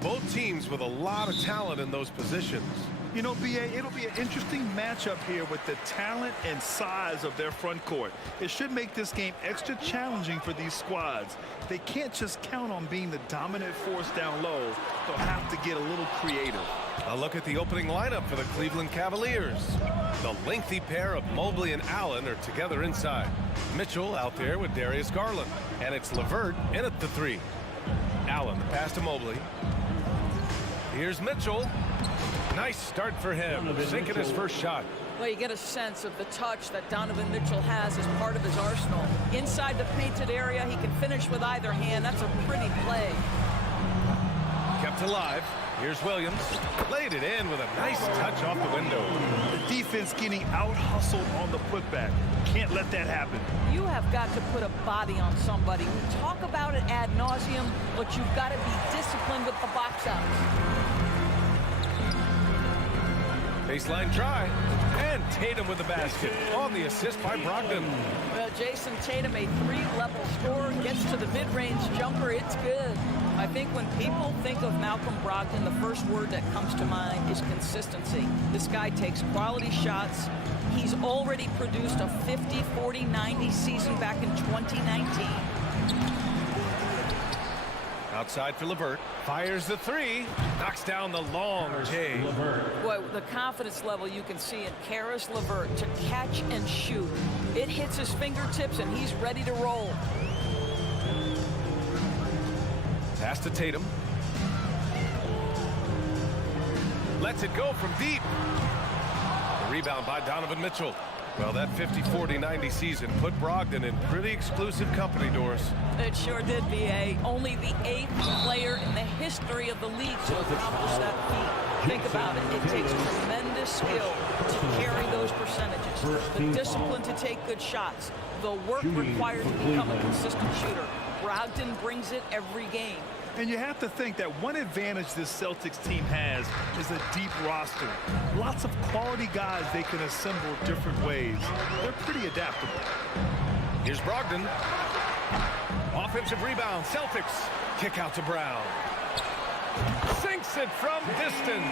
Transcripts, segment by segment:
Both teams with a lot of talent in those positions. You know, BA, it'll be an interesting matchup here with the talent and size of their front court. It should make this game extra challenging for these squads. They can't just count on being the dominant force down low. They'll have to get a little creative. A look at the opening lineup for the Cleveland Cavaliers. The lengthy pair of Mobley and Allen are together inside. Mitchell out there with Darius Garland. And it's LeVert in at the 3. Allen, the pass to Mobley. Here's Mitchell. Nice start for him, sinking his first shot. Well, you get a sense of the touch that Donovan Mitchell has as part of his arsenal. Inside the painted area, he can finish with either hand. That's a pretty play. Kept alive. Here's Williams. Laid it in with a nice touch off the window. The defense getting out-hustled on the putback. Can't let that happen. You have got to put a body on somebody. We talk about it ad nauseum, but you've got to be disciplined with the box outs. Baseline try, and Tatum with the basket on the assist by Brogdon. Well, Jason Tatum, a 3-level scorer, gets to the mid-range jumper. It's good. I think when people think of Malcolm Brogdon, the first word that comes to mind is consistency. This guy takes quality shots. He's already produced a 50, 40, 90 season back in 2019. Outside for LeVert. Fires the 3. Knocks down the long J. Boy, the confidence level you can see in Caris LeVert to catch and shoot. It hits his fingertips and he's ready to roll. Pass to Tatum. Lets it go from deep. The rebound by Donovan Mitchell. Well, that 50, 40, 90 season put Brogdon in pretty exclusive company, Doris. It sure did, B.A. Only the 8th player in the history of the league to accomplish that feat. Think about it. It takes tremendous skill to carry those percentages. The discipline to take good shots. The work required to become a consistent shooter. Brogdon brings it every game. And you have to think that one advantage this Celtics team has is a deep roster. Lots of quality guys they can assemble different ways. They're pretty adaptable. Here's Brogdon. Offensive rebound, Celtics. Kick out to Brown. Sinks it from distance.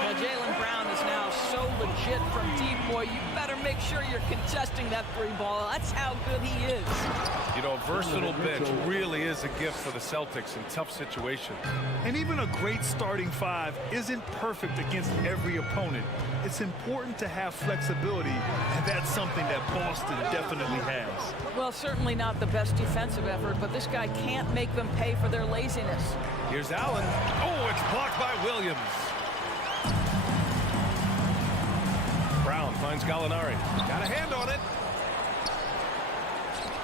Now, Jaylen Brown is now so legit from deep, boy. You better make sure you're contesting that 3-ball. That's how good he is. You know, a versatile bench really is a gift for the Celtics in tough situations. And even a great starting 5 isn't perfect against every opponent. It's important to have flexibility, and that's something that Boston definitely has. Well, certainly not the best defensive effort, but this guy can't make them pay for their laziness. Here's Allen. Oh, it's blocked by Williams. Brown finds Gallinari. Got a hand on it.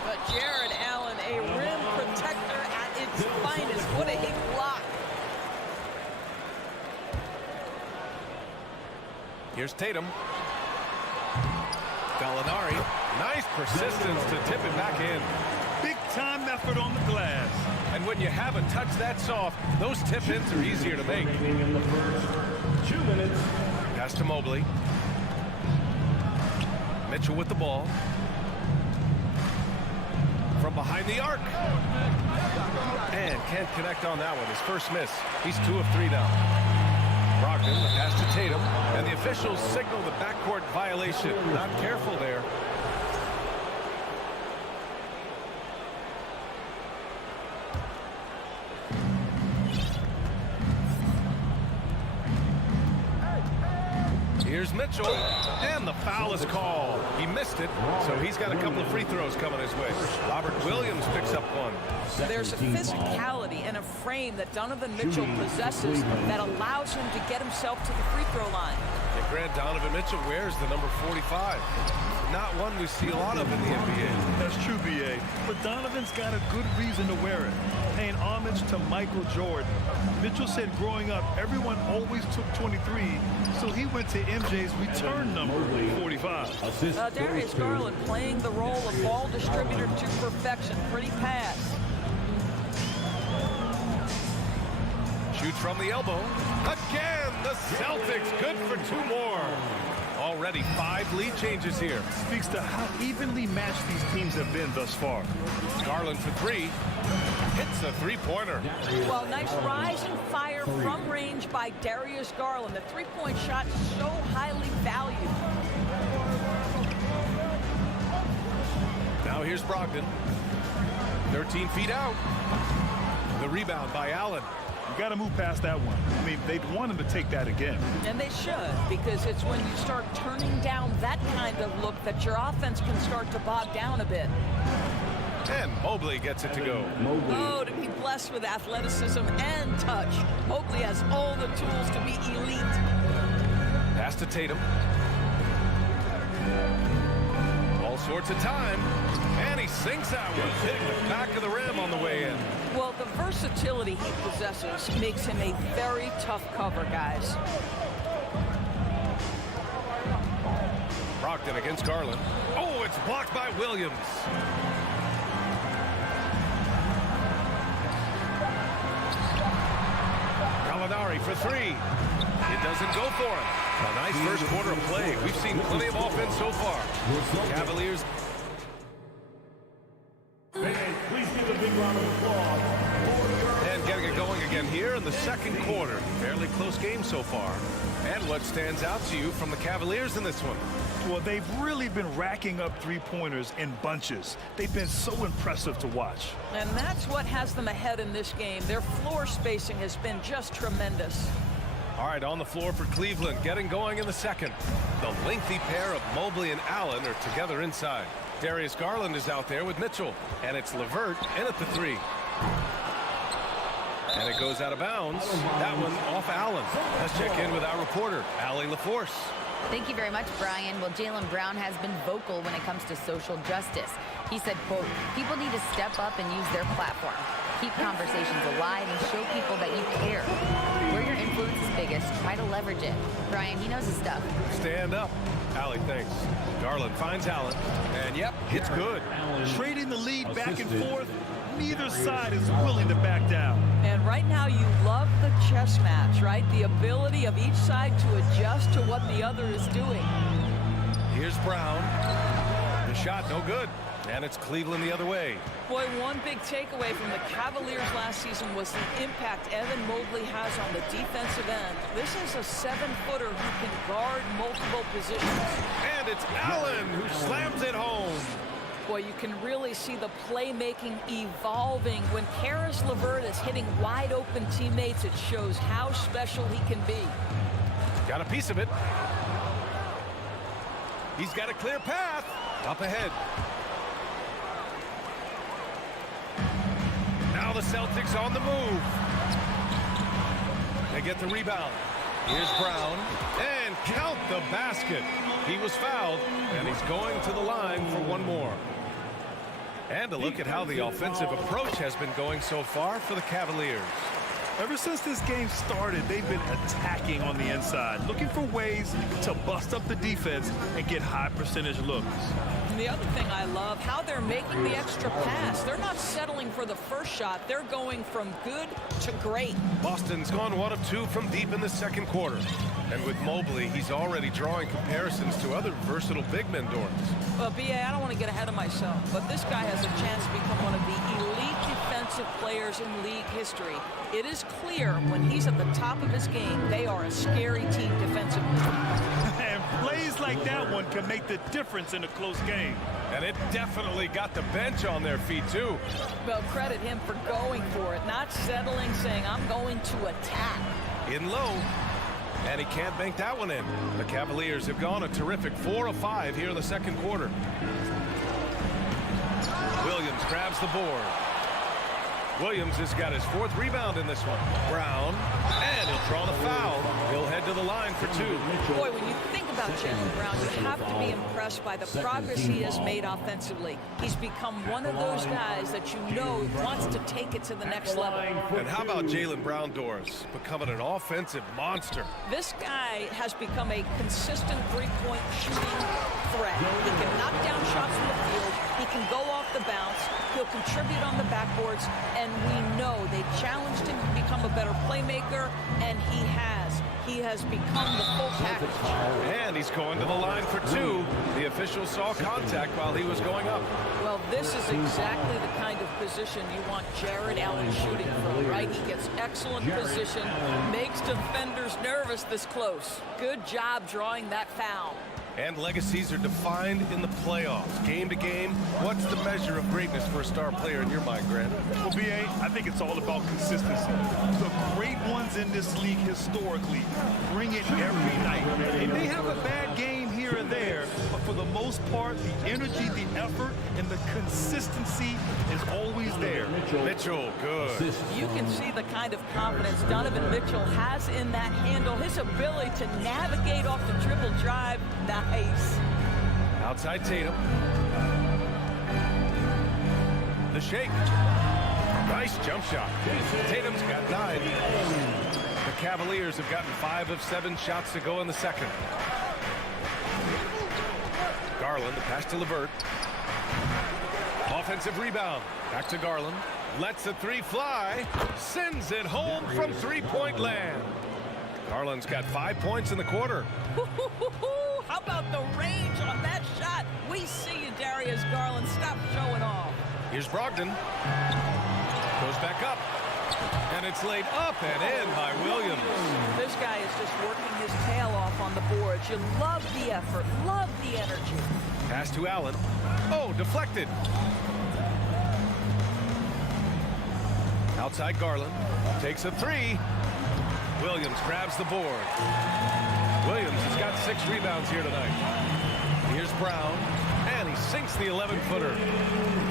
But Jared Allen, a rim protector at its finest. What a block. Here's Tatum. Gallinari. Nice persistence to tip it back in. Big-time effort on the glass. And when you have a touch that soft, those tip-ins are easier to make. In the first 2 minutes. Pass to Mobley. Mitchell with the ball. From behind the arc. And can't connect on that one. His first miss. He's 2 of 3 now. Brogdon, the pass to Tatum. And the officials signal the backcourt violation. Not careful there. Here's Mitchell, and the foul is called. He missed it, so he's got a couple of free throws coming his way. Robert Williams picks up one. There's a physicality and a frame that Donovan Mitchell possesses that allows him to get himself to the free throw line. And Grant, Donovan Mitchell wears the number 45. Not one we see a lot of in the NBA. That's true, B.A. But Donovan's got a good reason to wear it, paying homage to Michael Jordan. Mitchell said growing up, everyone always took 23, so he went to MJ's return number, 45. Darius Garland playing the role of ball distributor to perfection. Pretty pass. Shoots from the elbow. Again, the Celtics good for 2 more. Already 5 lead changes here. Speaks to how evenly matched these teams have been thus far. Garland for 3. Hits a 3-pointer. Well, nice rise and fire from range by Darius Garland. The three-point shot so highly valued. Now here's Brogdon. 13 feet out. The rebound by Allen. You got to move past that one. I mean, they'd want him to take that again. And they should, because it's when you start turning down that kind of look that your offense can start to bog down a bit. And Mobley gets it to go. Oh, to be blessed with athleticism and touch. Mobley has all the tools to be elite. Pass to Tatum. All sorts of time. And he sinks that one, hitting the back of the rim on the way in. Well, the versatility he possesses makes him a very tough cover, guys. Brogdon against Garland. Oh, it's blocked by Williams. Gallinari for three. It doesn't go for him. A nice first quarter of play. We've seen plenty of offense so far. Cavaliers. Please give a big round of applause. And getting it going again here in the second quarter. Fairly close game so far. And what stands out to you from the Cavaliers in this one? Well, they've really been racking up three-pointers in bunches. They've been so impressive to watch. And that's what has them ahead in this game. Their floor spacing has been just tremendous. All right, on the floor for Cleveland, getting going in the second. The lengthy pair of Mobley and Allen are together inside. Darius Garland is out there with Mitchell, and it's LeVert in at the three. And it goes out of bounds. That one off Allen. Let's check in with our reporter, Allie LaForce. Thank you very much, Brian. Well, Jaylen Brown has been vocal when it comes to social justice. He said, quote, people need to step up and use their platform. Keep conversations alive and show people that you care. Where your influence is biggest, try to leverage it. Brian, he knows his stuff. Stand up. Allie, thanks. Garland finds Allen, and yep, it's good. Trading the lead back and forth, neither side is willing to back down. And right now you love the chess match, right? The ability of each side to adjust to what the other is doing. Here's Brown. The shot, no good. And it's Cleveland the other way. Boy, one big takeaway from the Cavaliers last season was the impact Evan Mobley has on the defensive end. This is a 7-footer who can guard multiple positions. And it's Allen who slams it home. Boy, you can really see the playmaking evolving. When Karis LeVert is hitting wide open teammates, it shows how special he can be. Got a piece of it. He's got a clear path. Up ahead. Now the Celtics on the move. They get the rebound. Here's Brown. And count the basket. He was fouled, and he's going to the line for one more. And a look at how the offensive approach has been going so far for the Cavaliers. Ever since this game started, they've been attacking on the inside, looking for ways to bust up the defense and get high percentage looks. And the other thing I love, how they're making the extra pass. They're not settling for the first shot. They're going from good to great. Boston's gone 1 of 2 from deep in the second quarter. And with Mobley, he's already drawing comparisons to other versatile big men, Dorrance. Well, B.A., I don't want to get ahead of myself, but this guy has a chance to become one of the elite defensive players in league history. It is clear when he's at the top of his game, they are a scary team defensively. And plays like that one can make the difference in a close game. And it definitely got the bench on their feet, too. Well, credit him for going for it, not settling, saying, I'm going to attack. In low. And he can't bank that one in. The Cavaliers have gone a terrific 4 of 5 here in the second quarter. Williams grabs the board. Williams has got his 4th rebound in this one. Brown, and he'll draw the foul. He'll head to the line for 2. Boy, when you think about Jaylen Brown, you have to be impressed by the progress he has made offensively. He's become one of those guys that you know wants to take it to the next level. And how about Jaylen Brown, Doris, becoming an offensive monster? This guy has become a consistent three-point shooting threat. He can knock down shots from the field. He can go off the the bounce. He'll contribute on the backboards, and we know they challenged him to become a better playmaker, and he has. He has become the full package. And he's going to the line for two. The official saw contact while he was going up. Well, this is exactly the kind of position you want Jared Allen shooting from, right? He gets excellent position, makes defenders nervous this close. Good job drawing that foul. And legacies are defined in the playoffs. Game to game, what's the measure of greatness for a star player in your mind, Grant? Well, B.A., I think it's all about consistency. The great ones in this league historically bring it every night. They may have a bad game here or there, but for the most part, the energy, the effort, and the consistency is always there. Mitchell, good. You can see the kind of confidence Donovan Mitchell has in that handle. His ability to navigate off the dribble drive. Nice. Outside Tatum. The shake. Nice jump shot. Tatum's got 9. The Cavaliers have gotten 5 of 7 shots to go in the second. Garland, the pass to LeVert. Offensive rebound. Back to Garland. Lets the 3 fly. Sends it home from three-point land. Garland's got 5 points in the quarter. How about the range on that shot? We see you, Darius Garland. Stop showing off. Here's Brogdon. Goes back up. And it's laid up and in by Williams. This guy is just working his tail off on the boards. You love the effort, love the energy. Pass to Allen. Oh, deflected. Outside Garland. Takes a 3. Williams grabs the board. Williams has got 6 rebounds here tonight. Here's Brown. And he sinks the 11-footer.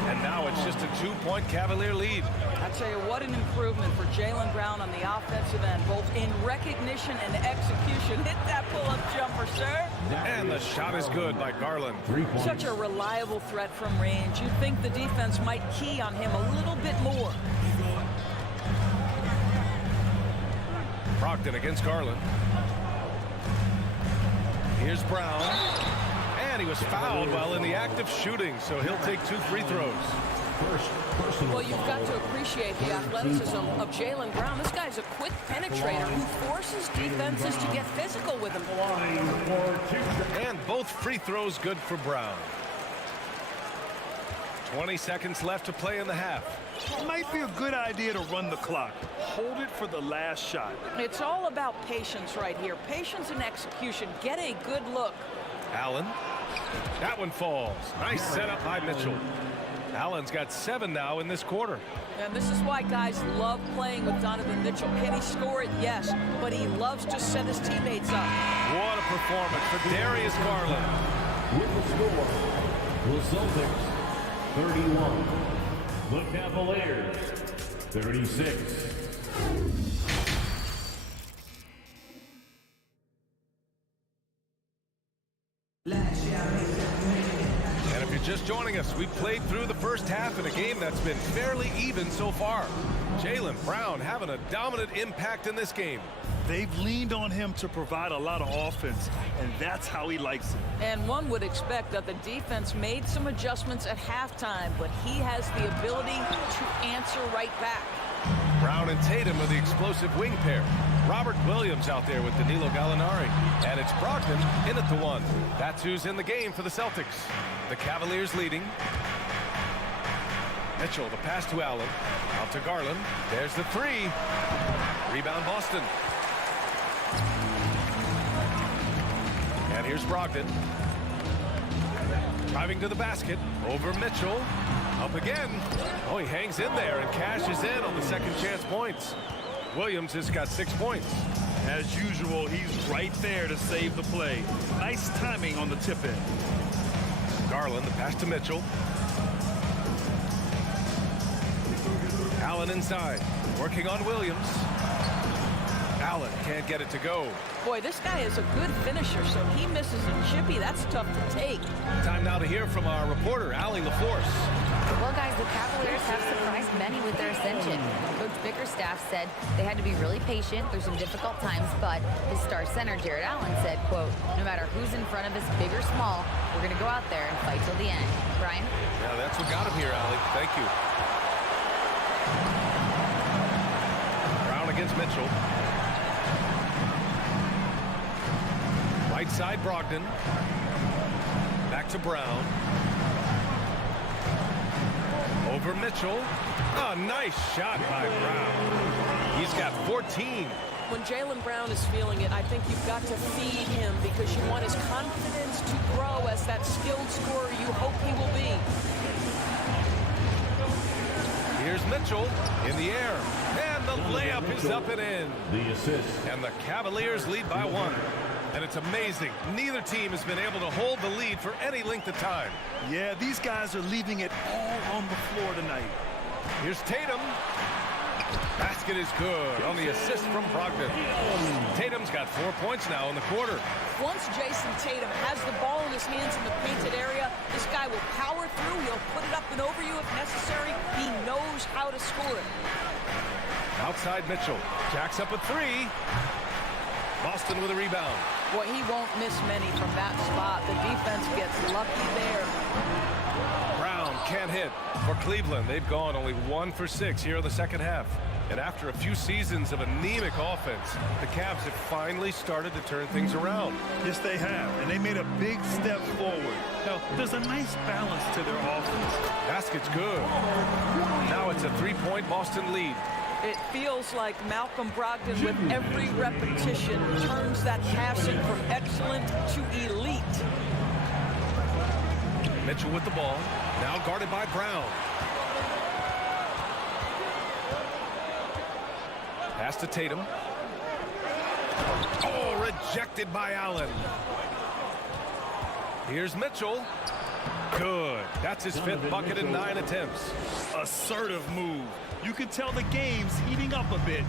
And now it's just a 2-point Cavalier lead. I tell you what, an improvement for Jaylen Brown on the offensive end, both in recognition and execution. Hit that pull-up jumper, sir. And the shot is good by Garland. Such a reliable threat from range. You'd think the defense might key on him a little bit more. Brogdon against Garland. Here's Brown. And he was fouled while in the act of shooting, so he'll take 2 free throws. Well, you've got to appreciate the athleticism of Jaylen Brown. This guy's a quick penetrator who forces defenses to get physical with him. And both free throws good for Brown. 20 seconds left to play in the half. It might be a good idea to run the clock. Hold it for the last shot. It's all about patience right here. Patience and execution. Get a good look. Allen. That one falls. Nice setup by Mitchell. Allen's got 7 now in this quarter. And this is why guys love playing with Donovan Mitchell. Can he score it? Yes. But he loves to set his teammates up. What a performance for Darius Garland. With the score, the Celtics 31, the Cavaliers 36. And if you're just joining us, we played through the first half in a game that's been fairly even so far. Jaylen Brown having a dominant impact in this game. They've leaned on him to provide a lot of offense, and that's how he likes it. And one would expect that the defense made some adjustments at halftime, but he has the ability to answer right back. Brown and Tatum are the explosive wing pair. Robert Williams out there with Danilo Gallinari. And it's Brogdon in at the 1. That's who's in the game for the Celtics. The Cavaliers leading. Mitchell, the pass to Allen. Out to Garland. There's the 3. Rebound Boston. And here's Brogdon. Driving to the basket. Over Mitchell. Up again. Oh, he hangs in there and cashes in on the second chance points. Williams has got 6 points. As usual, he's right there to save the play. Nice timing on the tip in. Garland, the pass to Mitchell. Allen inside. Working on Williams. Allen can't get it to go. Boy, this guy is a good finisher, so he misses a chippy. That's tough to take. Time now to hear from our reporter, Allie LaForce. Well, guys, the Cavaliers have surprised many with their ascension. Coach Bickerstaff said they had to be really patient through some difficult times, but his star center, Jared Allen, said, quote, no matter who's in front of us, big or small, we're going to go out there and fight till the end. Brian? Yeah, that's what got him here, Allie. Thank you. Brown against Mitchell. Right side, Brogdon. Back to Brown. Over Mitchell. Oh, nice shot by Brown. He's got 14. When Jaylen Brown is feeling it, I think you've got to feed him because you want his confidence to grow as that skilled scorer you hope he will be. Here's Mitchell in the air. And the layup is up and in. The assist. And the Cavaliers lead by 1. And it's amazing. Neither team has been able to hold the lead for any length of time. Yeah, these guys are leaving it all on the floor tonight. Here's Tatum. Basket is good on the assist from Brogdon. Tatum's got 4 points now in the quarter. Once Jason Tatum has the ball in his hands in the painted area, this guy will power through. He'll put it up and over you if necessary. He knows how to score it. Outside Mitchell. Jacks up a 3. Boston with a rebound. Boy, he won't miss many from that spot. The defense gets lucky there. Brown can't hit. For Cleveland, they've gone only 1 for 6 here in the second half. And after a few seasons of anemic offense, the Cavs have finally started to turn things around. Yes, they have, and they made a big step forward. Now, there's a nice balance to their offense. Basket's good. Now it's a 3-point Boston lead. It feels like Malcolm Brogdon, with every repetition, turns that passing from excellent to elite. Mitchell with the ball. Now guarded by Brown. Pass to Tatum. Oh, rejected by Allen. Here's Mitchell. Good. That's his 5th bucket in 9 attempts. Assertive move. You can tell the game's heating up a bit.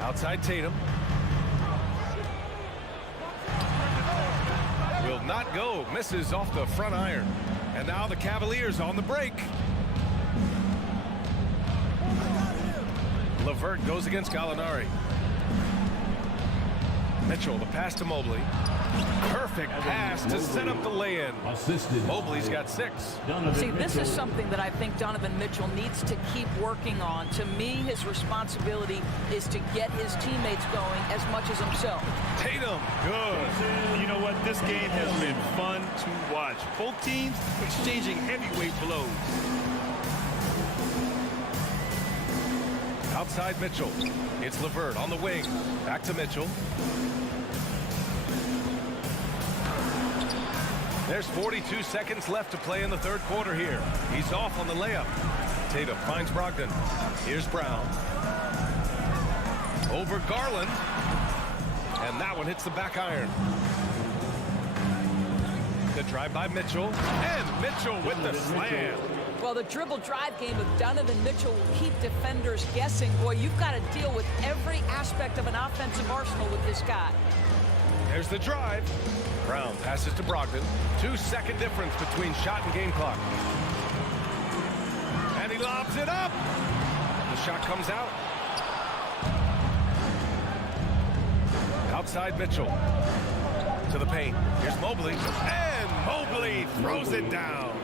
Outside Tatum. Will not go. Misses off the front iron. And now the Cavaliers on the break. LeVert goes against Gallinari. Mitchell, the pass to Mobley. Perfect pass to set up the lay-in. Mobley's got 6. See, this is something that I think Donovan Mitchell needs to keep working on. To me, his responsibility is to get his teammates going as much as himself. Tatum, good. You know what? This game has been fun to watch. Both teams exchanging heavyweight blows. Outside Mitchell. It's LeVert on the wing. Back to Mitchell. There's 42 seconds left to play in the third quarter here. He's off on the layup. Tatum finds Brogdon. Here's Brown. Over Garland. And that one hits the back iron. The drive by Mitchell. And Mitchell with the slam. Well, the dribble drive game with Donovan Mitchell will keep defenders guessing. Boy, you've got to deal with every aspect of an offensive arsenal with this guy. There's the drive. Brown passes to Brogdon. 2-second difference between shot and game clock. And he lobs it up. The shot comes out. Outside Mitchell. To the paint. Here's Mobley. And Mobley throws it down.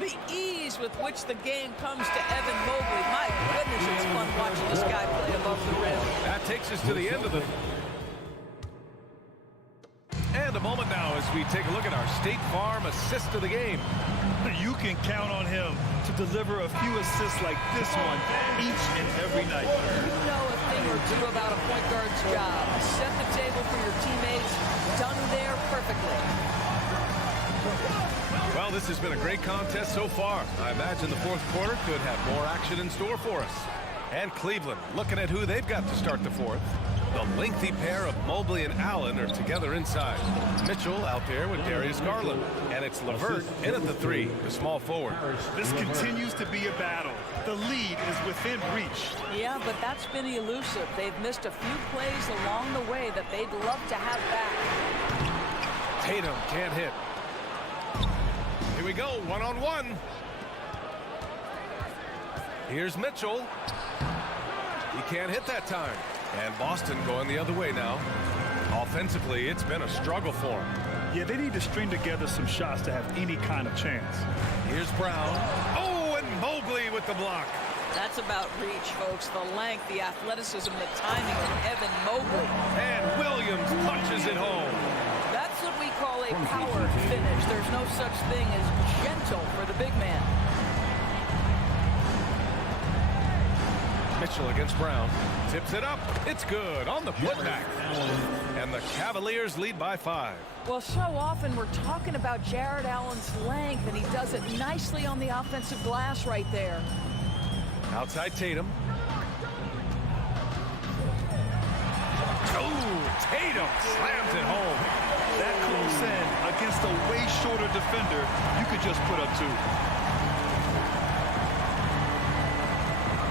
The ease with which the game comes to Evan Mobley. My goodness, it's fun watching this guy play above the rim. That takes us to the end of the... And a moment now as we take a look at our State Farm assist of the game. You can count on him to deliver a few assists like this one each and every night. You know a thing or two about a point guard's job. Set the table for your teammates. Done there perfectly. Well, this has been a great contest so far. I imagine the fourth quarter could have more action in store for us. And Cleveland, looking at who they've got to start the fourth. The lengthy pair of Mobley and Allen are together inside. Mitchell out there with Darius Garland. And it's LeVert in at the 3, the small forward. This continues to be a battle. The lead is within reach. Yeah, but that's been elusive. They've missed a few plays along the way that they'd love to have back. Tatum can't hit. Here we go, one-on-one. Here's Mitchell. He can't hit that time. And Boston going the other way now. Offensively, it's been a struggle for him. Yeah, they need to string together some shots to have any kind of chance. Here's Brown. Oh, and Mobley with the block. That's about reach, folks. The length, the athleticism, the timing of Evan Mobley. And Williams punches it home. That's what we call a power finish. There's no such thing as gentle for the big man. Mitchell against Brown. Tips it up. It's good on the putback. And the Cavaliers lead by 5. Well, so often we're talking about Jared Allen's length, and he does it nicely on the offensive glass right there. Outside Tatum. Oh, Tatum slams it home. That close in against a way shorter defender, you could just put up 2.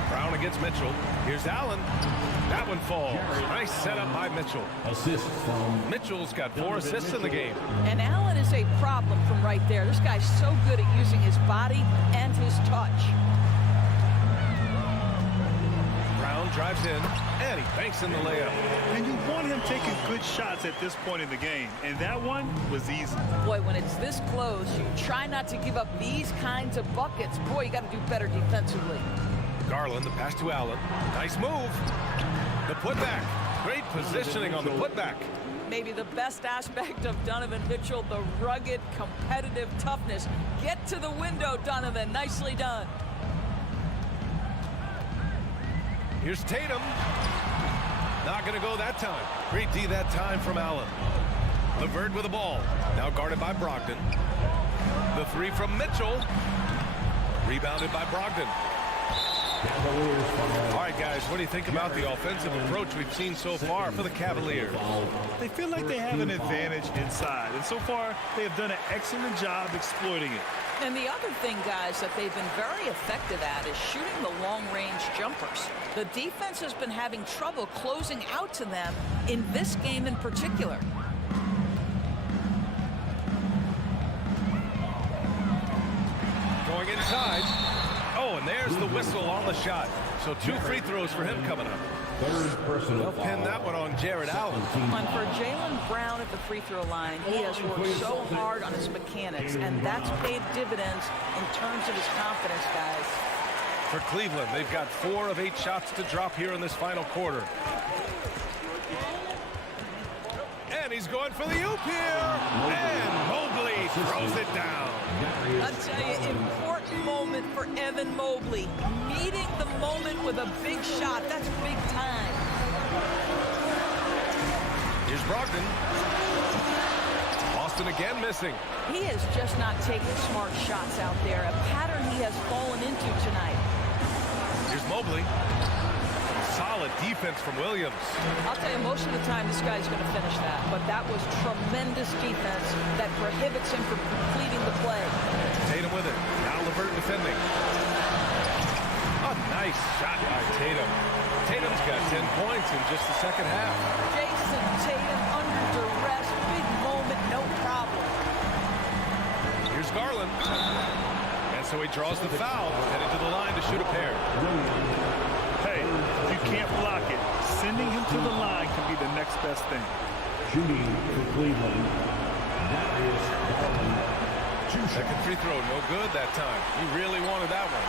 Brown against Mitchell. Here's Allen. That one falls. Nice setup by Mitchell. Assist from Mitchell's got 4 assists in the game. And Allen is a problem from right there. This guy's so good at using his body and his touch. Brown drives in, and he banks in the layup. And you want him taking good shots at this point in the game, and that one was easy. Boy, when it's this close, you try not to give up these kinds of buckets. Boy, you got to do better defensively. Garland, the pass to Allen. Nice move. The putback. Great positioning on the putback. Maybe the best aspect of Donovan Mitchell, the rugged, competitive toughness. Get to the window, Donovan. Nicely done. Here's Tatum. Not going to go that time. Great D that time from Allen. LeVert with the ball. Now guarded by Brogdon. The 3 from Mitchell. Rebounded by Brogdon. All right, guys, what do you think about the offensive approach we've seen so far for the Cavaliers? They feel like they have an advantage inside, and so far they have done an excellent job exploiting it. And the other thing, guys, that they've been very effective at is shooting the long-range jumpers. The defense has been having trouble closing out to them in this game in particular. Going inside. Oh, and there's the whistle on the shot. So 2 free throws for him coming up. They'll pin that one on Jared Allen. And for Jaylen Brown at the free throw line, he has worked so hard on his mechanics, and that's paid dividends in terms of his confidence, guys. For Cleveland, they've got 4 of 8 shots to drop here in this final quarter. And he's going for the oop here. And Mobley throws it down. I'll tell you, important moment for Evan Mobley. Meeting the moment with a big shot. That's big time. Here's Brogdon. Boston again missing. He is just not taking smart shots out there. A pattern he has fallen into tonight. Here's Mobley. Solid defense from Williams. I'll tell you, most of the time this guy's going to finish that, but that was tremendous defense that prohibits him from completing the play. Tatum with it. Now LeVert defending. A nice shot by Tatum. Tatum's got 10 points in just the second half. Jason Tatum under duress. Big moment, no problem. Here's Garland. And so he draws the foul, headed to the line to shoot a pair. Hey, if you can't block it, sending him to the line can be the next best thing. shooting for Cleveland. That is Garland. Second free throw, no good that time. He really wanted that one.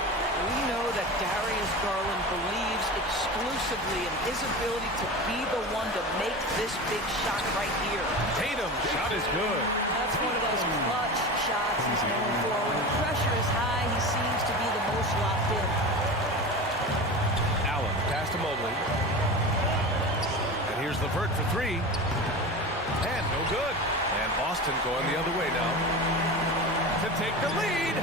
We know that Darius Garland believes exclusively in his ability to be the one to make this big shot right here. Tatum, shot is good. That's one of those clutch shots he's known for. When the pressure is high, he seems to be the most locked in. Allen, pass to Mobley. And here's LeVert for three. And no good. And Boston going the other way now to take the lead.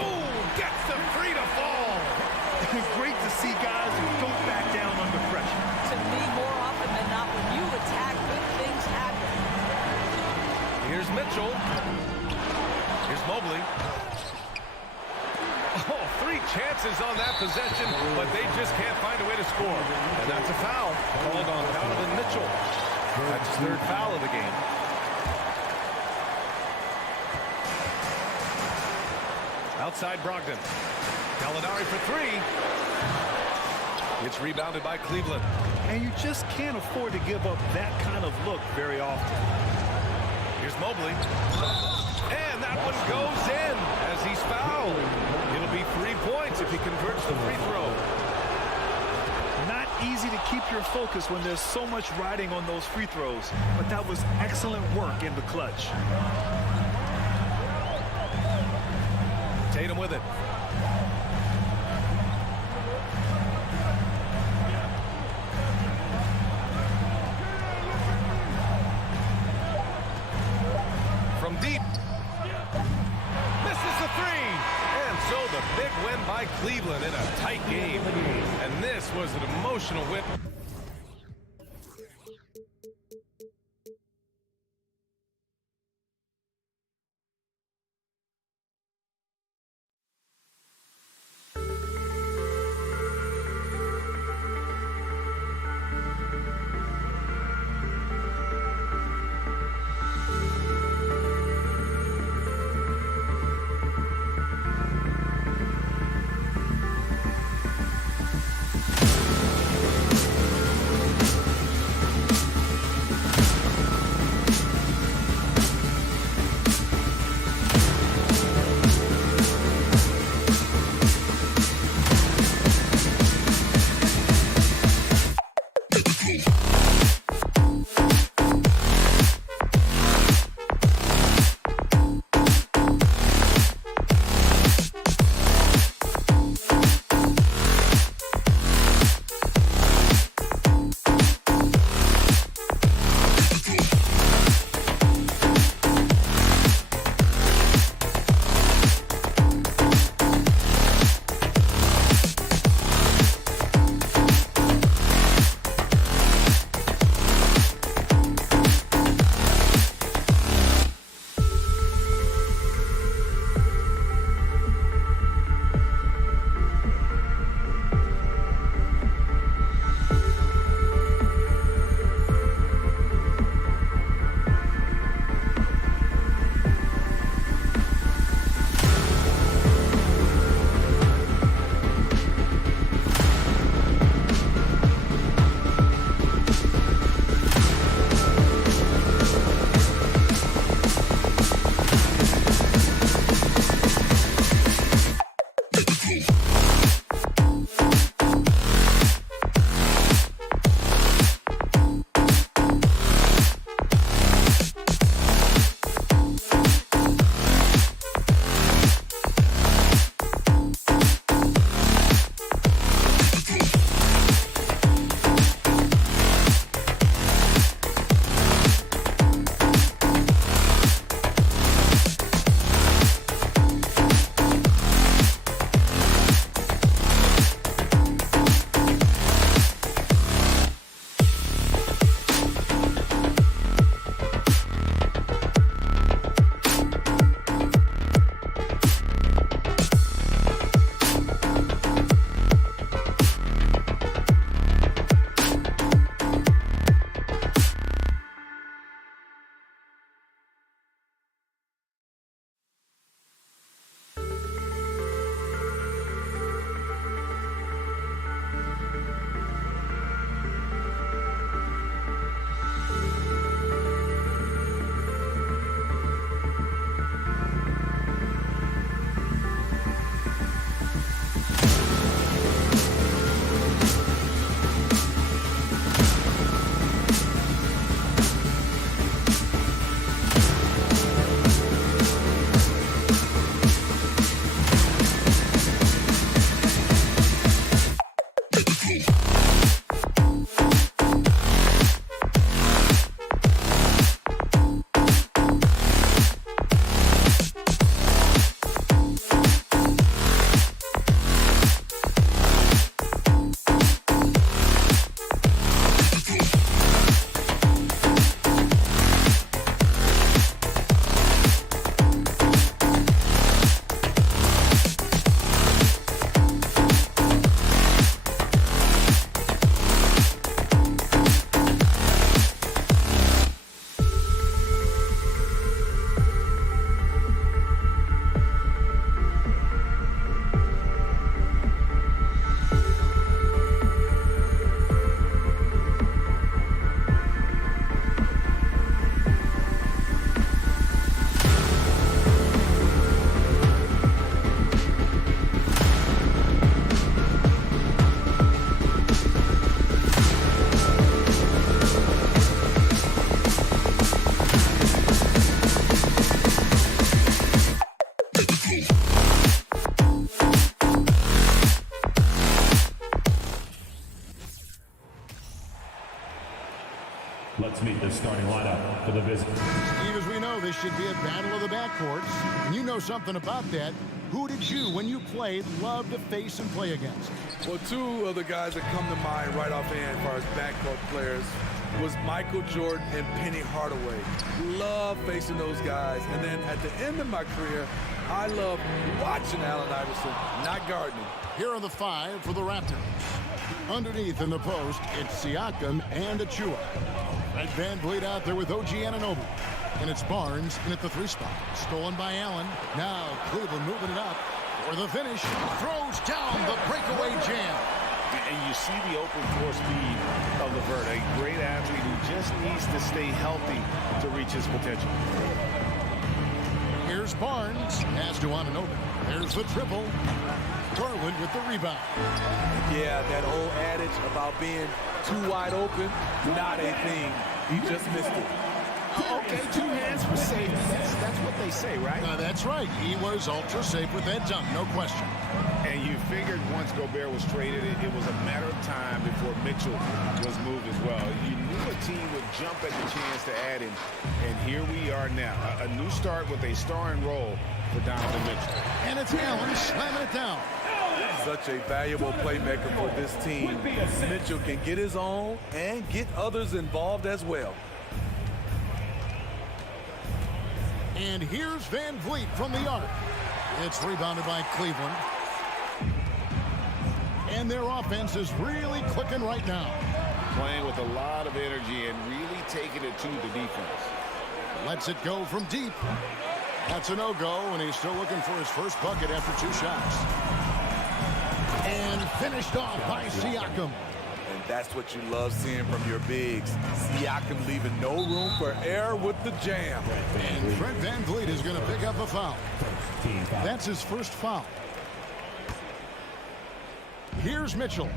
Oh, gets the three to fall. Great to see guys who don't back down under pressure. To me, more often than not, when you attack, good things happen. Here's Mitchell. Here's Mobley. Oh, three chances on that possession, but they just can't find a way to score. And that's a foul called on Donovan Mitchell. That's his third foul of the game. outside Brogdon. Gallinari for three. It's rebounded by Cleveland. And you just can't afford to give up that kind of look very often. Here's Mobley. And that one goes in as he's fouled. It'll be 3 points if he converts the free throw. Not easy to keep your focus when there's so much riding on those free throws, but that was excellent work in the clutch. Tatum with it. From deep. Misses the three. And so the big win by Cleveland in a tight game. And this was an emotional win. Let's meet the starting lineup for the visit. Steve, as we know, this should be a battle of the backcourts. And you know something about that. Who did you, when you played, love to face and play against? Well, two of the guys that come to mind right offhand as far as backcourt players was Michael Jordan and Penny Hardaway. Love facing those guys. And then at the end of my career, I love watching Allen Iverson, not guarding him. Here are the 5 for the Raptors. Underneath in the post, it's Siakam and Achua. Red Van Vliet out there with OG Anunoby. And it's Barnes in at the 3 spot. Stolen by Allen. Now Cleveland moving it up for the finish. Throws down the breakaway jam. And you see the open floor speed of LeVert, a great athlete who just needs to stay healthy to reach his potential. Here's Barnes. Has to Anunoby. There's the triple. Garland with the rebound. Yeah, that old adage about being too wide open, not a thing. He just missed it. Okay, 2 hands for safety. That's what they say, right? That's right. He was ultra safe with that dunk, no question. And you figured once Gobert was traded, it was a matter of time before Mitchell was moved as well. You knew a team would jump at the chance to add him, and here we are now. A new start with a starring role for Donovan Mitchell. And it's Allen slamming it down. Such a valuable playmaker for this team. Mitchell can get his own and get others involved as well. And here's Van Vliet from the arc. It's rebounded by Cleveland. And their offense is really clicking right now. Playing with a lot of energy and really taking it to the defense. Lets it go from deep. That's a no-go, and he's still looking for his first bucket after 2 shots. And finished off by Siakam. And that's what you love seeing from your bigs. Siakam leaving no room for error with the jam. And Fred Van Vliet is going to pick up a foul. That's his first foul. Here's Mitchell.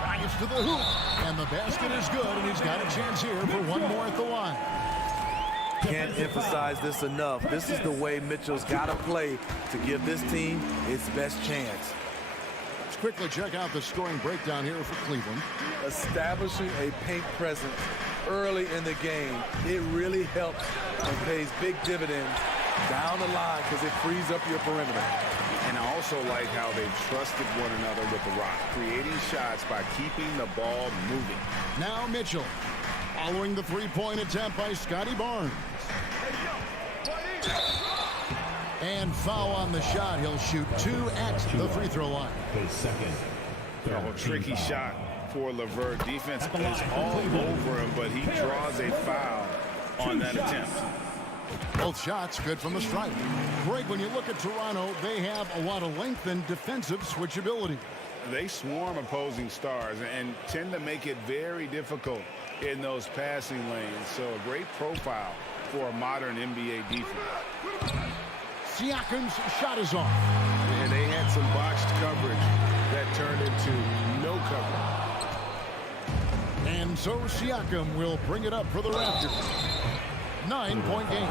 Drives to the hoop. And the basket is good, and he's got a chance here for one more at the line. Can't emphasize this enough. This is the way Mitchell's got to play to give this team its best chance. Let's quickly check out the scoring breakdown here for Cleveland. Establishing a paint presence early in the game, it really helps and pays big dividends down the line because it frees up your perimeter. And I also like how they trusted one another with the rock, creating shots by keeping the ball moving. Now Mitchell, following the 3-point attempt by Scotty Barnes. And foul on the shot. He'll shoot 2 at the free throw line. His second. Tricky shot for LeVert. Defense is all over him, but he draws a foul on that attempt. Both shots good from the stripe. Greg, when you look at Toronto, they have a lot of length and defensive switchability. They swarm opposing stars and tend to make it very difficult in those passing lanes. So a great profile for a modern NBA defense. Siakam's shot is off. And they had some botched coverage that turned into no coverage. And so Siakam will bring it up for the Raptors. 9-point game.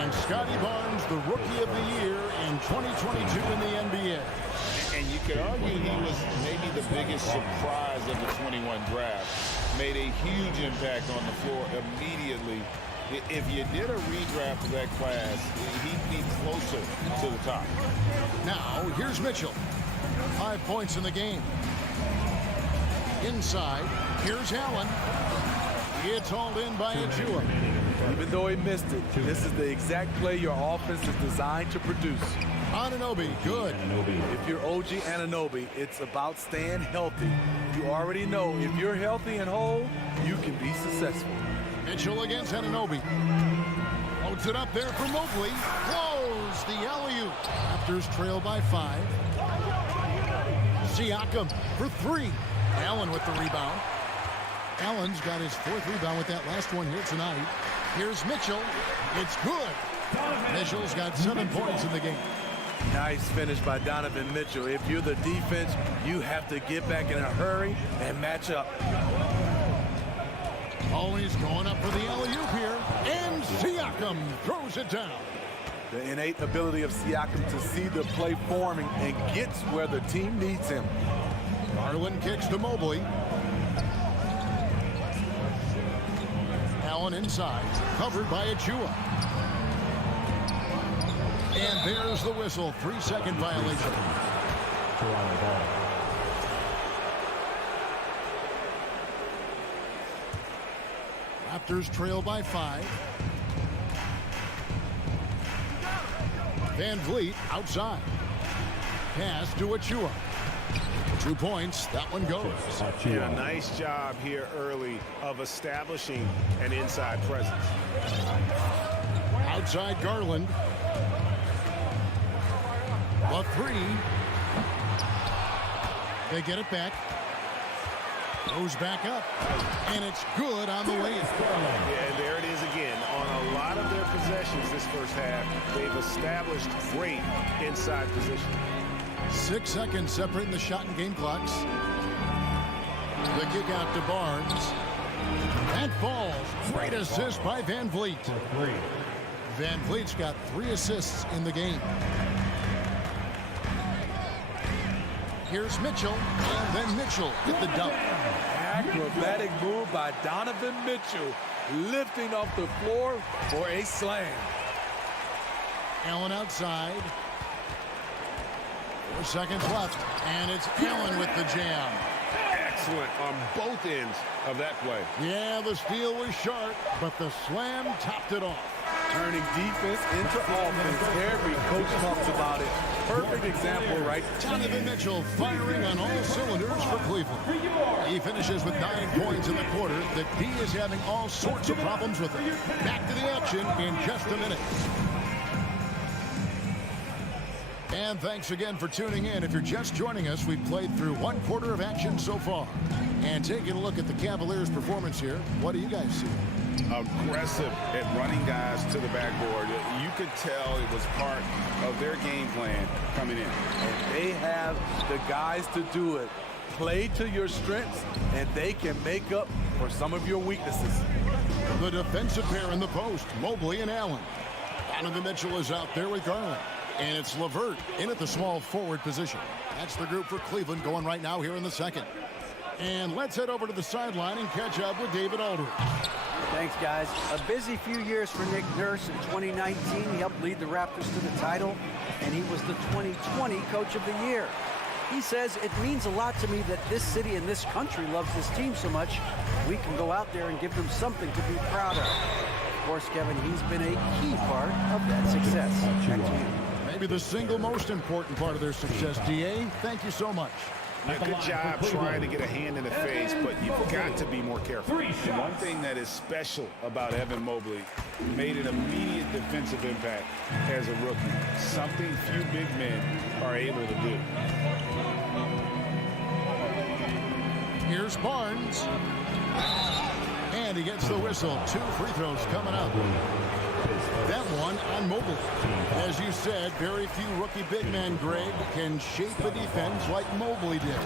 And Scotty Barnes, the Rookie of the Year in 2022 in the NBA. And you could argue he was maybe the biggest surprise of the 21 draft. Made a huge impact on the floor immediately. If you did a redraft of that class, he'd be closer to the top. Now, here's Mitchell. 5 points in the game. Inside, here's Allen. It's hauled in by Achua. Even though he missed it, this is the exact play your offense is designed to produce. Anunoby, good. If you're OG Anunoby, it's about staying healthy. You already know if you're healthy and whole, you can be successful. Mitchell against Anunoby. Loads it up there for Mobley. Close the alley-oop. Raptors trail by 5. Siakam for 3. Allen with the rebound. Allen's got his 4th rebound with that last one here tonight. Here's Mitchell. It's good. Mitchell's got 7 points in the game. Nice finish by Donovan Mitchell. If you're the defense, you have to get back in a hurry and match up. Always going up for the alley-oop here. And Siakam throws it down. The innate ability of Siakam to see the play forming and gets where the team needs him. Garland kicks to Mobley. Allen inside, covered by Achua. And there's the whistle, 3-second violation. Toronto ball. Raptors trail by 5. Van Vliet outside. Pass to Achua. 2 points. That one goes. Yeah, nice job here early of establishing an inside presence. Outside Garland. The 3. They get it back. Goes back up. And it's good on the way. Yeah, and there it is again. On a lot of their possessions this first half, they've established great inside position. 6 seconds separating the shot and game clocks. The kick out to Barnes. That falls. Great assist by Van Vliet. Van Vliet's got 3 assists in the game. Here's Mitchell, and then Mitchell with the dunk. Acrobatic move by Donovan Mitchell, lifting off the floor for a slam. Allen outside. 4 seconds left, and it's Allen with the jam. Excellent on both ends of that play. Yeah, the steal was sharp, but the slam topped it off. Turning defense into offense. Every coach talks about it. Perfect example, right? Donovan Mitchell firing on all cylinders for Cleveland. He finishes with 9 points in the quarter. The D is having all sorts of problems with him. Back to the action in just a minute. And thanks again for tuning in. If you're just joining us, we've played through 1 quarter of action so far. And taking a look at the Cavaliers' performance here, what do you guys see? Aggressive at running guys to the backboard. You could tell it was part of their game plan coming in. And they have the guys to do it. Play to your strengths, and they can make up for some of your weaknesses. The defensive pair in the post, Mobley and Allen. Donovan Mitchell is out there with Garland. And it's LeVert in at the small forward position. That's the group for Cleveland going right now here in the second. And let's head over to the sideline and catch up with David Aldridge. Thanks, guys. A busy few years for Nick Nurse. In 2019, he helped lead the Raptors to the title, and he was the 2020 Coach of the Year. He says, it means a lot to me that this city and this country loves this team so much, we can go out there and give them something to be proud of. Of course, Kevin, he's been a key part of that success. Back to you. Maybe the single most important part of their success, DA. Thank you so much. Yeah, good job trying to get a hand in the face, but you've got to be more careful. One thing that is special about Evan Mobley, made an immediate defensive impact as a rookie. Something few big men are able to do. Here's Barnes. And he gets the whistle. 2 free throws coming up. That one on Mobley. As you said, very few rookie big men, Greg, can shape a defense like Mobley did.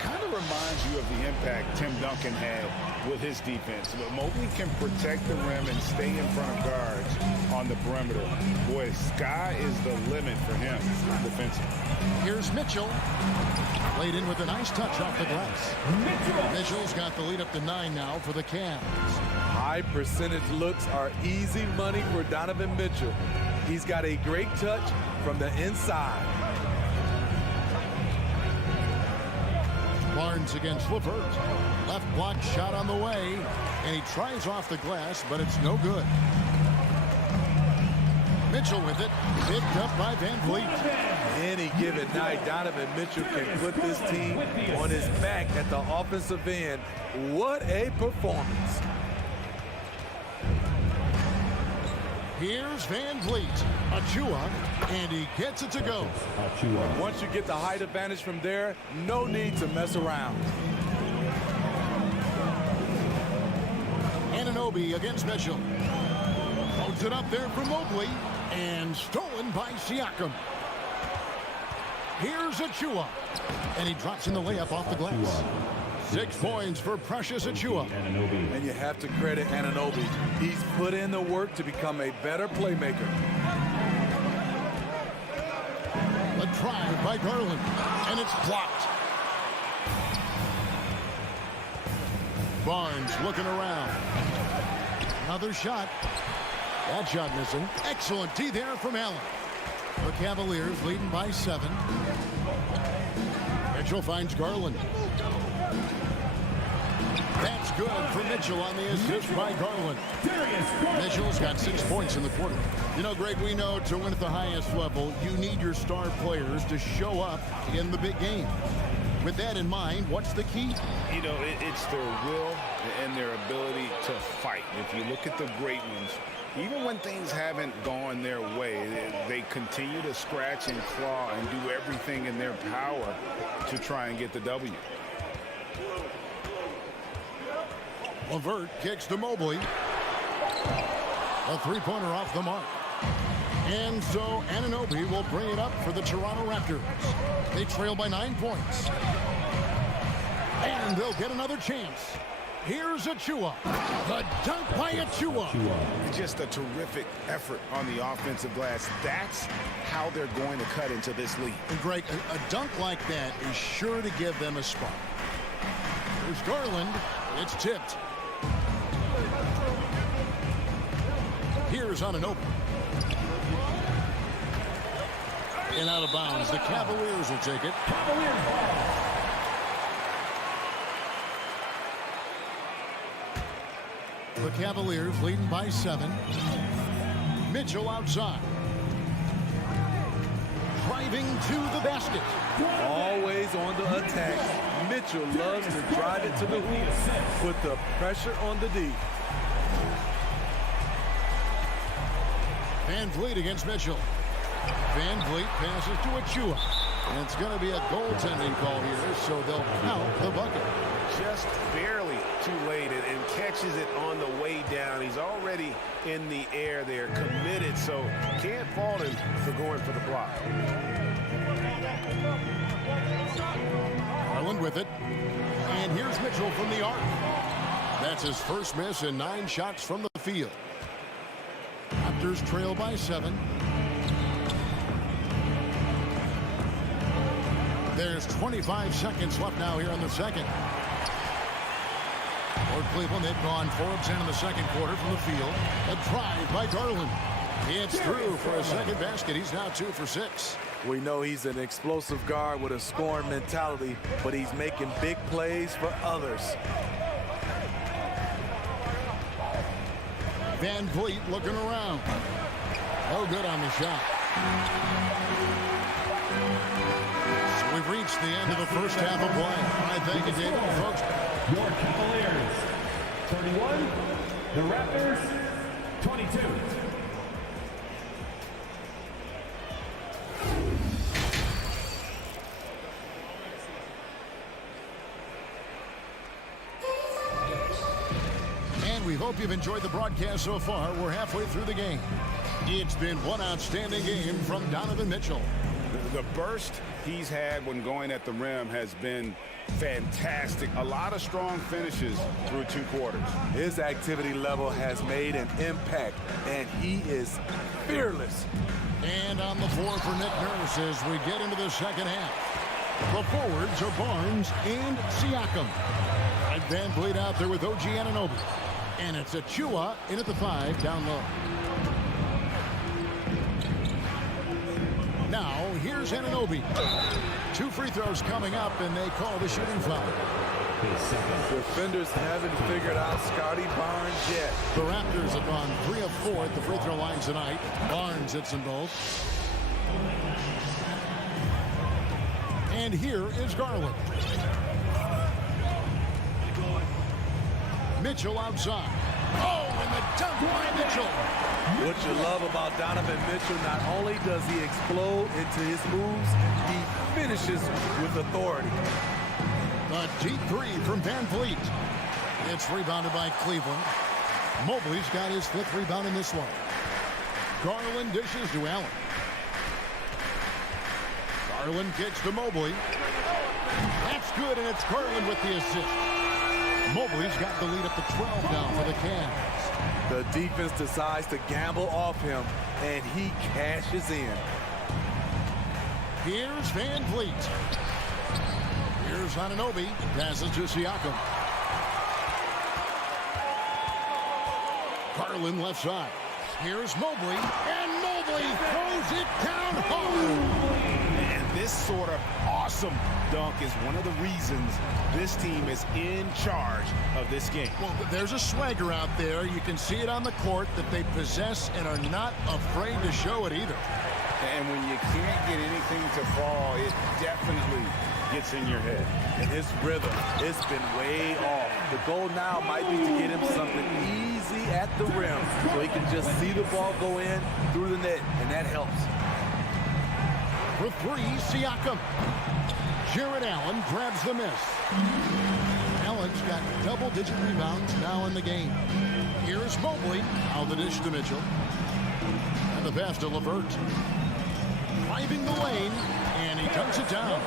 Kind of reminds you of the impact Tim Duncan had with his defense. But Mobley can protect the rim and stay in front of guards on the perimeter. Boy, sky is the limit for him defensively. Here's Mitchell. Laid in with a nice touch off the glass. Mitchell's got the lead up to 9 now for the Cavs. High percentage looks are easy money for Donovan Mitchell. He's got a great touch from the inside. Barnes against LeVert. Left block shot on the way. And he tries off the glass, but it's no good. Mitchell with it. Picked up by Van Vliet. Any given night, Donovan Mitchell can put this team on his back at the offensive end. What a performance. Here's Van Vliet. Achua, and he gets it to go. Once you get the height advantage from there, no need to mess around. Anunoby against Mitchell. Holds it up there for Mobley, and stolen by Siakam. Here's Achua, and he drops in the layup off the glass. 6 points for Precious Achua. And you have to credit Anunoby. He's put in the work to become a better playmaker. A drive by Garland, and it's blocked. Barnes looking around. Another shot. That shot missing. Excellent D there from Allen. The Cavaliers leading by 7. Mitchell finds Garland. That's good for Mitchell on the assist by Garland. Mitchell's got 6 points in the quarter. You know, Greg, we know to win at the highest level, you need your star players to show up in the big game. With that in mind, what's the key? You know, it's their will and their ability to fight. If you look at the great ones, even when things haven't gone their way, they continue to scratch and claw and do everything in their power to try and get the W. LeVert kicks to Mobley. A three-pointer off the mark. And so Anunoby will bring it up for the Toronto Raptors. They trail by 9 points. And they'll get another chance. Here's Achua. The dunk by Achua. Just a terrific effort on the offensive glass. That's how they're going to cut into this lead. And Greg, a dunk like that is sure to give them a spark. There's Garland. It's tipped. Here's Anunoby. And out of bounds. The Cavaliers will take it. The Cavaliers leading by 7. Mitchell outside. Driving to the basket. Always on the attack. Mitchell loves to drive it to the hoop. Put the pressure on the D. Van Vliet against Mitchell. Van Vliet passes to Achua. And it's going to be a goaltending call here, so they'll count the bucket. Just barely too late and catches it on the way down. He's already in the air there, committed, so can't fault him for going for the block. Garland with it. And here's Mitchell from the arc. That's his first miss and 9 shots from the field. Raptors trail by 7. There's 25 seconds left now here in the second. For Cleveland, they've gone 4 of 10 in the second quarter from the field. A drive by Garland. It's through for a second basket. He's now 2 for 6. We know he's an explosive guard with a scoring mentality, but he's making big plays for others. Van Vliet looking around. Oh, good on the shot. So we've reached the end of the first half of play. I thank you, David. Folks, Your Cavaliers, 31. The Raptors, 22. we hope you've enjoyed the broadcast so far. We're halfway through the game. It's been one outstanding game from Donovan Mitchell. The burst he's had when going at the rim has been fantastic. A lot of strong finishes through 2 quarters. His activity level has made an impact, and he is fearless. And on the floor for Nick Nurse as we get into the second half. The forwards are Barnes and Siakam. And Van Vliet out there with OG Anunoby. And it's Achua in at the 5 down low. Now, here's Anunoby. 2 free throws coming up, and they call the shooting foul. Defenders haven't figured out Scotty Barnes yet. The Raptors have gone 3 of 4 at the free throw line tonight. Barnes hits them both. And here is Garland. Mitchell outside. Oh, and the dunk by Mitchell. What you love about Donovan Mitchell, not only does he explode into his moves, he finishes with authority. A deep 3 from Van Vliet. It's rebounded by Cleveland. Mobley's got his 5th rebound in this one. Garland dishes to Allen. Garland kicks to Mobley. That's good, and it's Garland with the assist. Mobley's got the lead up to 12 now for the Cavs. The defense decides to gamble off him, and he cashes in. Here's Van Vliet. Here's Anunoby. Passes to Siakam. Garland left side. Here's Mobley, and Mobley throws it down hard. And this sort of awesome dunk is one of the reasons this team is in charge of this game. Well, there's a swagger out there. You can see it on the court that they possess and are not afraid to show it either. And when you can't get anything to fall, it definitely gets in your head. And his rhythm, it's been way off. The goal now might be to get him something easy at the rim so he can just see the ball go in through the net, and that helps. For three, Siakam. Jared Allen grabs the miss. Allen's got double-digit rebounds now in the game. Here's Mobley. Out the dish to Mitchell. And the pass to LeVert. Driving the lane, and he dunks it down.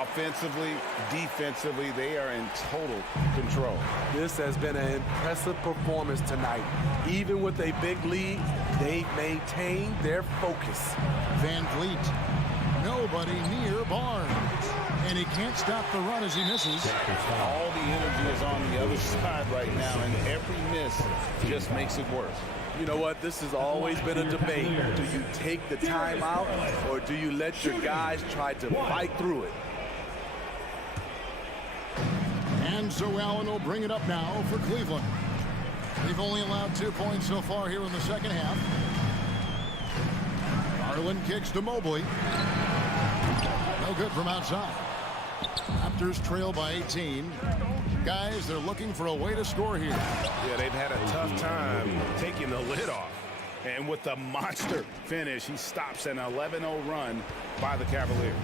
Offensively, defensively, they are in total control. This has been an impressive performance tonight. Even with a big lead, they've maintained their focus. Van Vliet. Nobody near Barnes. And he can't stop the run as he misses. All the energy is on the other side right now, and every miss just makes it worse. You know what? This has always been a debate. Do you take the time out, or do you let your guys try to fight through it? And so Allen will bring it up now for Cleveland. They've only allowed 2 points so far here in the second half. Garland kicks to Mobley. No good from outside. Raptors trail by 18. Guys, they're looking for a way to score here. Yeah, they've had a tough time taking the lid off. And with the monster finish, he stops an 11-0 run by the Cavaliers.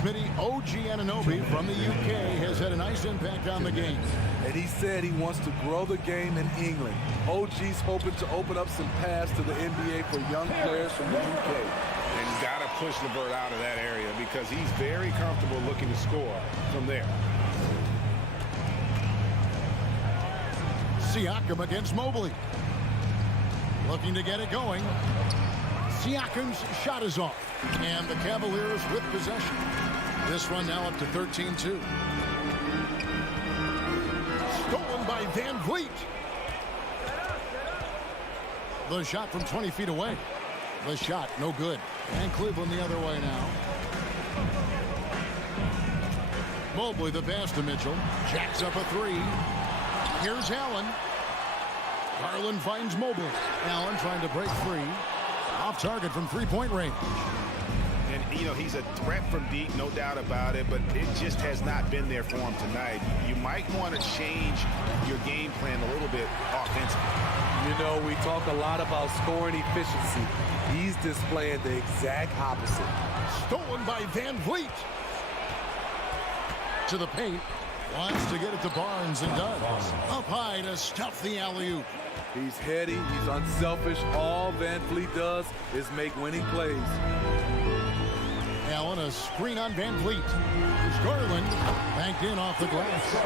Smitty, OG Anunoby from the UK has had a nice impact on the game. And he said he wants to grow the game in England. OG's hoping to open up some paths to the NBA for young players from the UK. And got to push LeVert out of that area because he's very comfortable looking to score from there. Siakam against Mobley. Looking to get it going. Siakam's shot is off. And the Cavaliers with possession. This run now up to 13-2. Stolen by Van Vliet. The shot from 20 feet away. The shot, no good. And Cleveland the other way now. Mobley the pass to Mitchell. Jacks up a three. Here's Allen. Garland finds Mobley. Allen trying to break free. Off target from three-point range. And, you know, he's a threat from deep, no doubt about it, but it just has not been there for him tonight. You might want to change your game plan a little bit offensively. You know, we talk a lot about scoring efficiency. He's displaying the exact opposite. Stolen by Van Vliet. To the paint. Wants to get it to Barnes and does. Up high to stuff the alley-oop. He's heady. He's unselfish. All Van Vliet does is make winning plays. Allen, a screen on Van Vliet. Here's Garland. Banked in off the glass.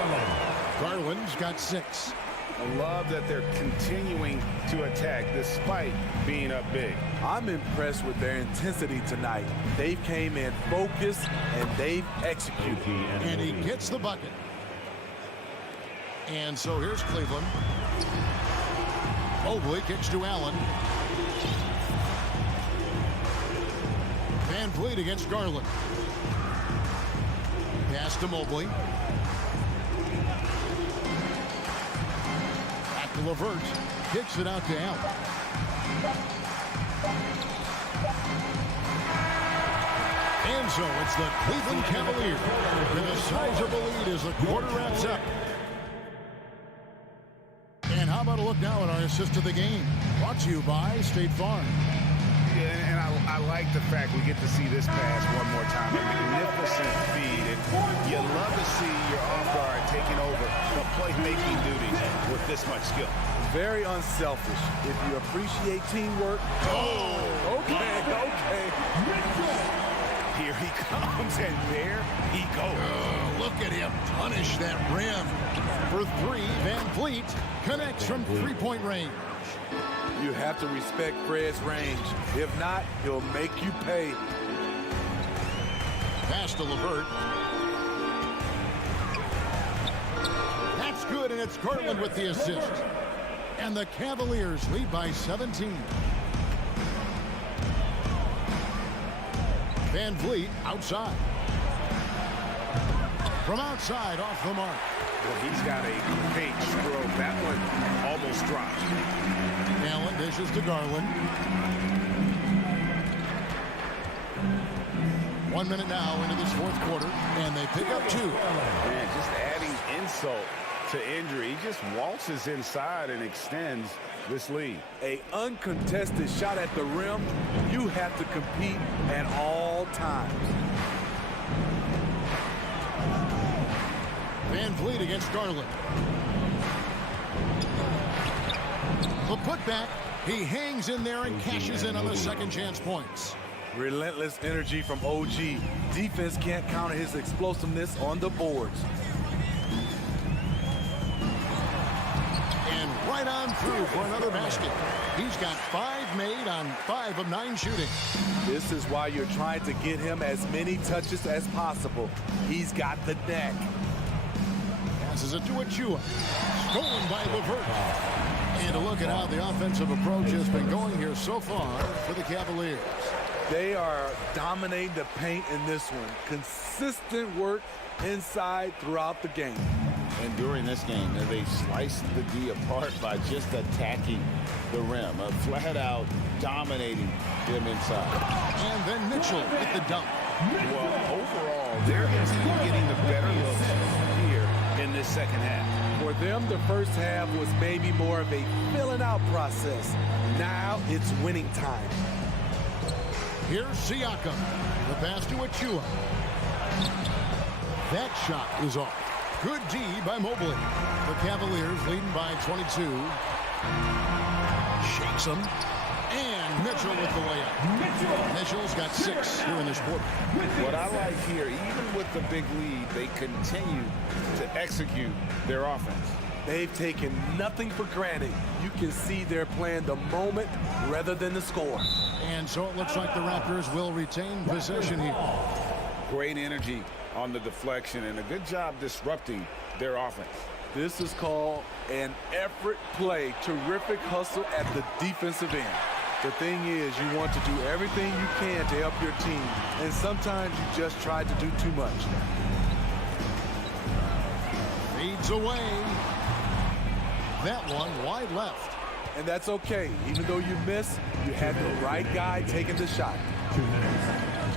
Garland's got 6. I love that they're continuing to attack despite being up big. I'm impressed with their intensity tonight. They came in focused and they've executed. And he gets the bucket. And so here's Cleveland. Mobley kicks to Allen. Van Vliet against Garland. Pass to Mobley. Back to LeVert. Kicks it out to Allen. And so it's the Cleveland Cavaliers with a sizable lead as the quarter wraps up. And how about a look now at our assist of the game? Brought to you by State Farm. Yeah, and I like the fact we get to see this pass one more time. A magnificent feed. And you love to see your off guard taking over the playmaking duties with this much skill. Very unselfish. If you appreciate teamwork. Oh, okay. Here he comes, and there he goes. Look at him punish that rim. For 3, Van Vliet connects from three-point range. You have to respect Fred's range. If not, he'll make you pay. Pass to LeVert. That's good, and it's Garland with the assist. And the Cavaliers lead by 17. Van Vliet outside. From outside, off the mark. Well, he's got a great stroke. That one almost dropped. Allen dishes to Garland. 1 minute now into this fourth quarter, and they pick up 2. Man, just adding insult to injury. He just waltzes inside and extends this lead. A uncontested shot at the rim, you have to compete at all times. Van Vliet against Garland. The putback. He hangs in there and cashes in on the second chance points. Relentless energy from OG. Defense can't counter his explosiveness on the boards. And right on through for another basket. He's got 5 made on 5 of 9 shooting. This is why you're trying to get him as many touches as possible. He's got the knack. Passes it to Achua. Stolen by LeVert. And a look at how the offensive approach has been going here so far for the Cavaliers. They are dominating the paint in this one. Consistent work inside throughout the game. And during this game, they sliced the D apart by just attacking the rim, flat out dominating them inside. And then Mitchell with the dunk. Well, overall, they're getting the better looks here in this second half. For them, the first half was maybe more of a filling out process. Now it's winning time. Here's Siakam. The pass to Achua. That shot is off. Good D by Mobley. The Cavaliers leading by 22. Shakes him. And Mitchell with the layup. Mitchell's got 6 here in this quarter. What I like here, even with the big lead, they continue to execute their offense. They've taken nothing for granted. You can see they're playing the moment rather than the score. And so it looks like the Raptors will retain possession here. Great energy on the deflection and a good job disrupting their offense. This is called an effort play. Terrific hustle at the defensive end. The thing is, you want to do everything you can to help your team, and sometimes you just try to do too much. Fades away. That one wide left. And that's okay. Even though you miss, you had the right guy taking the shot.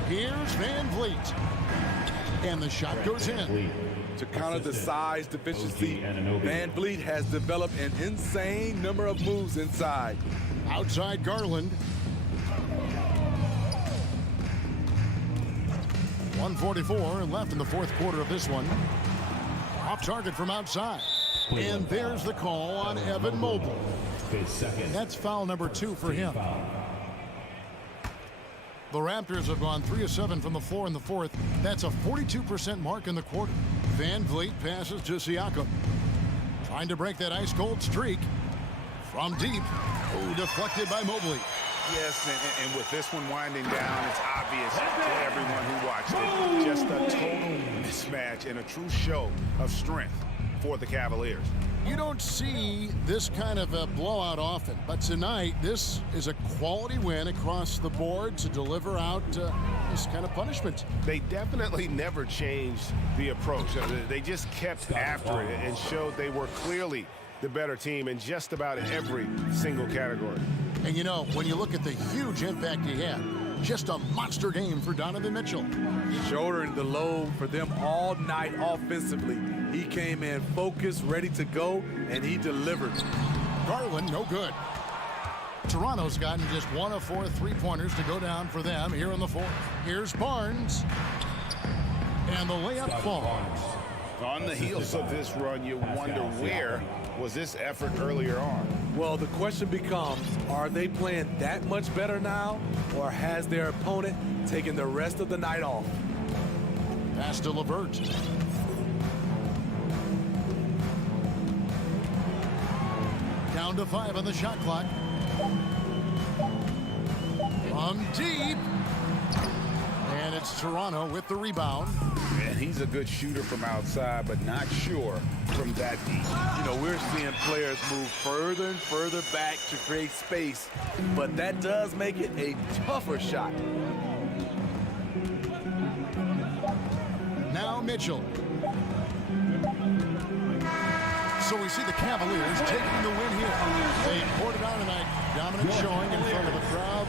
Here's Van Vliet. And the shot goes in. To counter the size deficiency, Van Vliet has developed an insane number of moves inside. Outside Garland. 1:44 left in the fourth quarter of this one. Off target from outside. And there's the call on Evan Mobley. That's foul number 2 for him. The Raptors have gone 3 of 7 from the floor in the fourth. That's a 42% mark in the quarter. Van Vliet passes to Siakam. Trying to break that ice-cold streak. From deep. Oh, deflected by Mobley. Yes, and with this one winding down, it's obvious to everyone who watched it. Just a total mismatch and a true show of strength for the Cavaliers. You don't see this kind of a blowout often, but tonight this is a quality win across the board to deliver out this kind of punishment. They definitely never changed the approach. They just kept after it and showed they were clearly the better team in just about every single category. And you know, when you look at the huge impact he had, just a monster game for Donovan Mitchell. Shouldering the load for them all night offensively. He came in focused, ready to go, and he delivered. Garland, no good. Toronto's gotten just 1 of 4 three-pointers to go down for them here in the fourth. Here's Barnes. And the layup falls. On the heels of this run, you wonder where was this effort earlier on? Well, the question becomes, are they playing that much better now, or has their opponent taken the rest of the night off? Pass to LeVert. Down to 5 on the shot clock. From deep. And it's Toronto with the rebound. And he's a good shooter from outside, but not sure from that deep. You know, we're seeing players move further and further back to create space, but that does make it a tougher shot. Now Mitchell. So we see the Cavaliers taking the win here. They poured it on tonight. Dominant showing in front of the crowd.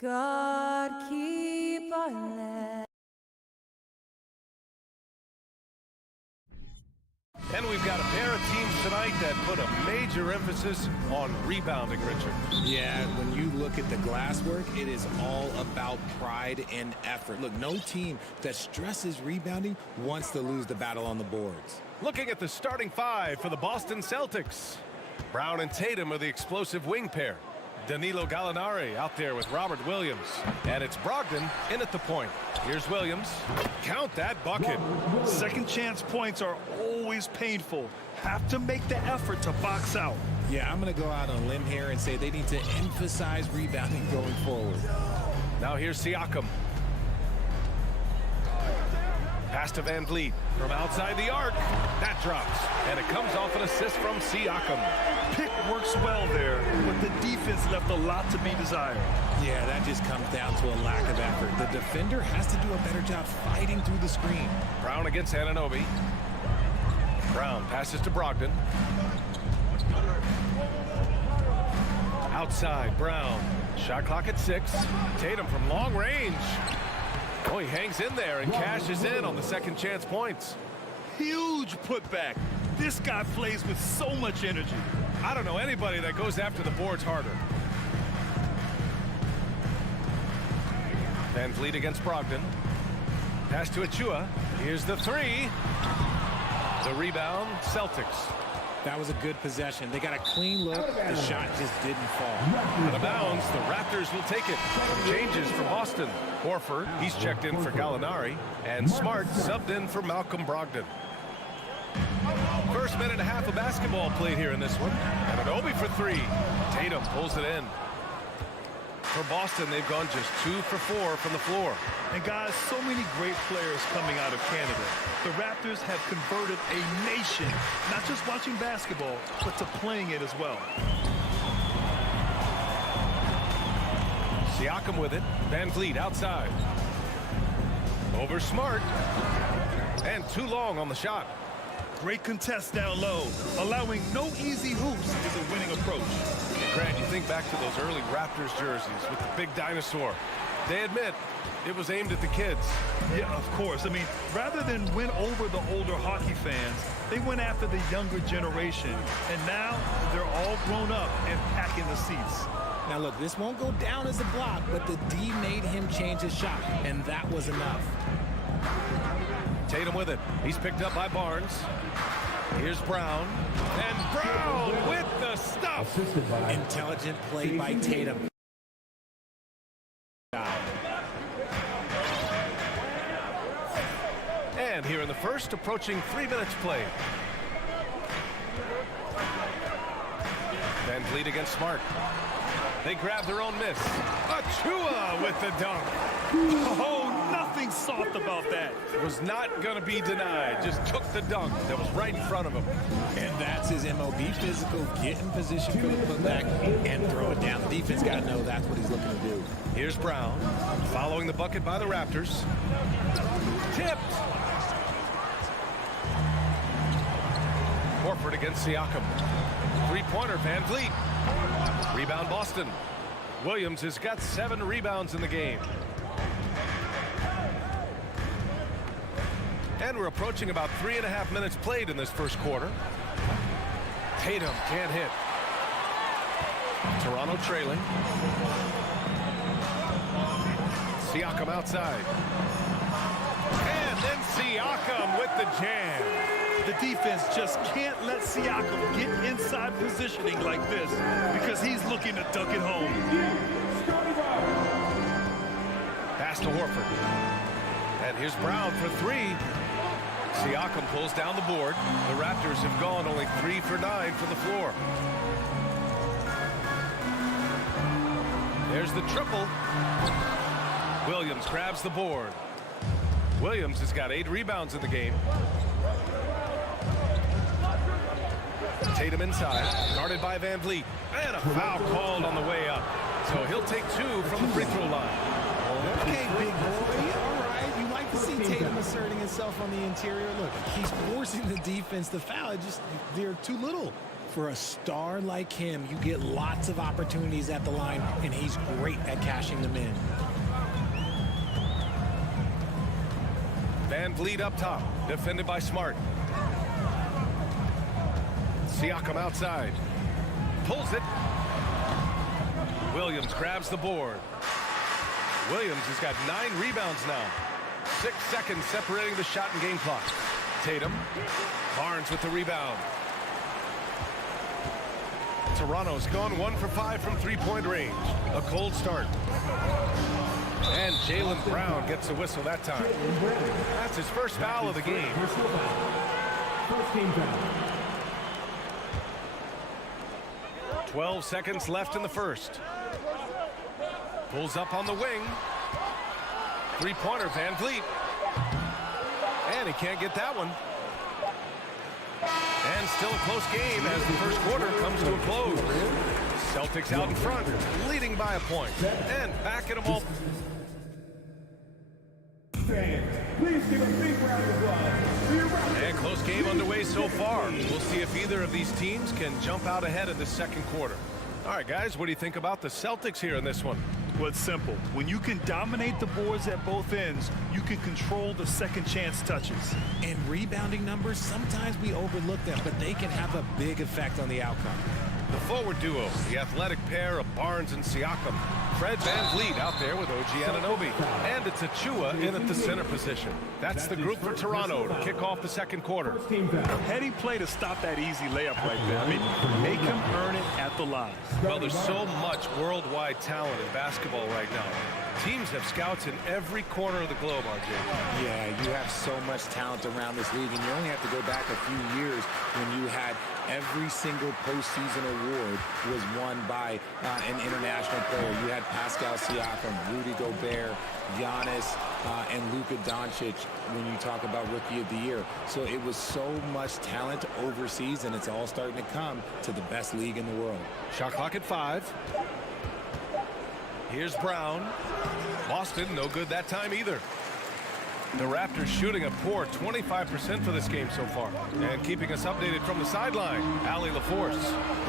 God keep our land. And we've got a pair of teams tonight that put a major emphasis on rebounding, Richard. Yeah, when you look at the glass work, it is all about pride and effort. Look, no team that stresses rebounding wants to lose the battle on the boards. Looking at the starting five for the Boston Celtics. Brown and Tatum are the explosive wing pair. Danilo Gallinari out there with Robert Williams. And it's Brogdon in at the point. Here's Williams. Count that bucket. Second chance points are always painful. Have to make the effort to box out. Yeah, I'm going to go out on a limb here and say they need to emphasize rebounding going forward. Now here's Siakam. Pass to Van Vliet from outside the arc. That drops, and it comes off an assist from Siakam. Pick works well there, but the defense left a lot to be desired. Yeah, that just comes down to a lack of effort. The defender has to do a better job fighting through the screen. Brown against Anunoby. Brown passes to Brogdon. Outside, Brown. Shot clock at 6. Tatum from long range. Oh, he hangs in there and cashes in on the second chance points. Huge putback. This guy plays with so much energy. I don't know anybody that goes after the boards harder. Van Vliet against Brogdon. Pass to Achua. Here's the 3. The rebound, Celtics. That was a good possession. They got a clean look. The shot just didn't fall. Out of bounds, the Raptors will take it. Changes for Boston. Horford, he's checked in for Gallinari. And Smart subbed in for Malcolm Brogdon. First minute and a half of basketball played here in this one. And Anunoby for 3. Tatum pulls it in. For Boston, they've gone just 2 for 4 from the floor. And guys, so many great players coming out of Canada. The Raptors have converted a nation, not just watching basketball, but to playing it as well. Siakam with it. Van Vliet outside. Over Smart. And too long on the shot. Great contest down low. Allowing no easy hoops is a winning approach. Grant, you think back to those early Raptors jerseys with the big dinosaur. They admit it was aimed at the kids. Yeah, of course. I mean, rather than win over the older hockey fans, they went after the younger generation. And now they're all grown up and packing the seats. Now, look, this won't go down as a block, but the D made him change his shot, and that was enough. Tatum with it. He's picked up by Barnes. Here's Brown. And Brown with the stuff. Intelligent play by Tatum. And here in the first, approaching 3 minutes played. Van Vliet against Smart. They grab their own miss. Achua with the dunk. Oh, nothing soft about that. Was not going to be denied. Just took the dunk that was right in front of him. And that's his MO. Be physical, get in position for the putback, and throw it down. The defense got to know that's what he's looking to do. Here's Brown, following the bucket by the Raptors. Tipped. Horford against Siakam. Three-pointer, Van Vliet. Rebound, Boston. Williams has got 7 rebounds in the game. And we're approaching about 3.5 minutes played in this first quarter. Tatum can't hit. Toronto trailing. Siakam outside. And then Siakam with the jam. The defense just can't let Siakam get inside positioning like this because he's looking to dunk it home. Pass to Horford. And here's Brown for 3. Siakam pulls down the board. The Raptors have gone only 3 for 9 from the floor. There's the triple. Williams grabs the board. Williams has got 8 rebounds in the game. Tatum inside, guarded by Van Vliet. And a foul called on the way up. So he'll take 2 from the free throw line. Okay, big boy. All right. You like to see Tatum asserting himself on the interior. Look, he's forcing the defense to foul. They're too little. For a star like him, you get lots of opportunities at the line, and he's great at cashing them in. Van Vliet up top, defended by Smart. Siakam outside. Pulls it. Williams grabs the board. Williams has got 9 rebounds now. 6 seconds separating the shot and game clock. Tatum. Barnes with the rebound. Toronto's gone 1 for 5 from three-point range. A cold start. And Jaylen Brown gets a whistle that time. That's his first foul of the game. First team foul. 12 seconds left in the first. Pulls up on the wing. Three-pointer, Van Vliet. And he can't get that one. And still a close game as the first quarter comes to a close. Celtics out in front, leading by a point. And back at them all. Please give a big round of applause. And close game underway so far. We'll see if either of these teams can jump out ahead in the second quarter. All right, guys, what do you think about the Celtics here in this one? Well, it's simple. When you can dominate the boards at both ends, you can control the second chance touches. And rebounding numbers, sometimes we overlook them, but they can have a big effect on the outcome. The forward duo, the athletic pair of Barnes and Siakam. Fred Van Vliet out there with OG Anunoby. And it's Achua in at the center position. That's the group for Toronto to kick off the second quarter. Heady play to stop that easy layup right there. I mean, make him earn it at the line. Well, there's so much worldwide talent in basketball right now. Teams have scouts in every corner of the globe, RJ. Yeah, you have so much talent around this league, and you only have to go back a few years when you had every single postseason award was won by an international player. You had Pascal Siakam, Rudy Gobert, Giannis, and Luka Doncic when you talk about Rookie of the Year. So it was so much talent overseas, and it's all starting to come to the best league in the world. Shot clock at 5. Here's Brown. Boston, no good that time either. The Raptors shooting a poor 25% for this game so far. And keeping us updated from the sideline, Allie LaForce.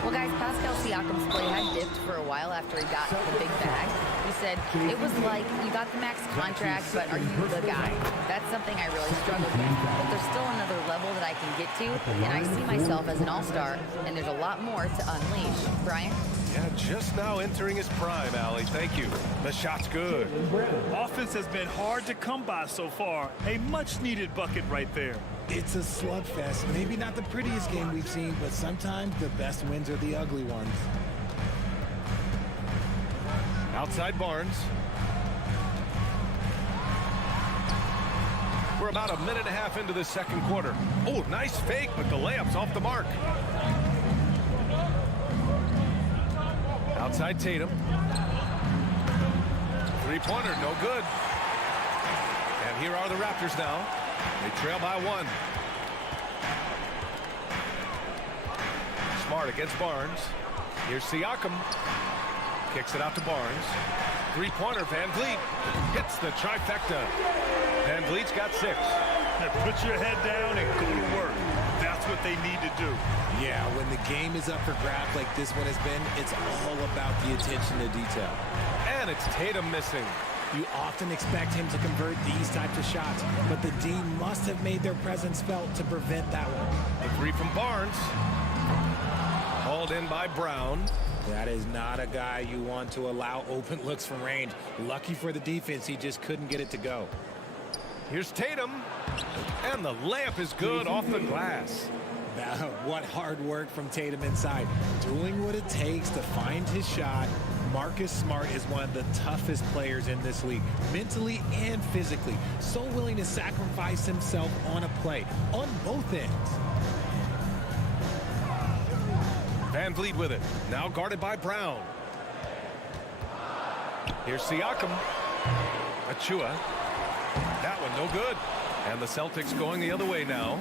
Well, guys, Pascal Siakam's play had dipped for a while after he got the big bag. He said, it was like, you got the max contract, but are you the guy? That's something I really struggled with. But there's still another level that I can get to, and I see myself as an all-star, and there's a lot more to unleash. Brian? Yeah, just now entering his prime, Allie. Thank you. The shot's good. Offense has been hard to come by so far. A much-needed bucket right there. It's a slugfest. Maybe not the prettiest game we've seen, but sometimes the best wins are the ugly ones. Outside Barnes. We're about a minute and a half into the second quarter. Oh, nice fake, but the layup's off the mark. Outside Tatum. Three-pointer, no good. And here are the Raptors now. They trail by 1. Smart against Barnes. Here's Siakam. Kicks it out to Barnes. Three-pointer, Van Vliet. Hits the trifecta. Van Vliet's got 6. Now put your head down and go to work. That's what they need to do. Yeah, when the game is up for grabs like this one has been, it's all about the attention to detail. And it's Tatum missing. You often expect him to convert these types of shots, but the D must have made their presence felt to prevent that one. The 3 from Barnes. Hauled in by Brown. That is not a guy you want to allow open looks from range. Lucky for the defense, he just couldn't get it to go. Here's Tatum. And the layup is good off the glass. What hard work from Tatum inside. Doing what it takes to find his shot. Marcus Smart is one of the toughest players in this league, mentally and physically. So willing to sacrifice himself on a play, on both ends. Van Vliet with it. Now guarded by Brown. Here's Siakam. Achua. That one no good. And the Celtics going the other way now.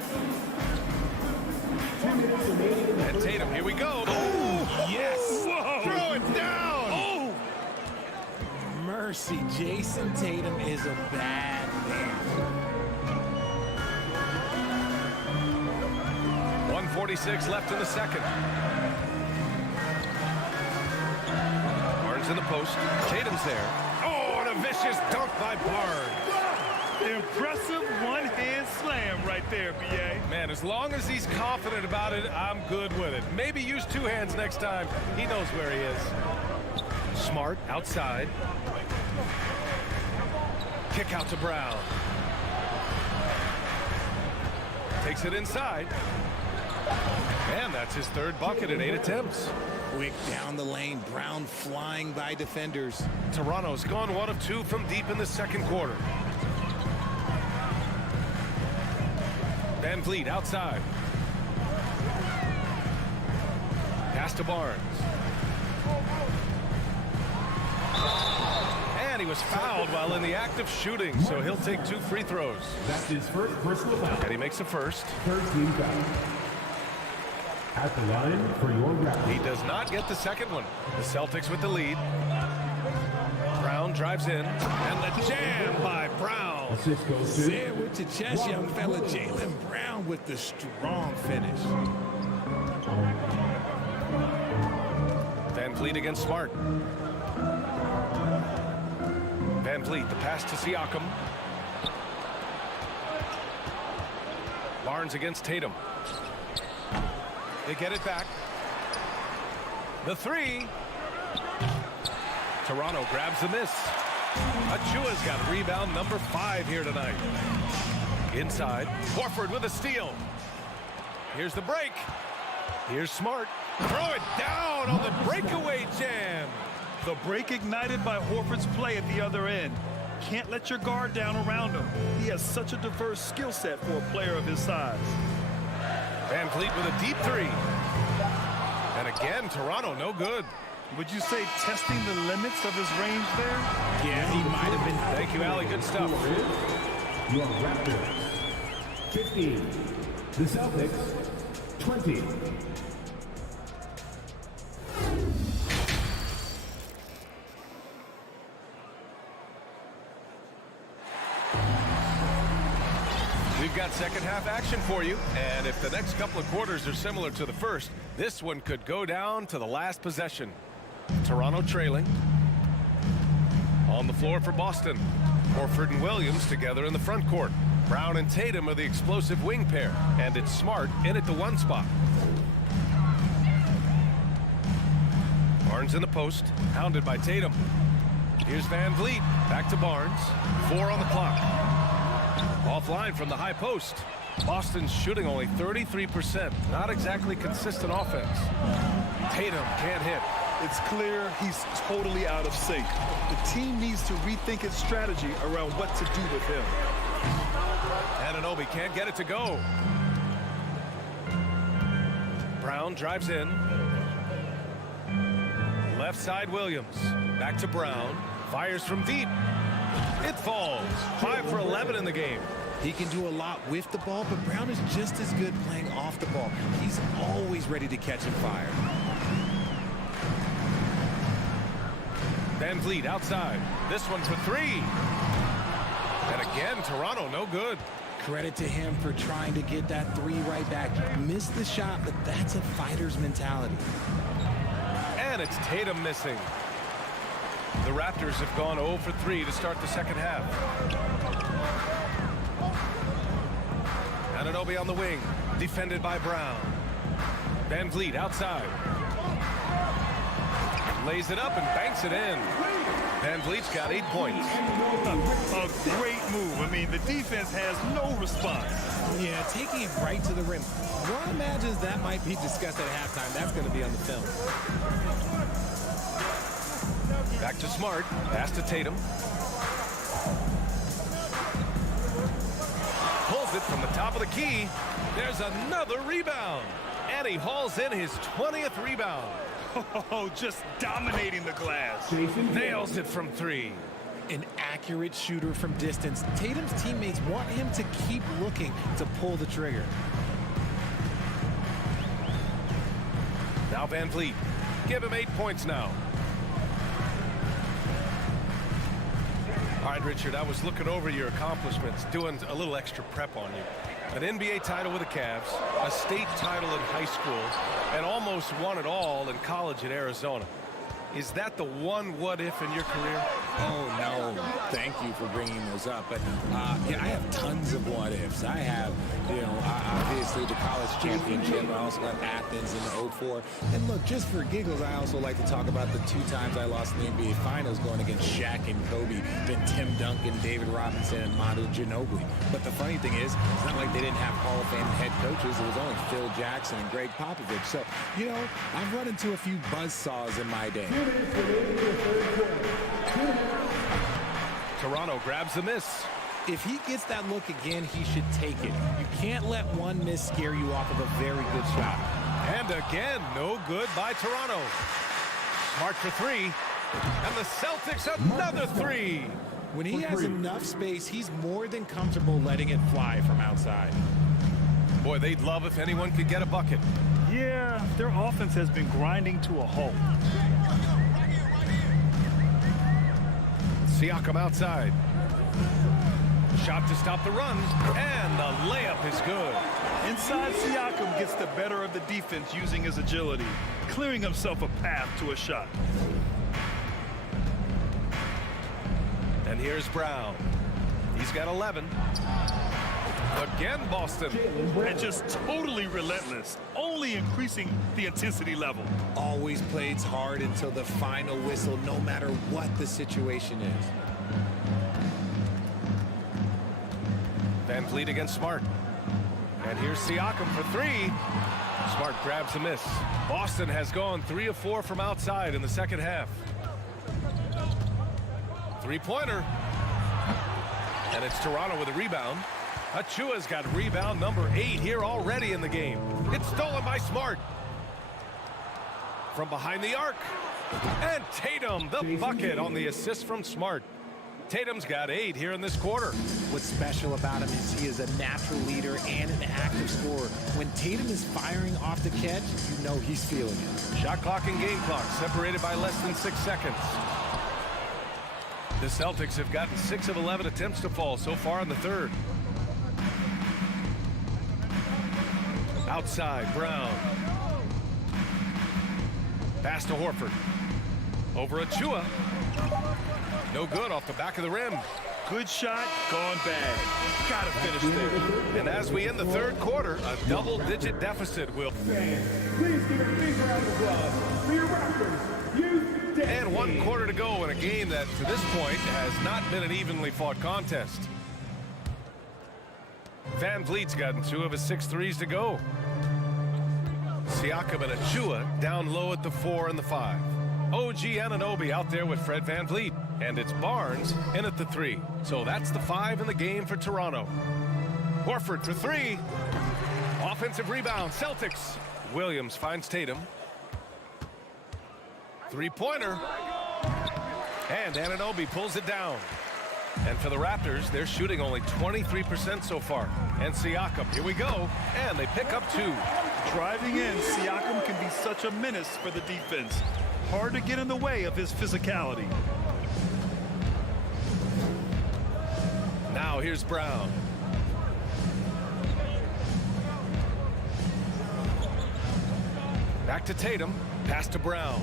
And Tatum, here we go. Oh, yes. Whoa. Throw it down. Oh. Mercy, Jason Tatum is a bad man. 2:46 left in the second. Barnes in the post. Tatum's there. Oh, and a vicious dunk by Barnes. Impressive one-hand slam right there, B.A. Man, as long as he's confident about it, I'm good with it. Maybe use two hands next time. He knows where he is. Smart outside. Kick out to Brown. Takes it inside. And that's his third bucket in 8 attempts. Quick down the lane. Brown flying by defenders. Toronto's gone 1 of 2 from deep in the second quarter. Van Vliet outside. Pass to Barnes. And he was fouled while in the act of shooting, so he'll take 2 free throws. That's his first personal foul. And he makes a first. Third team foul. At the line for your Raptors. He does not get the second one. The Celtics with the lead. Brown drives in, and the jam by Brown. Assist goes to Say it with your chest, young fella. Jaylen Brown with the strong finish. Van Vliet against Smart. Van Vliet, the pass to Siakam. Barnes against Tatum. They get it back. The three. Toronto grabs the miss. Achua's got rebound number 5 here tonight. Inside, Horford with a steal. Here's the break. Here's Smart. Throw it down on the breakaway jam. The break ignited by Horford's play at the other end. Can't let your guard down around him. He has such a diverse skill set for a player of his size. Van Vliet with a deep 3. And again, Toronto no good. Would you say testing the limits of his range there? Yeah, he might have been. Thank you, Allie. Good stuff. your Raptors. 15. The Celtics. 20. We've got second half action for you, and if the next couple of quarters are similar to the first, this one could go down to the last possession. Toronto trailing. On the floor for Boston. Horford and Williams together in the front court. Brown and Tatum are the explosive wing pair, and it's Smart in at the 1 spot. Barnes in the post, hounded by Tatum. Here's Van Vliet, back to Barnes. 4 on the clock. Offline from the high post. Boston's shooting only 33%. Not exactly consistent offense. Tatum can't hit. It's clear he's totally out of sync. The team needs to rethink its strategy around what to do with him. Anunoby can't get it to go. Brown drives in. Left side Williams. Back to Brown. Fires from deep. It falls. 5 for 11 in the game. He can do a lot with the ball, but Brown is just as good playing off the ball. He's always ready to catch and fire. Van Vliet outside. This one for 3. And again, Toronto no good. Credit to him for trying to get that 3 right back. Missed the shot, but that's a fighter's mentality. And it's Tatum missing. The Raptors have gone 0 for 3 to start the second half. Anunoby on the wing, defended by Brown. Van Vliet outside. Lays it up and banks it in. Van Vliet's got 8 points. A great move. I mean, the defense has no response. Yeah, taking it right to the rim. One imagines that might be discussed at halftime. That's going to be on the film. Back to Smart. Pass to Tatum. Pulls it from the top of the key. There's another rebound. And he hauls in his 20th rebound. Oh, just dominating the glass. Nails it from 3. An accurate shooter from distance. Tatum's teammates want him to keep looking to pull the trigger. Now Van Vliet. Give him 8 points now. All right, Richard, I was looking over your accomplishments, doing a little extra prep on you. An NBA title with the Cavs, a state title in high school, and almost won it all in college at Arizona. Is that the one what-if in your career? Oh, no. Thank you for bringing those up. But, yeah, I have tons of what-ifs. I have, obviously the college championship. I also got Athens in the 04. And, look, just for giggles, I also like to talk about the 2 times I lost in the NBA Finals going against Shaq and Kobe, then Tim Duncan, David Robinson, and Manu Ginobili. But the funny thing is, it's not like they didn't have Hall of Fame head coaches. It was only Phil Jackson and Greg Popovich. So, I've run into a few buzzsaws in my day. Toronto grabs the miss. If he gets that look again, he should take it. You can't let one miss scare you off of a very good shot. And again, no good by Toronto. Smart for 3. And the Celtics another 3. When he has enough space, he's more than comfortable letting it fly from outside. Boy, they'd love if anyone could get a bucket. Yeah, their offense has been grinding to a halt. Siakam outside. Shot to stop the run, and the layup is good. Inside, Siakam gets the better of the defense using his agility, clearing himself a path to a shot. And here's Brown. He's got 11. Again, Boston. And just totally relentless, only increasing the intensity level. Always plays hard until the final whistle, no matter what the situation is. Van Vliet against Smart. And here's Siakam for 3. Smart grabs a miss. Boston has gone 3 of 4 from outside in the second half. 3-pointer. And it's Toronto with a rebound. Achua's got rebound number 8 here already in the game. It's stolen by Smart. From behind the arc. And Tatum, the bucket on the assist from Smart. Tatum's got 8 here in this quarter. What's special about him is he is a natural leader and an active scorer. When Tatum is firing off the catch, you know he's feeling it. Shot clock and game clock separated by less than 6 seconds. The Celtics have gotten 6 of 11 attempts to fall so far in the third. Outside, Brown. Pass to Horford. Over Achua. No good off the back of the rim. Good shot, gone bad. Gotta finish there. And as we end the third quarter, a double-digit deficit will. Please give a big round of applause for your Raptors. And 1 quarter to go in a game that, to this point, has not been an evenly fought contest. Van Vliet's gotten 2 of his 6 threes to go. Siakam and Achua down low at the 4 and the 5. OG Anunoby out there with Fred Van Vliet. And it's Barnes in at the 3. So that's the 5 in the game for Toronto. Horford for 3. Offensive rebound, Celtics. Williams finds Tatum. 3-pointer. And Anunoby pulls it down. And for the Raptors, they're shooting only 23% so far. And Siakam, here we go. And they pick up 2. Driving in, Siakam can be such a menace for the defense. Hard to get in the way of his physicality. Now here's Brown. Back to Tatum. Pass to Brown.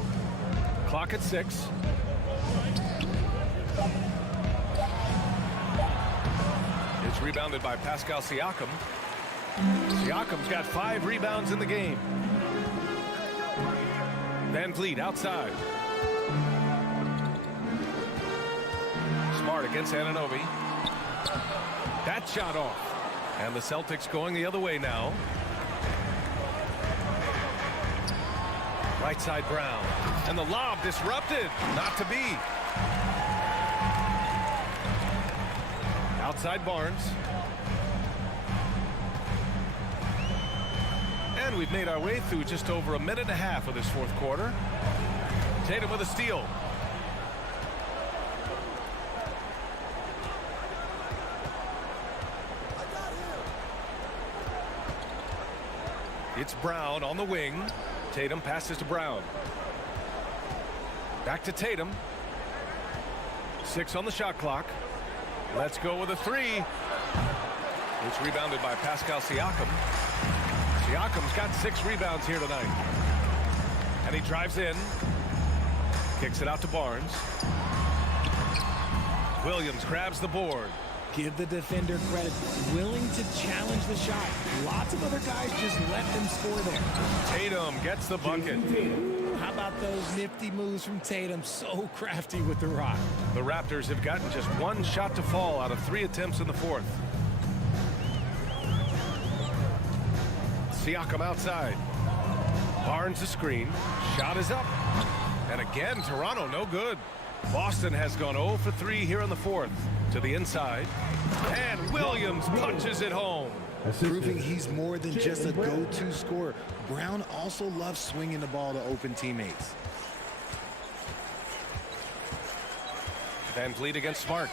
Clock at 6. It's rebounded by Pascal Siakam. Siakam's got 5 rebounds in the game. Van Vliet outside. Smart against Anunoby. That shot off. And the Celtics going the other way now. Right side Brown. And the lob disrupted. Not to be. Outside Barnes. And we've made our way through just over a minute and a half of this fourth quarter. Tatum with a steal. It's Brown on the wing. Tatum passes to Brown. Back to Tatum. 6 on the shot clock. Let's go with a 3. It's rebounded by Pascal Siakam. Siakam's got 6 rebounds here tonight. And he drives in. Kicks it out to Barnes. Williams grabs the board. Give the defender credit. Willing to challenge the shot. Lots of other guys just let them score there. Tatum gets the bucket. How about those nifty moves from Tatum? So crafty with the rock. The Raptors have gotten just 1 shot to fall out of 3 attempts in the 4th. Siakam outside. Barnes the screen. Shot is up. And again, Toronto no good. Boston has gone 0 for 3 here in the 4th. To the inside. And Williams punches it home. Proving he's more than just a go-to scorer. Brown also loves swinging the ball to open teammates. Van Vliet against Smart.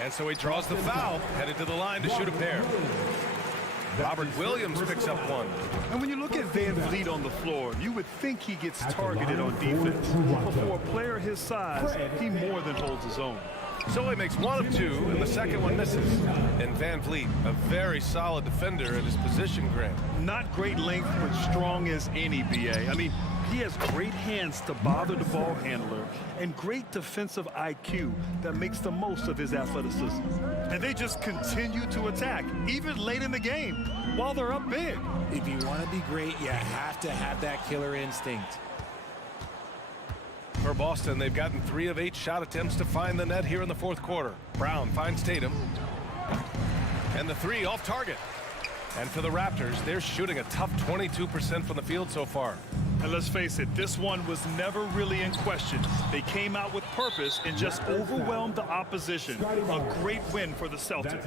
And so he draws the foul, headed to the line to shoot a pair. Robert Williams picks up 1. And when you look at Van Vliet on the floor, you would think he gets targeted on defense. But for a player his size, he more than holds his own. So he makes 1 of 2, and the second one misses. And Van Vliet, a very solid defender at his position, Grant. Not great length, but strong as any, BA. I mean, he has great hands to bother the ball handler and great defensive IQ that makes the most of his athleticism. And they just continue to attack, even late in the game, while they're up big. If you want to be great, you have to have that killer instinct. For Boston, they've gotten 3 of 8 shot attempts to find the net here in the 4th quarter. Brown finds Tatum. And the 3 off target. And for the Raptors, they're shooting a tough 22% from the field so far. And let's face it, this one was never really in question. They came out with purpose and just overwhelmed the opposition. A great win for the Celtics.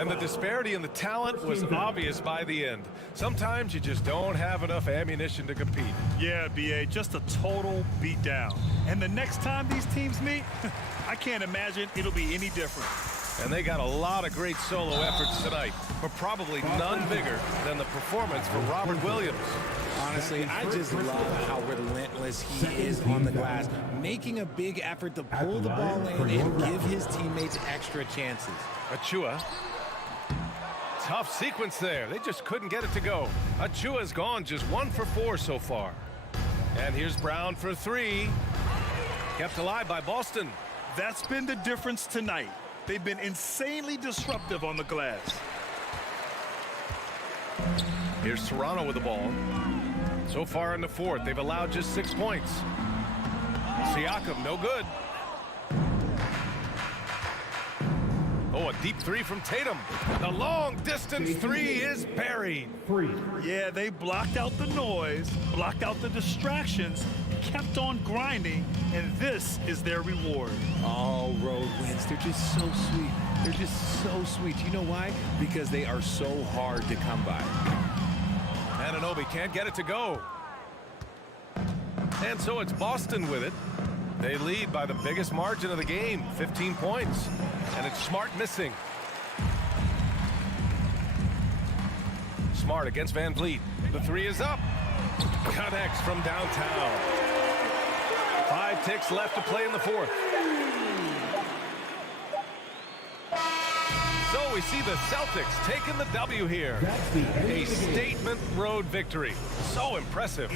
And the disparity in the talent was obvious by the end. Sometimes you just don't have enough ammunition to compete. Yeah, BA, just a total beatdown. And the next time these teams meet, I can't imagine it'll be any different. And they got a lot of great solo efforts tonight, but probably none bigger than the performance for Robert Williams. Honestly, I just love how relentless he is on the glass, making a big effort to pull the ball in and give his teammates extra chances. Achua. Tough sequence there. They just couldn't get it to go. Achua's gone just 1 for 4 so far. And here's Brown for 3. Kept alive by Boston. That's been the difference tonight. They've been insanely disruptive on the glass. Here's Toronto with the ball. So far in the 4th, they've allowed just 6 points. Siakam, no good. Oh, a deep 3 from Tatum. The long distance 3 is buried. Yeah, they blocked out the noise, blocked out the distractions, kept on grinding, and this is their reward. All road wins. They're just so sweet. They're just so sweet. You know why? Because they are so hard to come by. Anunoby can't get it to go. And so it's Boston with it. They lead by the biggest margin of the game, 15 points. And it's Smart missing. Smart against Van Vliet. The 3 is up. Connects from downtown. 5 ticks left to play in the 4th. So we see the Celtics taking the W here. A statement road victory. So impressive.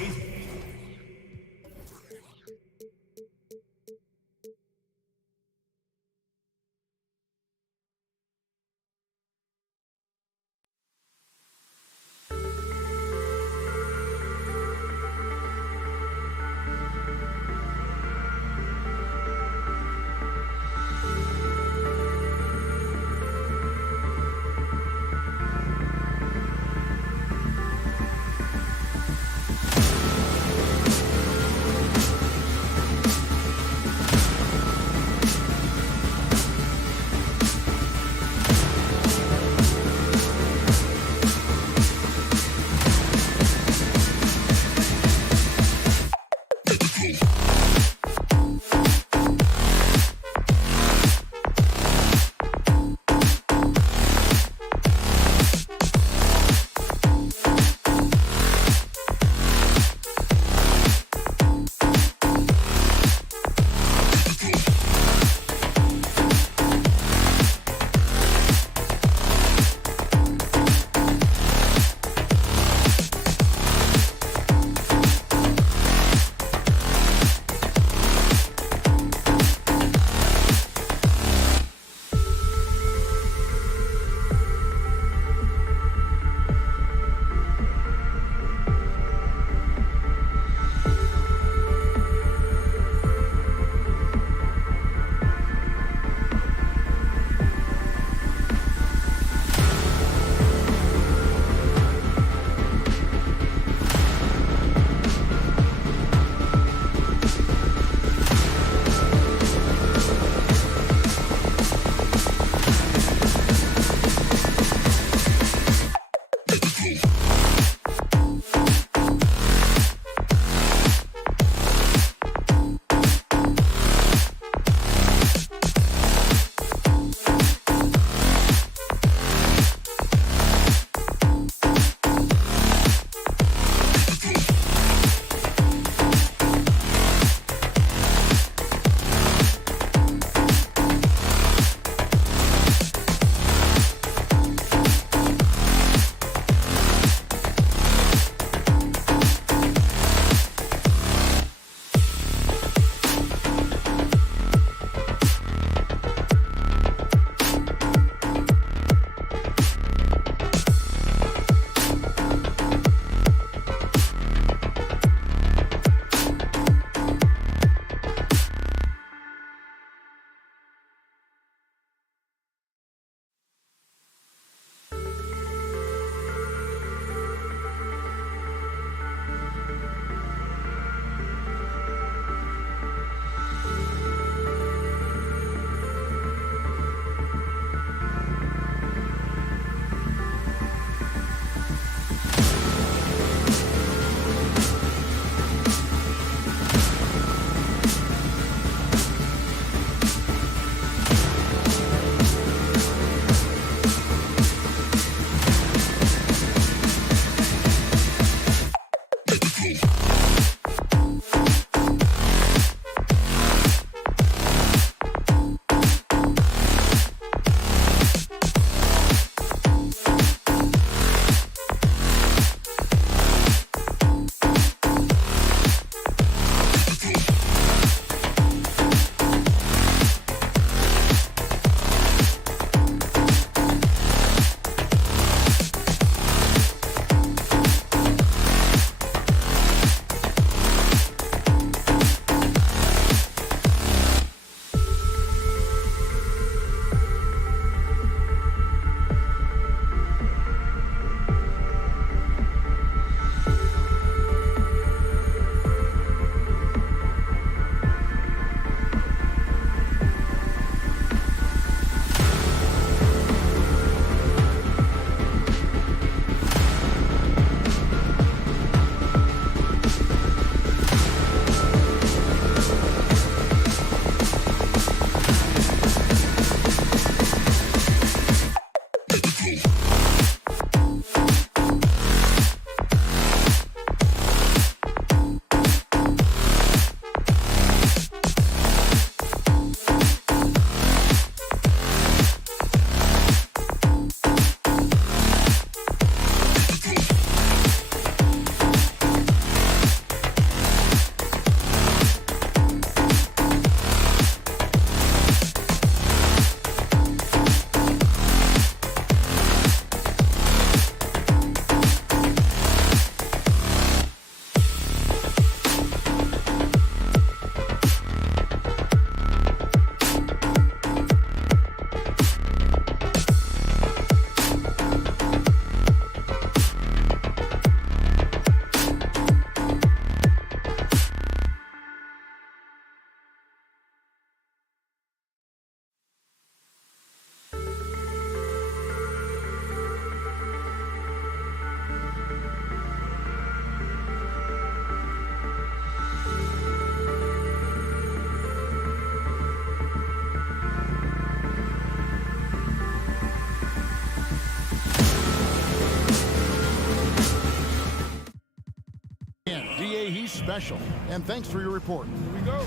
He's special. And thanks for your report. Here we go.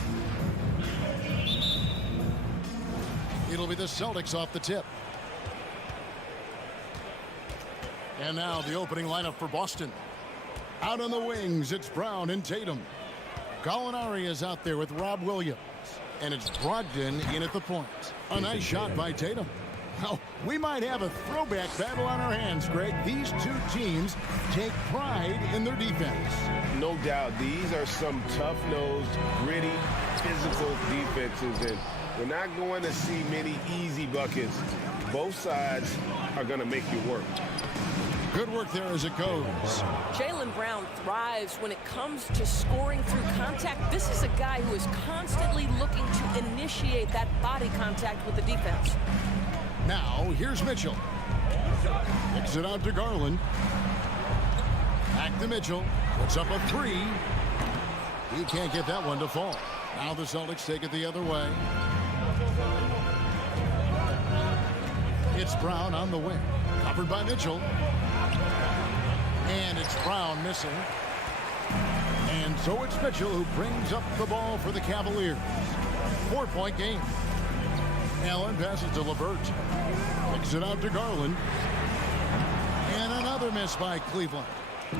It'll be the Celtics off the tip. And now the opening lineup for Boston. Out on the wings, it's Brown and Tatum. Gallinari is out there with Rob Williams. And it's Brogdon in at the point. A nice shot by Tatum. Well, we might have a throwback battle on our hands, Greg. These two teams take pride in their defense. No doubt. These are some tough-nosed, gritty, physical defenses, and we're not going to see many easy buckets. Both sides are going to make you work. Good work there as it goes. Jaylen Brown thrives when it comes to scoring through contact. This is a guy who is constantly looking to initiate that body contact with the defense. Now, here's Mitchell. Kicks it out to Garland. Back to Mitchell. Puts up a three. He can't get that one to fall. Now the Celtics take it the other way. It's Brown on the wing. Covered by Mitchell. And it's Brown missing. And so it's Mitchell who brings up the ball for the Cavaliers. 4-point game. Allen passes to LeVert. Kicks it out to Garland. And another miss by Cleveland.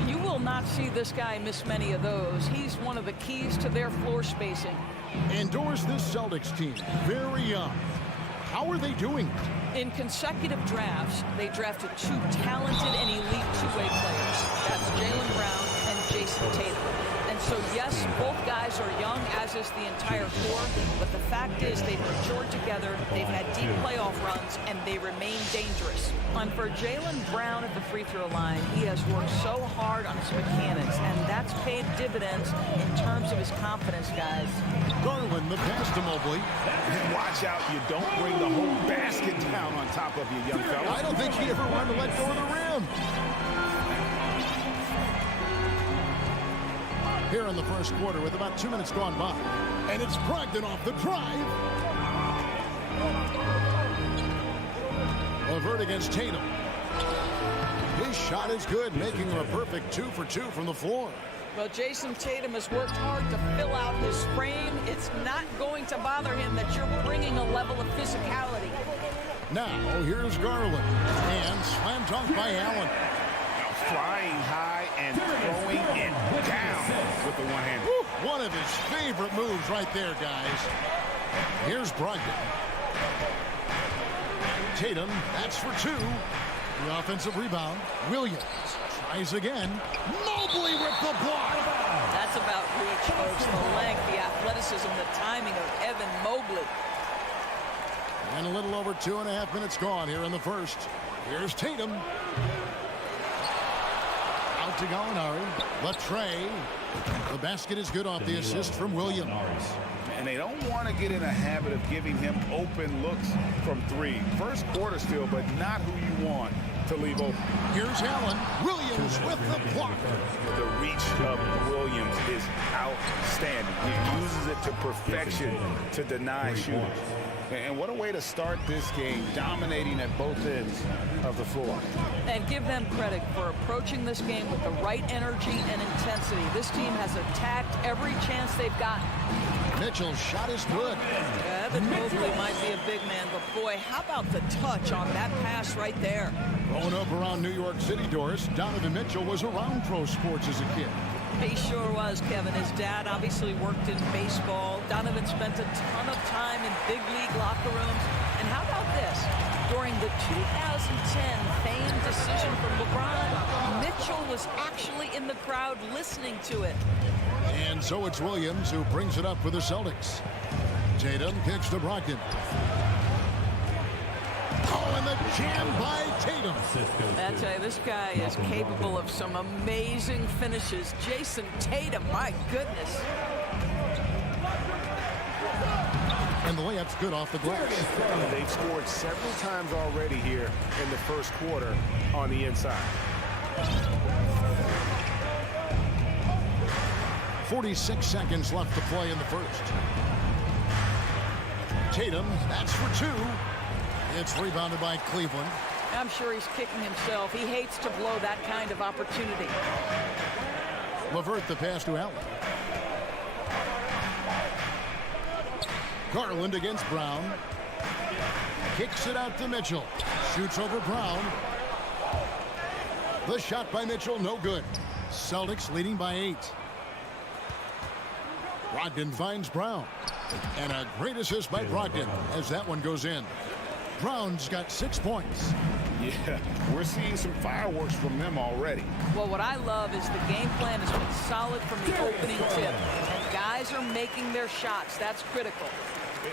You will not see this guy miss many of those. He's one of the keys to their floor spacing. Indoors, this Celtics team, very young. How are they doing it? In consecutive drafts, they drafted two talented and elite two-way players. That's Jaylen Brown and Jason Tatum. And so, yes, both guys are young, as is the entire core, but the fact is they've matured together, they've had deep playoff runs, and they remain dangerous. And for Jaylen Brown at the free throw line, he has worked so hard on his mechanics, and that's paid dividends in terms of his confidence, guys. Garland, the pass to Mobley. And watch out, you don't bring the whole basket down on top of you, young fella. I don't think he ever wanted to let go of the rim. Here in the first quarter with about 2 minutes gone by. And it's Brogdon off the drive. LeVert against Tatum. His shot is good, making him a perfect 2 for 2 from the floor. Well, Jason Tatum has worked hard to fill out his frame. It's not going to bother him that you're bringing a level of physicality. Now, here's Garland. And slam dunk by Allen. Flying high and throwing it down with the one-hand. One of his favorite moves right there, guys. Here's Brogdon. Tatum, that's for 2. The offensive rebound. Williams tries again. Mobley with the block. That's about reach, folks. The length, the athleticism, the timing of Evan Mobley. And a little over 2.5 minutes gone here in the first. Here's Tatum. Out to Gallinari. Latrey. The basket is good off the assist from Williams. And they don't want to get in a habit of giving him open looks from 3. First quarter still, but not who you want to leave open. Here's Allen. Williams with the block. The reach of Williams is outstanding. He uses it to perfection to deny shooters. And what a way to start this game, dominating at both ends of the floor. And give them credit for approaching this game with the right energy and intensity. This team has attacked every chance they've gotten. Mitchell's shot is good. Evan Mobley might be a big man, but boy, how about the touch on that pass right there? Growing up around New York City, Doris, Donovan Mitchell was around pro sports as a kid. He sure was, Kevin. His dad obviously worked in baseball. Donovan spent a ton of time in big league locker rooms. And how about this? During the 2010 famed decision from LeBron, Mitchell was actually in the crowd listening to it. And so it's Williams who brings it up for the Celtics. Tatum kicks to Brogdon. Oh, and the jam by Tatum. I tell you, this guy is capable of some amazing finishes. Jason Tatum, my goodness. And the layup's good off the glass. They've scored several times already here in the first quarter on the inside. 46 seconds left to play in the first. Tatum, that's for 2. It's rebounded by Cleveland. I'm sure he's kicking himself. He hates to blow that kind of opportunity. LeVert the pass to Allen. Garland against Brown. Kicks it out to Mitchell. Shoots over Brown. The shot by Mitchell, no good. Celtics leading by 8. Brogdon finds Brown. And a great assist by Brogdon as that one goes in. Brown's got 6 points. Yeah, we're seeing some fireworks from them already. Well, what I love is the game plan has been solid from the opening tip. And guys are making their shots. That's critical.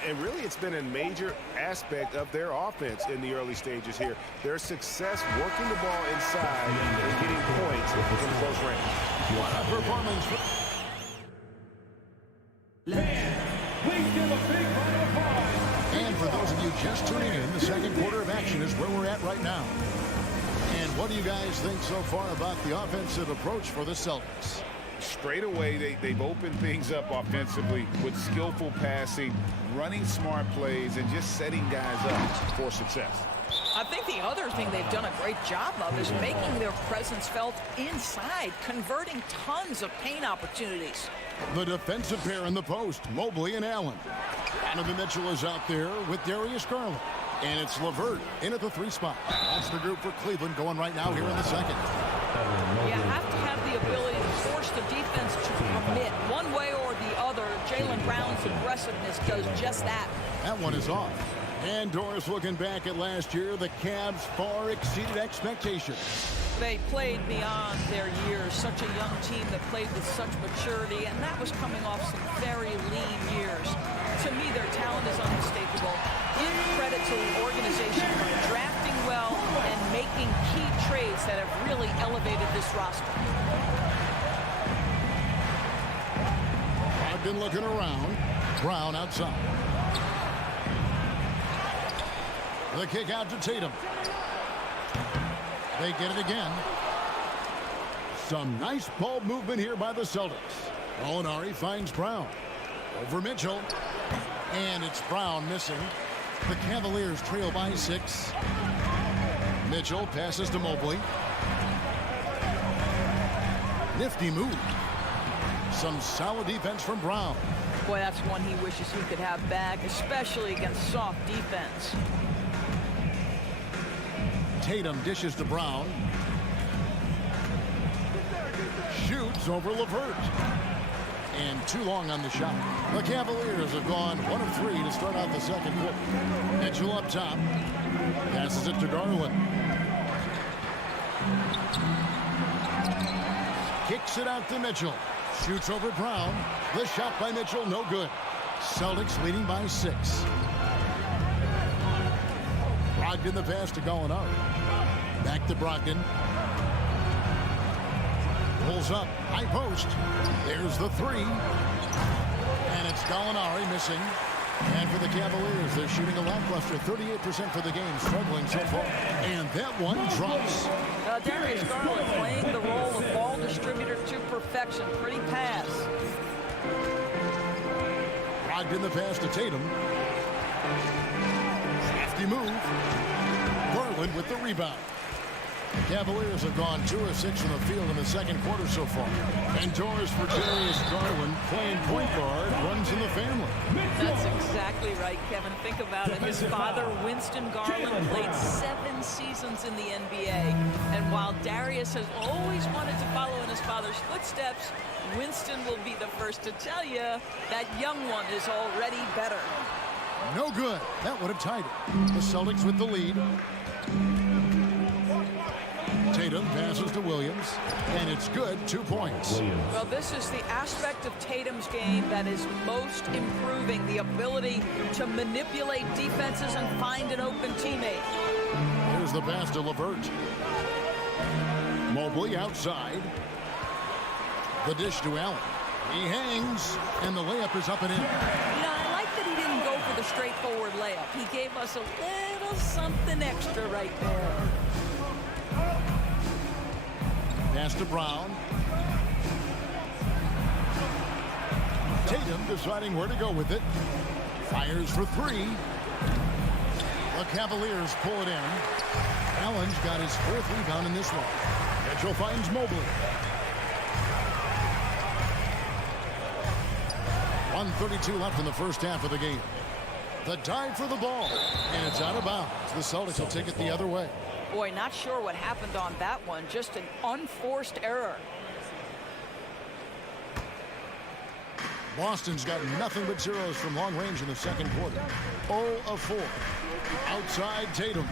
And really, it's been a major aspect of their offense in the early stages here. Their success working the ball inside and getting points from close range. What a performance. And for those of you just tuning in, the second quarter of action is where we're at right now. And what do you guys think so far about the offensive approach for the Celtics? Straight away, they've opened things up offensively with skillful passing, running smart plays, and just setting guys up for success. I think the other thing they've done a great job of is making their presence felt inside, converting tons of paint opportunities. The defensive pair in the post, Mobley and Allen. Donovan Mitchell is out there with Darius Garland. And it's LeVert in at the 3 spot. That's the group for Cleveland going right now here in the second. You have to have the ability to force the defense to commit one way or the other. Jaylen Brown's aggressiveness does just that. That one is off. And Doris, looking back at last year, the Cavs far exceeded expectations. They played beyond their years. Such a young team that played with such maturity, and that was coming off some very lean years. To me, their talent is unmistakable. Give credit to the organization for drafting well and making key trades that have really elevated this roster. I've been looking around. Brown outside. The kick out to Tatum. They get it again. Some nice ball movement here by the Celtics. Molinari finds Brown. Over Mitchell. And it's Brown missing. The Cavaliers trail by 6. Mitchell passes to Mobley. Nifty move. Some solid defense from Brown. Boy, that's one he wishes he could have back, especially against soft defense. Tatum dishes to Brown. Shoots over LeVert. And too long on the shot. The Cavaliers have gone 1 of 3 to start out the second quarter. Mitchell up top. Passes it to Garland. Kicks it out to Mitchell. Shoots over Brown. The shot by Mitchell, no good. Celtics leading by 6. Brogdon the pass to Gallinari. Back to Brogdon. Pulls up, high post. There's the 3. And it's Gallinari missing. And for the Cavaliers, they're shooting a lackluster 38% for the game, struggling so far. And that one drops. Darius Garland playing the role of ball distributor to perfection. Pretty pass. Brogdon the pass to Tatum. Crafty move. Garland with the rebound. The Cavaliers have gone 2 of 6 from the field in the second quarter so far. And doors for Darius Garland, playing point guard, runs in the family. That's exactly right, Kevin. Think about it. His father, Winston Garland, played 7 seasons in the NBA. And while Darius has always wanted to follow in his father's footsteps, Winston will be the first to tell you that young one is already better. No good. That would have tied it. The Celtics with the lead. Tatum passes to Williams, and it's good, 2 points. Well, this is the aspect of Tatum's game that is most improving, the ability to manipulate defenses and find an open teammate. Here's the pass to LeVert. Mobley outside. The dish to Allen. He hangs, and the layup is up and in. You know, I like that he didn't go for the straightforward layup. He gave us a little something extra right there. Pass to Brown. Tatum deciding where to go with it. Fires for 3. The Cavaliers pull it in. Allen's got his 4th rebound in this one. Mitchell finds Mobley. 1:32 left in the first half of the game. The dive for the ball, and it's out of bounds. The Celtics will take it the other way. Boy, not sure what happened on that one. Just an unforced error. Boston's got nothing but zeros from long range in the second quarter. 0 of 4. Outside Tatum.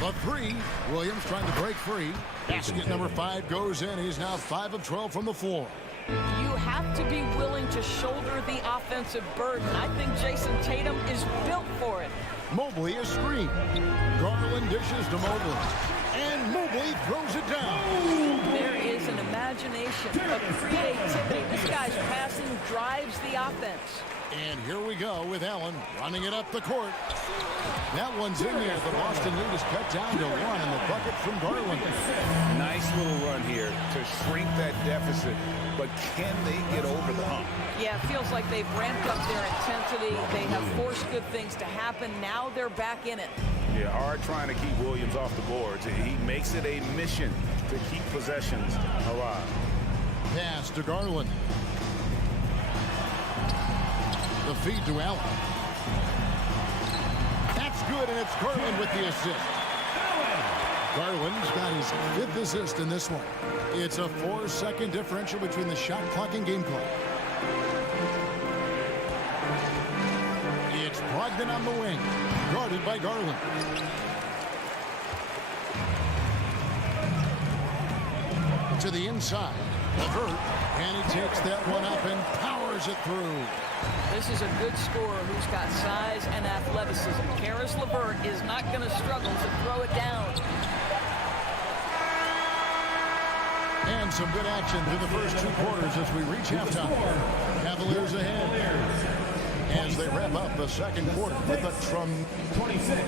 The three. Williams trying to break free. Basket number 5 goes in. He's now 5 of 12 from the floor. You have to be willing to shoulder the offensive burden. I think Jason Tatum is built for it. Mobley a screen. Garland dishes to Mobley. And Mobley throws it down. There is an imagination, a creativity. This guy's passing drives the offense. And here we go with Allen running it up the court. That one's in there. The Boston lead is cut down to 1 and the bucket from Garland. Nice little run here to shrink that deficit, but can they get over the hump? Yeah, it feels like they've ramped up their intensity. They have forced good things to happen. Now they're back in it. Yeah, hard trying to keep Williams off the boards. He makes it a mission to keep possessions alive. Pass to Garland. The feed to Allen. That's good, and it's Garland with the assist. Garland's got his 5th assist in this one. It's a 4-second differential between the shot clock and game clock. It's Brogdon on the wing, guarded by Garland. To the inside, LeVert, and he takes that one up and powers it through. This is a good scorer who's got size and athleticism. Karis LeVert is not going to struggle to throw it down. And some good action through the first 2 quarters as we reach halftime. Cavaliers ahead as they wrap up the second quarter with a 26.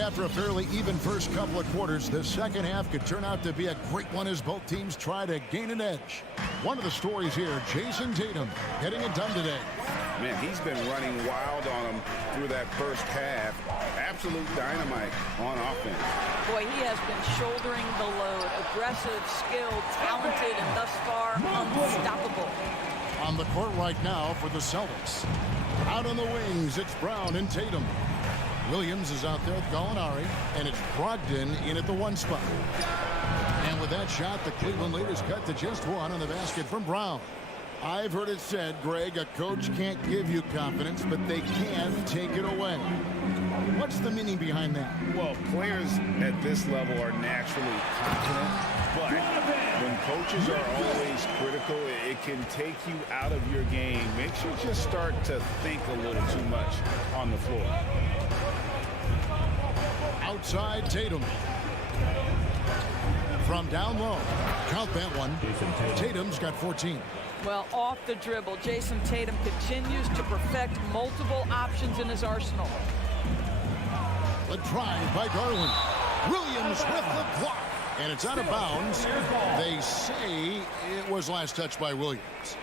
After a fairly even first couple of quarters, the second half could turn out to be a great one as both teams try to gain an edge. One of the stories here, Jason Tatum getting it done today. Man, he's been running wild on him through that first half. Absolute dynamite on offense. Boy, he has been shouldering the load. Aggressive, skilled, talented, and thus far unstoppable. On the court right now for the Celtics. Out on the wings, it's Brown and Tatum. Williams is out there with Gallinari, and it's Brogdon in at the 1 spot. And with that shot, the Cleveland lead is cut to just 1 on the basket from Brown. I've heard it said, Greg, a coach can't give you confidence, but they can take it away. What's the meaning behind that? Well, players at this level are naturally confident, but when coaches are always critical, it can take you out of your game. Makes you just start to think a little too much on the floor. Outside Tatum. From down low. Count that one. Tatum's got 14. Well, off the dribble, Jason Tatum continues to perfect multiple options in his arsenal. The drive by Garland. Williams with the block. And it's out of bounds. They say it was last touched by Williams.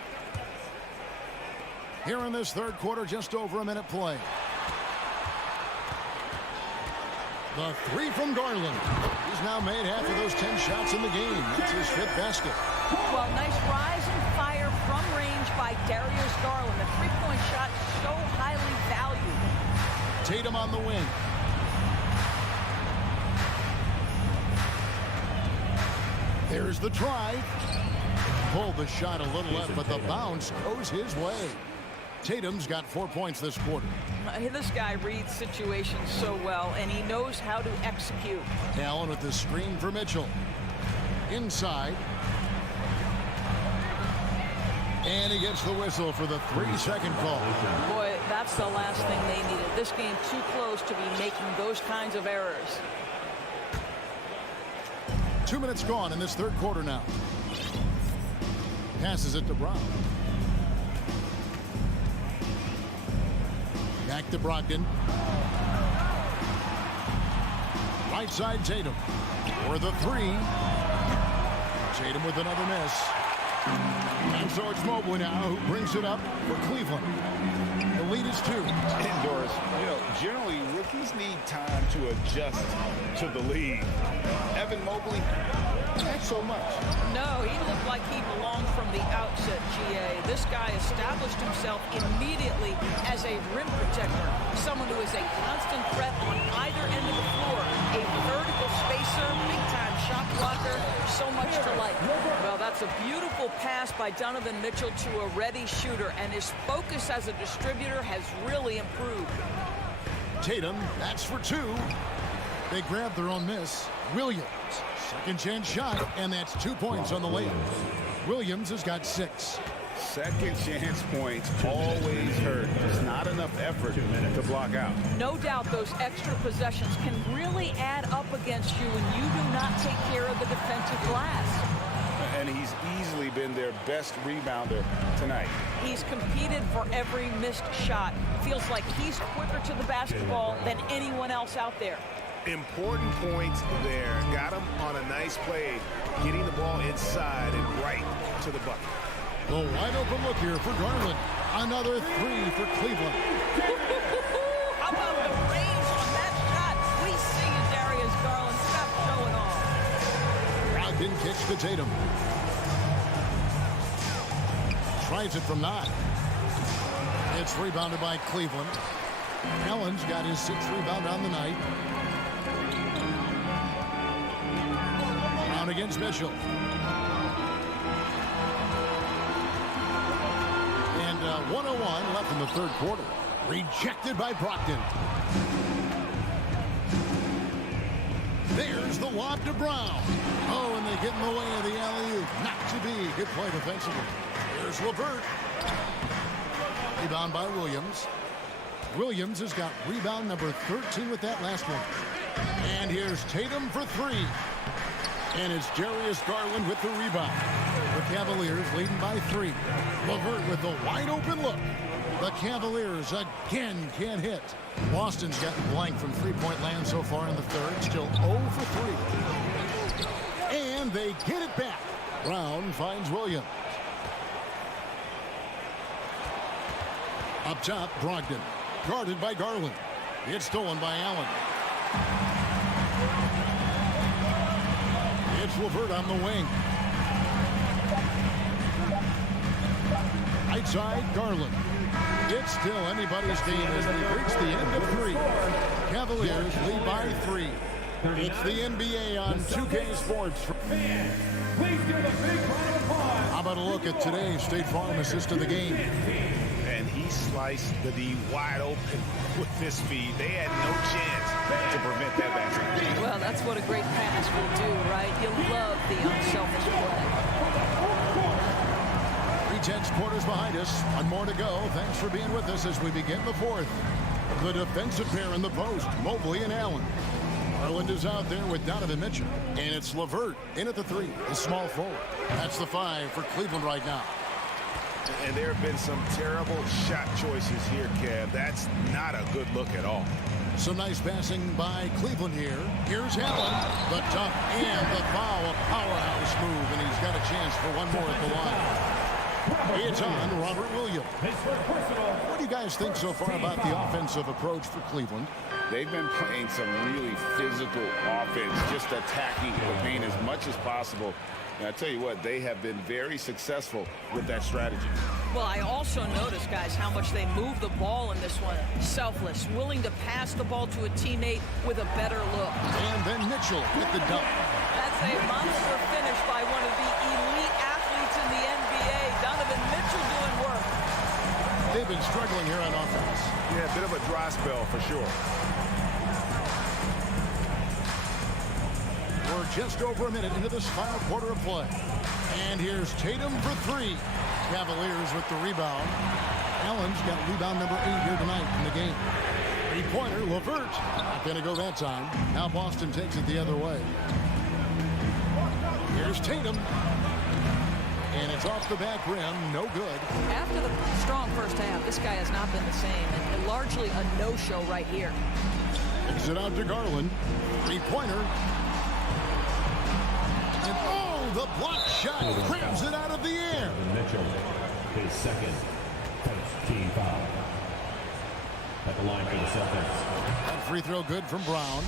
Here in this third quarter, just over a minute play. The 3 from Garland. He's now made half of those 10 shots in the game. That's his 5th basket. Well, nice rise and fire from range by Darius Garland. The 3-point shot so highly valued. Tatum on the wing. There's the drive. Pulled the shot a little left, but the bounce goes his way. Tatum's got 4 points this quarter. This guy reads situations so well, and he knows how to execute. Allen with the screen for Mitchell. Inside. And he gets the whistle for the 3-second call. Boy, that's the last thing they needed. This game too close to be making those kinds of errors. 2 minutes gone in this third quarter now. Passes it to Brown. Back to Brogdon. Right side Tatum. For the 3. Tatum with another miss. So it's Mobley now who brings it up for Cleveland. The lead is 2. Indoors, generally rookies need time to adjust to the league. Evan Mobley, not so much. No, he looked like he belonged from the outset, GA. This guy established himself immediately as a rim protector, someone who is a constant threat on either end of the floor, a vertical spacer, big-time shot blocker, so much to like. Well, that's a beautiful pass by Donovan Mitchell to a ready shooter, and his focus as a distributor has really improved. Tatum, that's for 2. They grab their own miss. Williams, second chance shot, and that's 2 points on the layup. Williams has got 6. Second chance points always hurt. There's not enough effort to block out. No doubt those extra possessions can really add up against you when you do not take care of the defensive glass. And he's easily been their best rebounder tonight. He's competed for every missed shot. Feels like he's quicker to the basketball than anyone else out there. Important points there. Got him on a nice play, getting the ball inside and right to the bucket. The wide open look here for Garland. Another 3 for Cleveland. How about the range on that shot? We see you, Darius Garland. Stop showing off. Brogdon kicks to Tatum. Tries it from 9. It's rebounded by Cleveland. Allen's got his 6th rebound on the night. Down against Mitchell. And 1:01 left in the third quarter. Rejected by Brogdon. There's the lob to Brown. Oh, and they get in the way of the alley-oop. Not to be. Good play defensively. Here's LeVert. Rebound by Williams. Williams has got rebound number 13 with that last one. And here's Tatum for 3. And it's Darius Garland with the rebound. The Cavaliers leading by 3. LeVert with the wide open look. The Cavaliers again can't hit. Boston's gotten blank from three-point land so far in the third. Still 0 for 3. And they get it back. Brown finds Williams. Up top, Brogdon. Guarded by Garland. It's stolen by Allen. It's LeVert on the wing. Right side, Garland. It's still anybody's game as we reach the end of 3. Cavaliers lead by 3. It's the NBA on 2K Sports. How about a look at today's State Farm assist of the game? And he sliced the D wide open with his speed. They had no chance to prevent that basket. Well, that's what a great pass will do, right? You love the unselfish play. 3/10 quarters behind us. One more to go. Thanks for being with us as we begin the fourth. The defensive pair in the post, Mobley and Allen. Garland is out there with Donovan Mitchell. And it's LeVert in at the 3, the small forward. That's the 5 for Cleveland right now. And there have been some terrible shot choices here, Kev. That's not a good look at all. Some nice passing by Cleveland here. Here's Allen. The tough and the foul. A powerhouse move, and he's got a chance for one more at the line. It's on Robert Williams. What do you guys think so far about the offensive approach for Cleveland? They've been playing some really physical offense, just attacking the paint as much as possible. And I tell you what, they have been very successful with that strategy. Well, I also noticed, guys, how much they move the ball in this one. Selfless, willing to pass the ball to a teammate with a better look. And then Mitchell with the dunk. That's a monster finish by one of the elite athletes in the NBA. Donovan Mitchell doing work. They've been struggling here on offense. Yeah, a bit of a dry spell for sure. We're just over a minute into this final quarter of play. And here's Tatum for 3. Cavaliers with the rebound. Allen's got rebound number 8 here tonight in the game. 3-pointer, LeVert. Not going to go that time. Now Boston takes it the other way. Here's Tatum. And it's off the back rim. No good. After the strong first half, this guy has not been the same. And largely a no-show right here. Kicks it out to Garland. 3-pointer. And oh, the block shot grabs it out of the air. second. First team foul. At the line for the Celtics. That free throw good from Brown.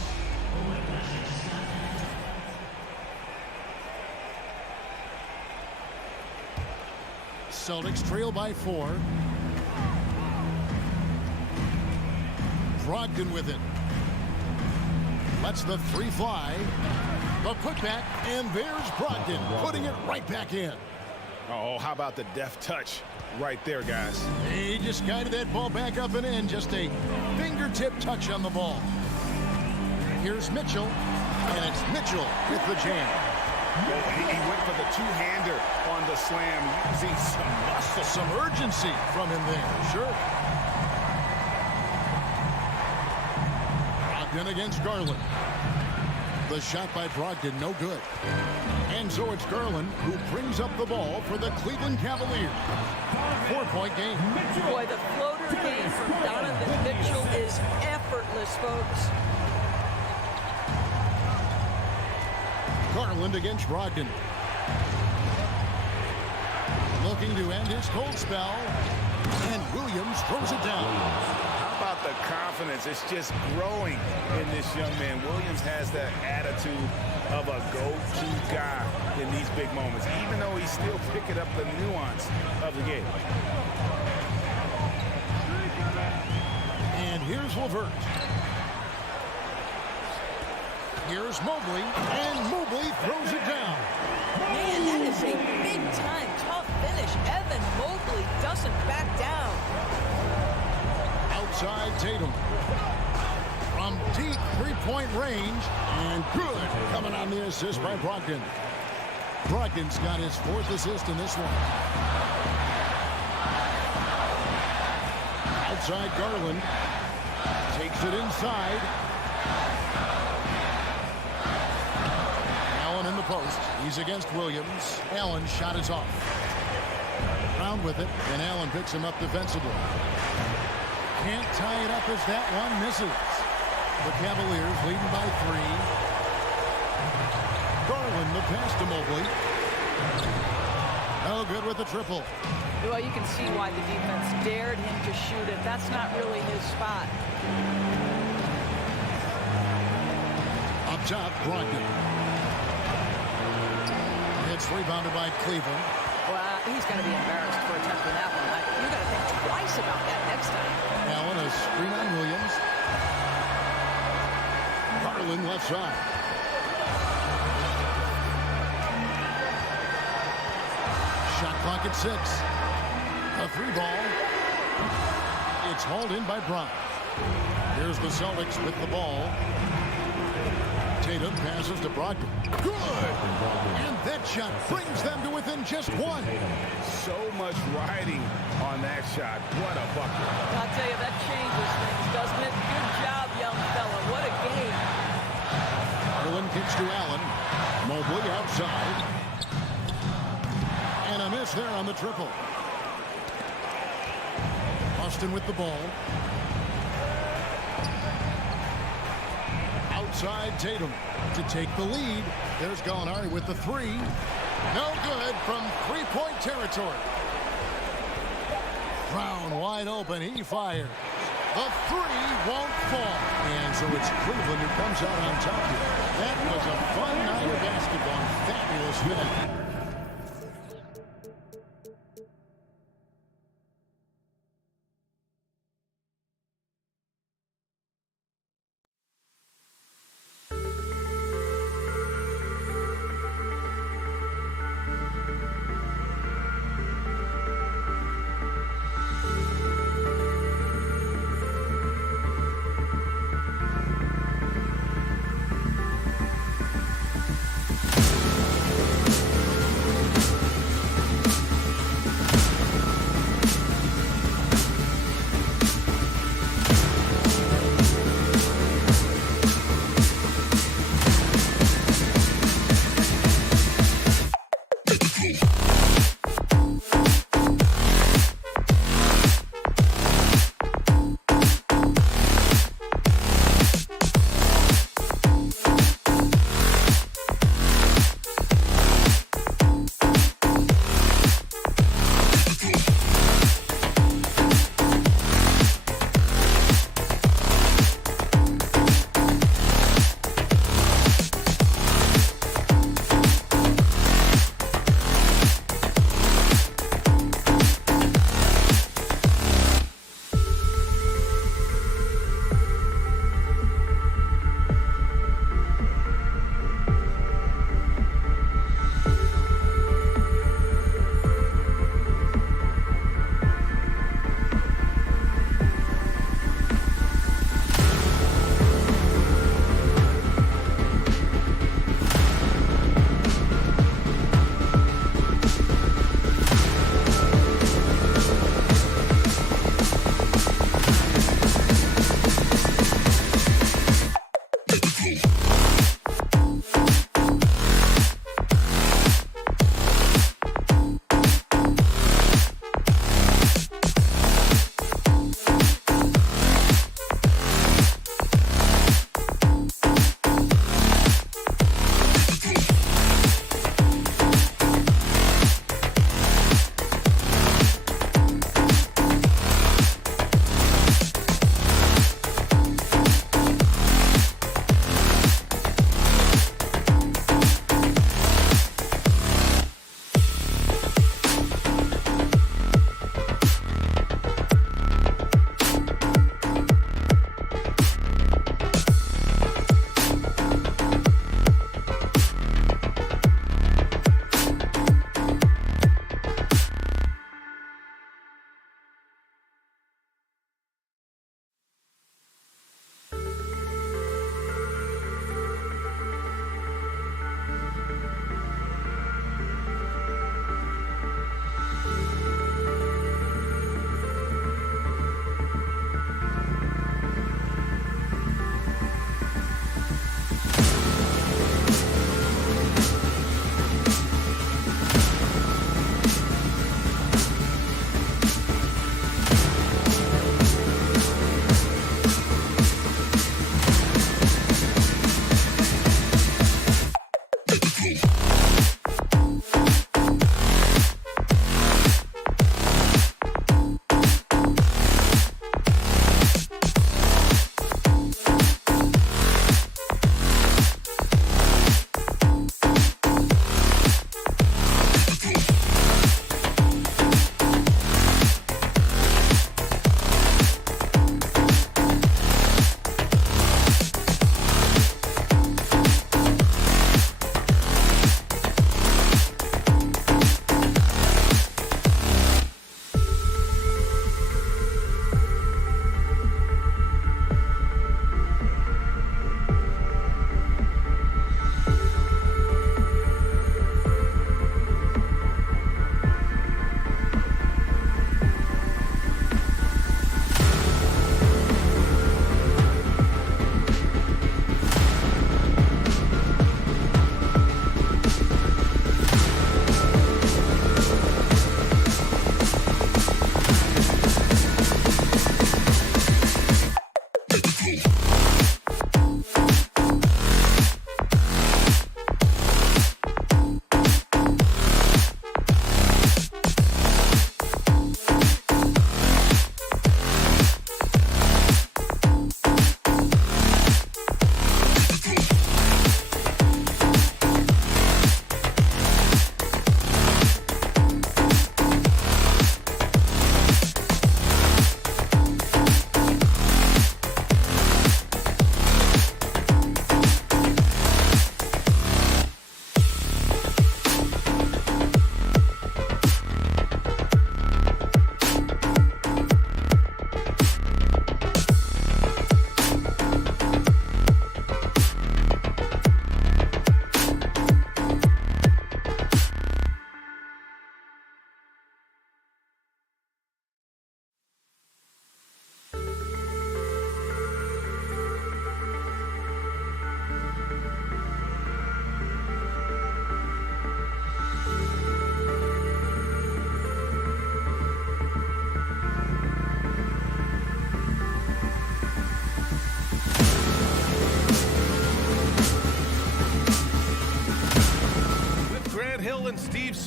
Celtics trail by 4. Brogdon with it. Lets the 3 fly. The putback, and there's Brogdon putting it right back in. Oh, how about the deft touch right there, guys? He just guided that ball back up and in. Just a fingertip touch on the ball. Here's Mitchell, and it's Mitchell with the jam. Oh, he went for the two-hander on the slam, using some muscle. Some urgency from him there, sure. Brogdon against Garland. The shot by Brogdon, no good. And so it's Garland who brings up the ball for the Cleveland Cavaliers. 4-point game. Boy, the floater game from Donovan Mitchell is effortless, folks. Garland against Brogdon. Looking to end his cold spell. And Williams throws it down. How about the confidence? It's just growing in this young man. Williams has that attitude of a go-to guy in these big moments, even though he's still picking up the nuance of the game. And here's LeVert. Here's Mobley, and Mobley throws it down. Man, that is a big-time tough finish. Evan Mobley doesn't back down. Outside Tatum. From deep three-point range, and good coming on the assist by Brogdon. Brogdon's got his 4th assist in this one. Outside Garland. Takes it inside. Allen in the post. He's against Williams. Allen's shot is off. Brown with it, and Allen picks him up defensively. Can't tie it up as that one misses. The Cavaliers leading by 3. Garland the pass to Mobley. No good with the triple. Well, you can see why the defense dared him to shoot it. That's not really his spot. Up top, Brogdon. It's rebounded by Cleveland. Well, he's going to be embarrassed for attempting that one. You got to think twice about that next time. Allen, a screen on Williams. Garland left side. Shot clock at 6. A 3 ball. It's hauled in by Brown. Here's the Celtics with the ball. Tatum passes to Brogdon. Good! And that shot brings them to within just 1. So much riding on that shot. What a bucket. I'll tell you, that changes things, doesn't it? Good job, young fella. What a game. Garland kicks to Allen. Mobley outside. And a miss there on the triple. Austin with the ball. Outside Tatum to take the lead. There's Gallinari with the 3. No good from 3-point territory. Brown wide open. He fires. The 3 won't fall. And so it's Cleveland who comes out on top here. That was a fun night of basketball. Fabulous finish.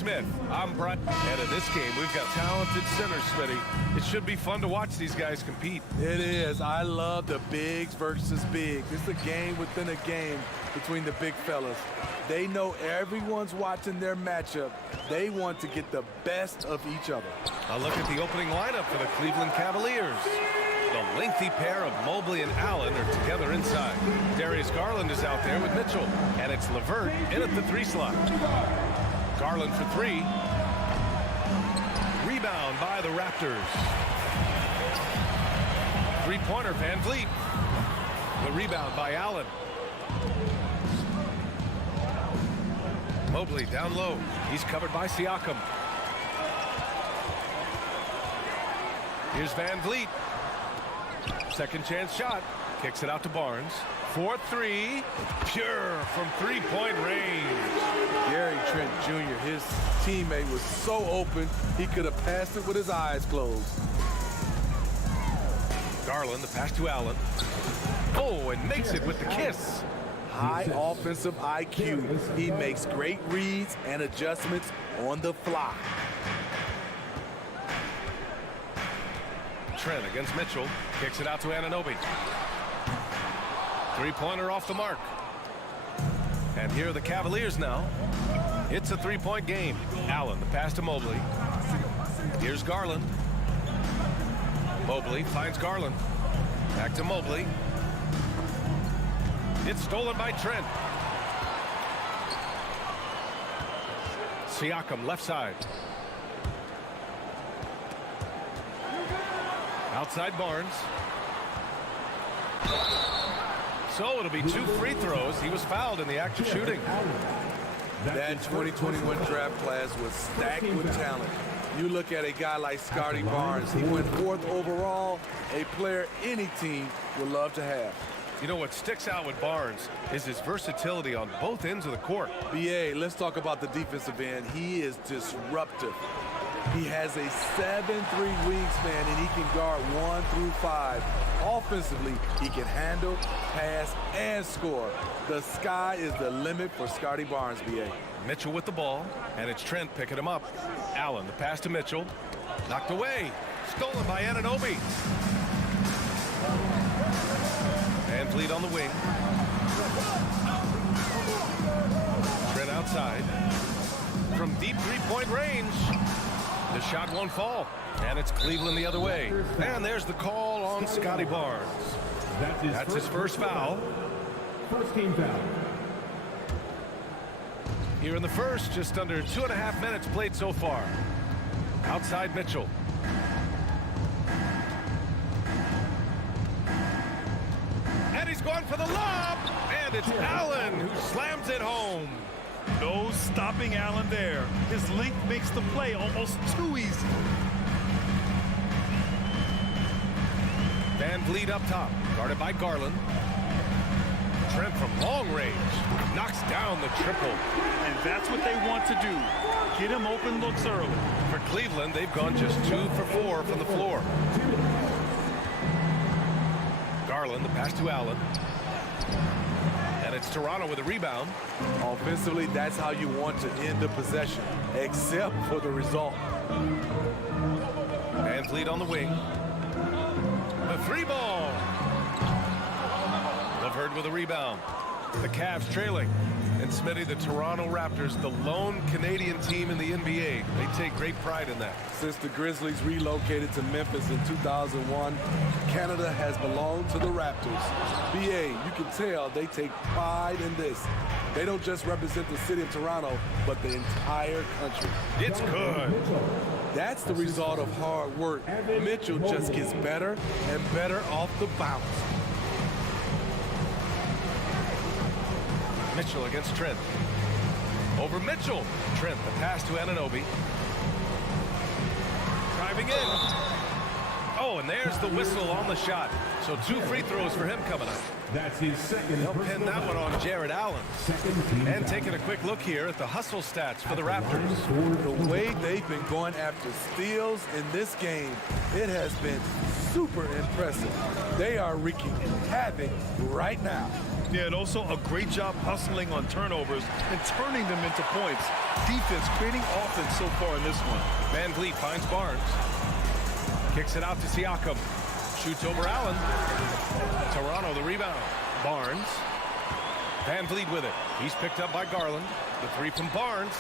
Smith. I'm Brian. And in this game, we've got talented centers, Smitty. It should be fun to watch these guys compete. It is. I love the bigs versus bigs. It's a game within a game between the big fellas. They know everyone's watching their matchup. They want to get the best of each other. A look at the opening lineup for the Cleveland Cavaliers. The lengthy pair of Mobley and Allen are together inside. Darius Garland is out there with Mitchell. And it's LeVert in at the 3 slot. Garland for 3. Rebound by the Raptors. Three-pointer, Van Vliet. The rebound by Allen. Mobley down low. He's covered by Siakam. Here's Van Vliet. Second chance shot. Kicks it out to Barnes. 4-3. Pure from three-point range. Gary Trent Jr., his teammate, was so open, he could have passed it with his eyes closed. Garland, the pass to Allen. Oh, and makes it with the kiss. High offensive IQ. He makes great reads and adjustments on the fly. Trent against Mitchell. Kicks it out to Anunoby. Three-pointer off the mark. And here are the Cavaliers now. It's a three-point game. Allen, the pass to Mobley. Here's Garland. Mobley finds Garland. Back to Mobley. It's stolen by Trent. Siakam left side. Outside Barnes. So it'll be 2 free throws. He was fouled in the act of shooting. That 2021 draft class was stacked with talent. You look at a guy like Scotty Barnes. He went 4th overall, a player any team would love to have. You know what sticks out with Barnes is his versatility on both ends of the court. BA, let's talk about the defensive end. He is disruptive. He has a 7'3" wingspan, and he can guard 1 through 5. Offensively, he can handle, pass, and score. The sky is the limit for Scotty Barnes, BA. Mitchell with the ball, and it's Trent picking him up. Allen, the pass to Mitchell. Knocked away. Stolen by Anunoby. Van Vliet on the wing. Trent outside. From deep three-point range. The shot won't fall. And it's Cleveland the other way. And there's the call on Scotty Barnes. That's his first foul. First team foul. Here in the first, just under 2.5 minutes played so far. Outside Mitchell. And he's going for the lob. And it's Allen who slams it home. No stopping Allen there. His length makes the play almost too easy. Van Vliet up top, guarded by Garland. Trent from long range knocks down the triple. And that's what they want to do. Get him open looks early. For Cleveland, they've gone just 2 for 4 from the floor. Garland, the pass to Allen. And it's Toronto with a rebound. Offensively, that's how you want to end the possession, except for the result. Van Vliet on the wing. The 3-ball. LeVert with a rebound. The Cavs trailing. And Smitty, the Toronto Raptors, the lone Canadian team in the NBA. They take great pride in that. Since the Grizzlies relocated to Memphis in 2001, Canada has belonged to the Raptors. BA, you can tell they take pride in this. They don't just represent the city of Toronto, but the entire country. It's good. That's the result of hard work. Mitchell just gets better and better off the bounce. Mitchell against Trent. Over Mitchell. Trent, the pass to Anunoby. Driving in. Oh, and there's the whistle on the shot. So 2 free throws for him coming up. That's his second. They'll pin that one on Jared Allen. And taking a quick look here at the hustle stats for the Raptors. The way they've been going after steals in this game, it has been super impressive. They are wreaking havoc right now. Yeah, and also a great job hustling on turnovers and turning them into points. Defense creating offense so far in this one. Van Vliet finds Barnes. Kicks it out to Siakam. Shoots over Allen. Toronto the rebound. Barnes. Van Vliet with it. He's picked up by Garland. The three from Barnes.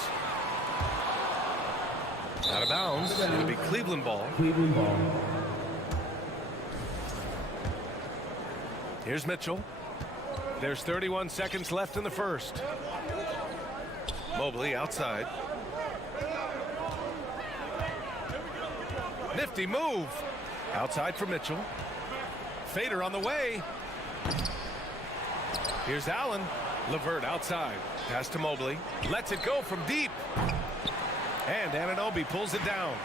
Out of bounds. It'll be Cleveland ball. Cleveland ball. Here's Mitchell. There's 31 seconds left in the first. Mobley outside. Nifty move. Outside for Mitchell. Fader on the way. Here's Allen. LeVert outside. Pass to Mobley. Lets it go from deep. And Anunoby pulls it down.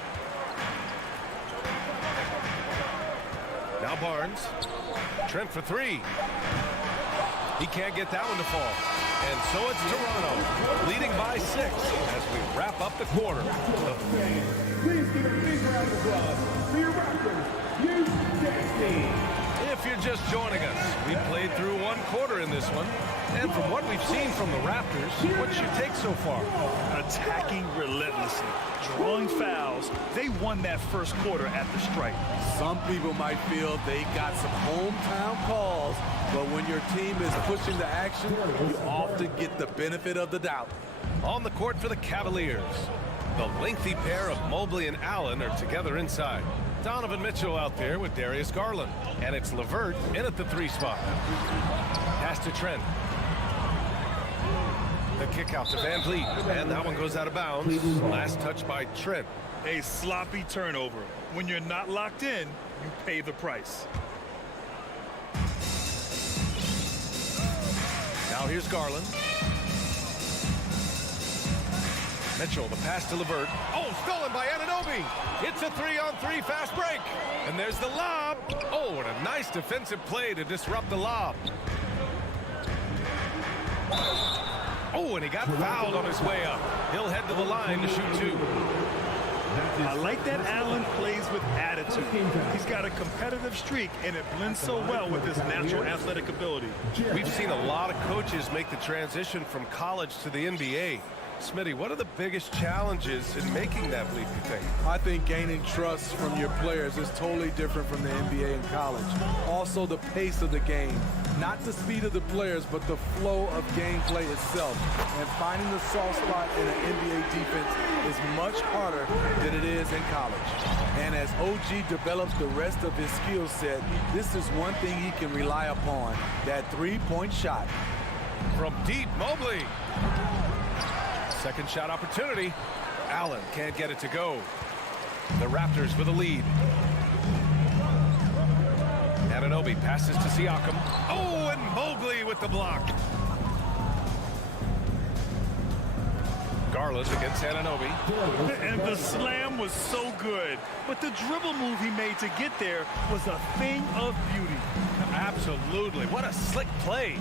Now Barnes. Trent for three. He can't get that one to fall. And so it's Toronto, leading by 6 as we wrap up the quarter. Please give a big round of applause for your Raptors, you If you're just joining us, we played through one quarter in this one. And from what we've seen from the Raptors, what's your take so far? Attacking relentlessly, drawing fouls. They won that first quarter at the stripe. Some people might feel they got some hometown calls, but when your team is pushing the action, you often get the benefit of the doubt. On the court for the Cavaliers, the lengthy pair of Mobley and Allen are together inside. Donovan Mitchell out there with Darius Garland. And it's LeVert in at the 3 spot. Pass to Trent. The kick out to Van Vliet. And that one goes out of bounds. Last touch by Trent. A sloppy turnover. When you're not locked in, you pay the price. Now here's Garland. Mitchell, the pass to LeVert. Oh, stolen by Anunoby. It's a 3-on-3 fast break. And there's the lob. Oh, and a nice defensive play to disrupt the lob. Oh, and he got fouled on his way up. He'll head to the line to shoot 2. I like that Allen plays with attitude. He's got a competitive streak, and it blends so well with his natural athletic ability. We've seen a lot of coaches make the transition from college to the NBA. Smitty, what are the biggest challenges in making that leap, you think? I think gaining trust from your players is totally different from the NBA and college. Also, the pace of the game. Not the speed of the players, but the flow of gameplay itself. And finding the soft spot in an NBA defense is much harder than it is in college. And as OG develops the rest of his skill set, this is one thing he can rely upon, that three-point shot. From deep, Mobley. Second shot opportunity. Allen can't get it to go. The Raptors with a lead. Anunoby passes to Siakam. Oh, and Mobley with the block. Garland against Anunoby. And the slam was so good. But the dribble move he made to get there was a thing of beauty. Absolutely. What a slick play.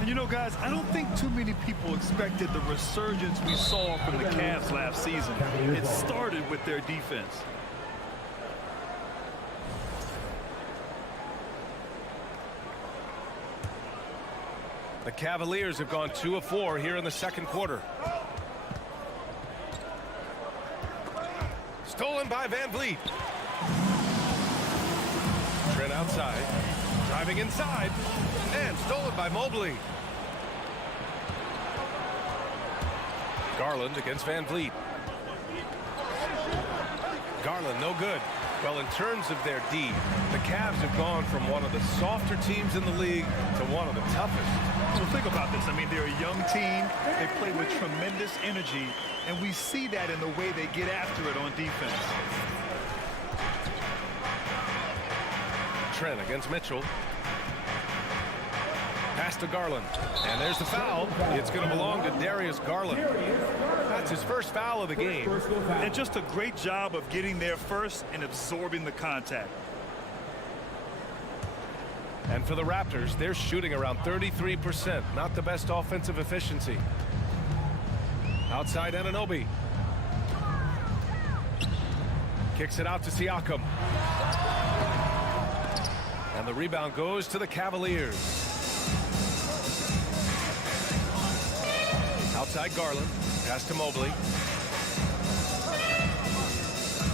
And you know, guys, I don't think too many people expected the resurgence we saw from the Cavs last season. It started with their defense. The Cavaliers have gone 2 of 4 here in the second quarter. Stolen by Van Vliet. Trent outside. Driving inside. And stolen by Mobley. Garland against Van Vliet. Garland no good. Well, in terms of their D, the Cavs have gone from one of the softer teams in the league to one of the toughest. Well, think about this. I mean, they're a young team. They play with tremendous energy, and we see that in the way they get after it on defense. Trent against Mitchell. Pass to Garland. And there's the foul. It's going to belong to Darius Garland. That's his first foul of the game. And just a great job of getting there first and absorbing the contact. And for the Raptors, they're shooting around 33%. Not the best offensive efficiency. Outside Anunoby. Kicks it out to Siakam. And the rebound goes to the Cavaliers. Outside Garland. Pass to Mobley.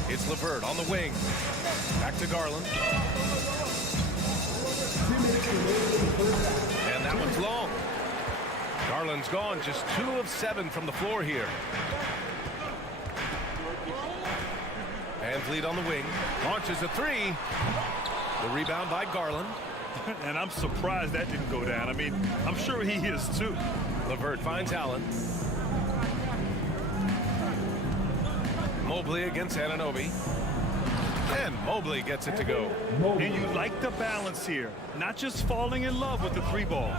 It's LeVert on the wing. Back to Garland. And that one's long. Garland's gone, just 2 of 7 from the floor here. VanVleet on the wing. Launches a 3. The rebound by Garland. And I'm surprised that didn't go down. I mean, I'm sure he is too. LeVert finds Allen. Mobley against Anunoby. And Mobley gets it to go. And you like the balance here. Not just falling in love with the 3-ball.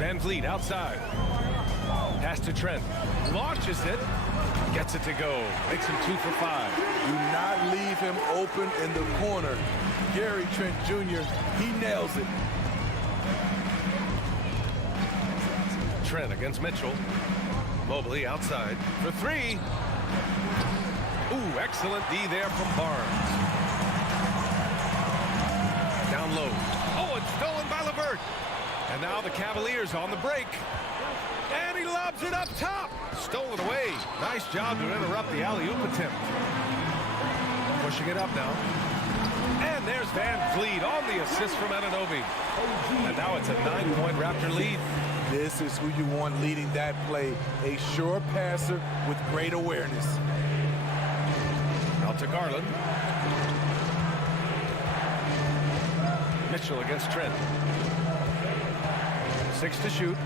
VanVleet outside. Pass to Trent. Launches it. Gets it to go. Makes him 2 for 5. Do not leave him open in the corner. Gary Trent Jr., he nails it. Trent against Mitchell. Mobley outside for 3. Ooh, excellent D there from Barnes. Down low. Oh, it's stolen by LeVert. And now the Cavaliers on the break. And he lobs it up top. Stolen away. Nice job to interrupt the alley-oop attempt. Pushing it up now. And there's VanVleet on the assist from Anunoby. And now it's a 9-point Raptor lead. This is who you want leading that play. A sure passer with great awareness. Out to Garland. Mitchell against Trent. 6 to shoot.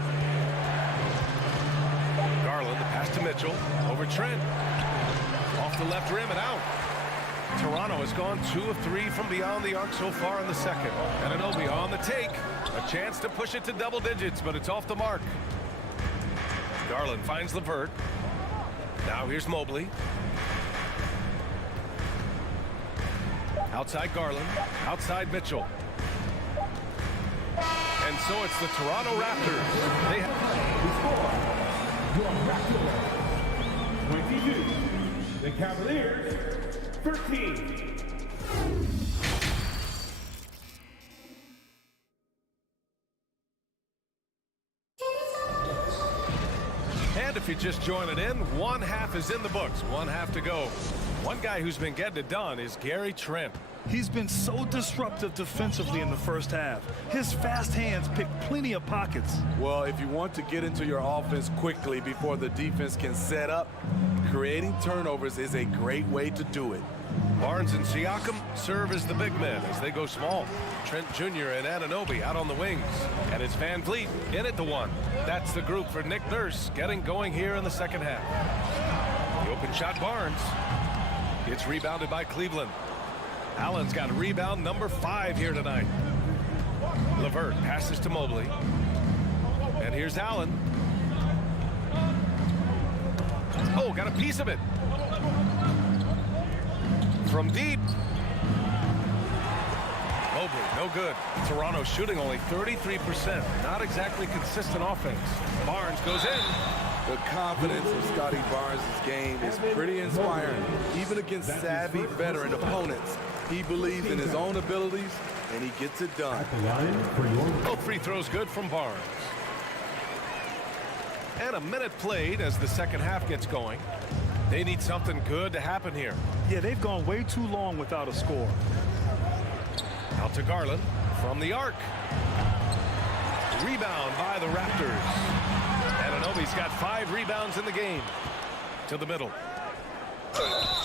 Garland, the pass to Mitchell. Over Trent. Off the left rim and out. Toronto has gone 2 of 3 from beyond the arc so far in the second. Anunoby on the take. A chance to push it to double digits, but it's off the mark. Garland finds LeVert. Now here's Mobley. Outside Garland. Outside Mitchell. And so it's the Toronto Raptors. They have 22. The Cavaliers, 13. And if you're just joining in, 1 half is in the books. 1 half to go. One guy who's been getting it done is Gary Trent. He's been so disruptive defensively in the first half. His fast hands pick plenty of pockets. Well, if you want to get into your offense quickly before the defense can set up, creating turnovers is a great way to do it. Barnes and Siakam serve as the big men as they go small. Trent Jr. and Anunoby out on the wings. And it's VanVleet in at the 1. That's the group for Nick Nurse getting going here in the second half. The open shot, Barnes. It's rebounded by Cleveland. Allen's got rebound number 5 here tonight. LeVert passes to Mobley. And here's Allen. Oh, got a piece of it. From deep. Mobley, no good. Toronto shooting only 33%. Not exactly consistent offense. Barnes goes in. The confidence of Scotty Barnes' game is pretty inspiring. Even against savvy veteran opponents, he believes in his own abilities, and he gets it done. Both free throws good from Barnes. And a minute played as the second half gets going. They need something good to happen here. Yeah, they've gone way too long without a score. Out to Garland from the arc. Rebound by the Raptors. Anunoby's got 5 rebounds in the game. To the middle.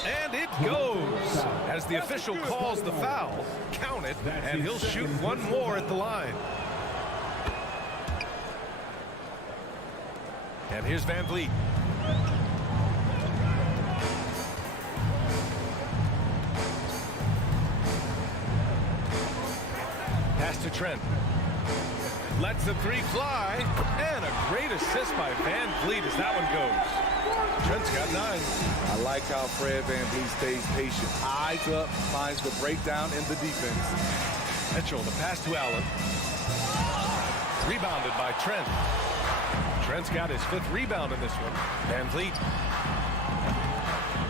And it goes. As the official calls the foul, count it, and he'll shoot 1 more at the line. And here's VanVleet. Pass to Trent. Lets the 3 fly. And a great assist by VanVleet as that one goes. Trent's got 9. I like how Fred VanVleet stays patient. Eyes up, finds the breakdown in the defense. Mitchell, the pass to Allen. Rebounded by Trent. Trent's got his 5th rebound in this one. VanVleet.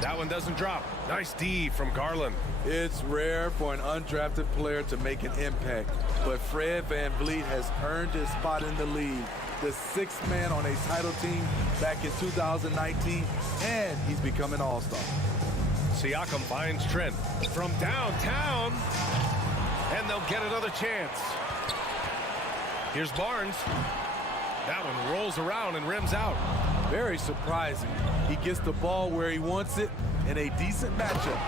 That one doesn't drop. Nice D from Garland. It's rare for an undrafted player to make an impact, but Fred VanVleet has earned his spot in the league. The sixth man on a title team back in 2019, and he's become an all-star. Siakam finds Trent from downtown, and they'll get another chance. Here's Barnes. That one rolls around and rims out. Very surprising. He gets the ball where he wants it in a decent matchup.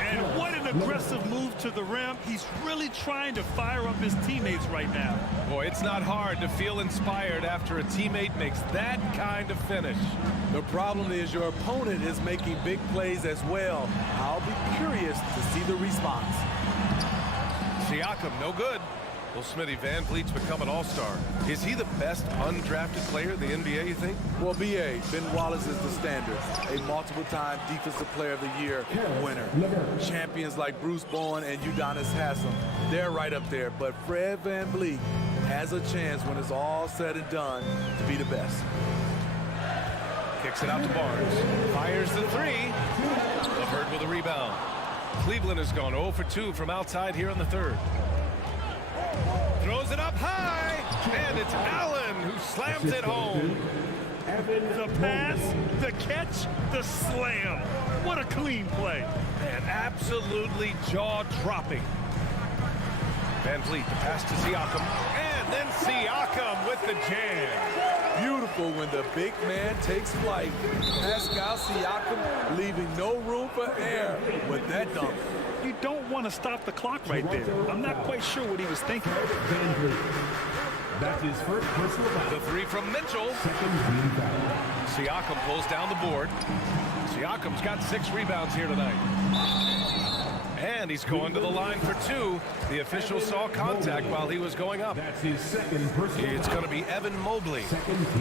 And what an aggressive move to the rim. He's really trying to fire up his teammates right now. Boy, it's not hard to feel inspired after a teammate makes that kind of finish. The problem is your opponent is making big plays as well. I'll be curious to see the response. Siakam, no good. Well, Smitty, VanVleet's become an all-star. Is he the best undrafted player in the NBA, you think? Well, B.A., Ben Wallace is the standard. A multiple-time Defensive Player of the Year winner. Champions like Bruce Bowen and Udonis Haslem, they're right up there. But Fred VanVleet has a chance when it's all said and done to be the best. Kicks it out to Barnes. Fires the three. LeVert with a rebound. Cleveland has gone 0 for 2 from outside here in the third. Throws it up high, and it's Allen who slams it home. The pass, the catch, the slam. What a clean play. And absolutely jaw-dropping. VanVleet, the pass to Siakam, and then Siakam with the jam. Beautiful when the big man takes flight. Pascal Siakam leaving no room for error with that dunk. You don't want to stop the clock right there. I'm not quite sure what he was thinking. That's his first personal foul. The three from Mitchell. Siakam pulls down the board. Siakam's got 6 rebounds here tonight. And he's going to the line for 2. The official saw contact while he was going up. That's his second personal It's going to be Evan Mobley.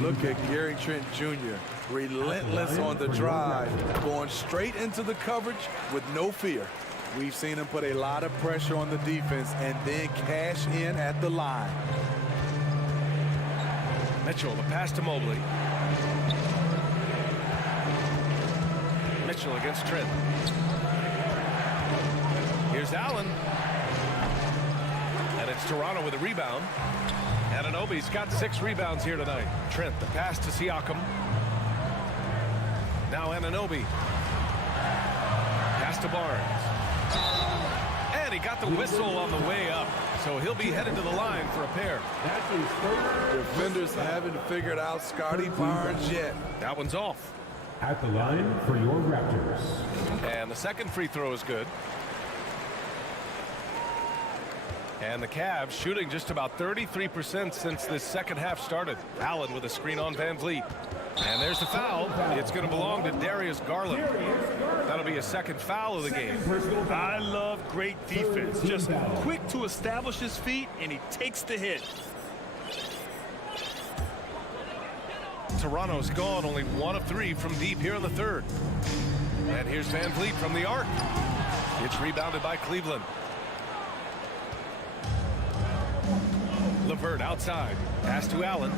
Look at Gary Trent Jr. Relentless on the drive, going straight into the coverage with no fear. We've seen him put a lot of pressure on the defense and then cash in at the line. Mitchell, the pass to Mobley. Mitchell against Trent. Here's Allen. And it's Toronto with a rebound. Anunoby's got 6 rebounds here tonight. Trent, the pass to Siakam. Now Anunoby. Pass to Barnes. And he got the whistle on the way up. So he'll be headed to the line for a pair. Defenders haven't figured out Scotty Barnes yet. That one's off. At the line for your Raptors. And the second free throw is good. And the Cavs shooting just about 33% since this second half started. Allen with a screen on VanVleet. And there's the foul. It's going to belong to Darius Garland. That'll be a second foul of the game. I love great defense. Just quick to establish his feet, and he takes the hit. Toronto's gone only 1 of 3 from deep here in the third. And here's VanVleet from the arc. It's rebounded by Cleveland. LeVert outside. Pass to Allen.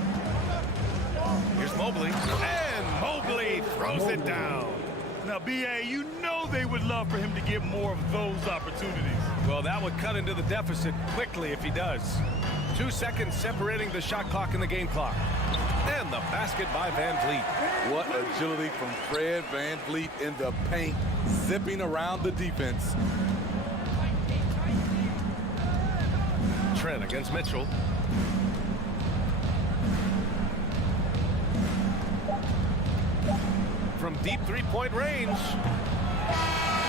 Here's Mobley. And Mobley throws it down. Now, B.A., you know they would love for him to get more of those opportunities. Well, that would cut into the deficit quickly if he does. 2 seconds separating the shot clock and the game clock. And the basket by VanVleet. What agility from Fred VanVleet in the paint, zipping around the defense. Trent against Mitchell. From deep 3-point range.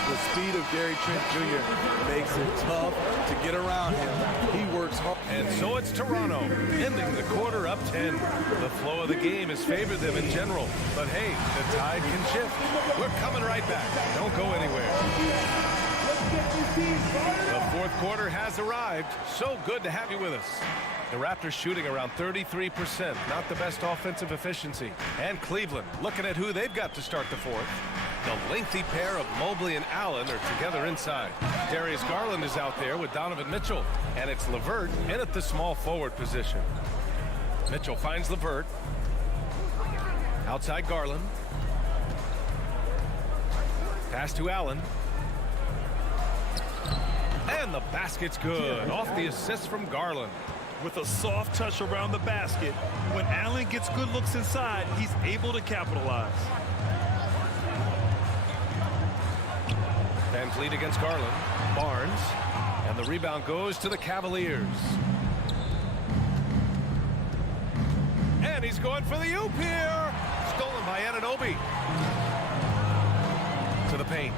The speed of Gary Trent Jr. makes it tough to get around him. He works hard. And so it's Toronto, ending the quarter up 10. The flow of the game has favored them in general. But hey, the tide can shift. We're coming right back. Don't go anywhere. The fourth quarter has arrived. So good to have you with us. The Raptors shooting around 33%. Not the best offensive efficiency. And Cleveland looking at who they've got to start the fourth. The lengthy pair of Mobley and Allen are together inside. Darius Garland is out there with Donovan Mitchell. And it's LeVert in at the small forward position. Mitchell finds LeVert. Outside Garland. Pass to Allen. And the basket's good. Off the assist from Garland. With a soft touch around the basket, when Allen gets good looks inside, he's able to capitalize. Van Vliet against Garland. Barnes. And the rebound goes to the Cavaliers. And he's going for the oop here. Stolen by Anunoby. To the paint.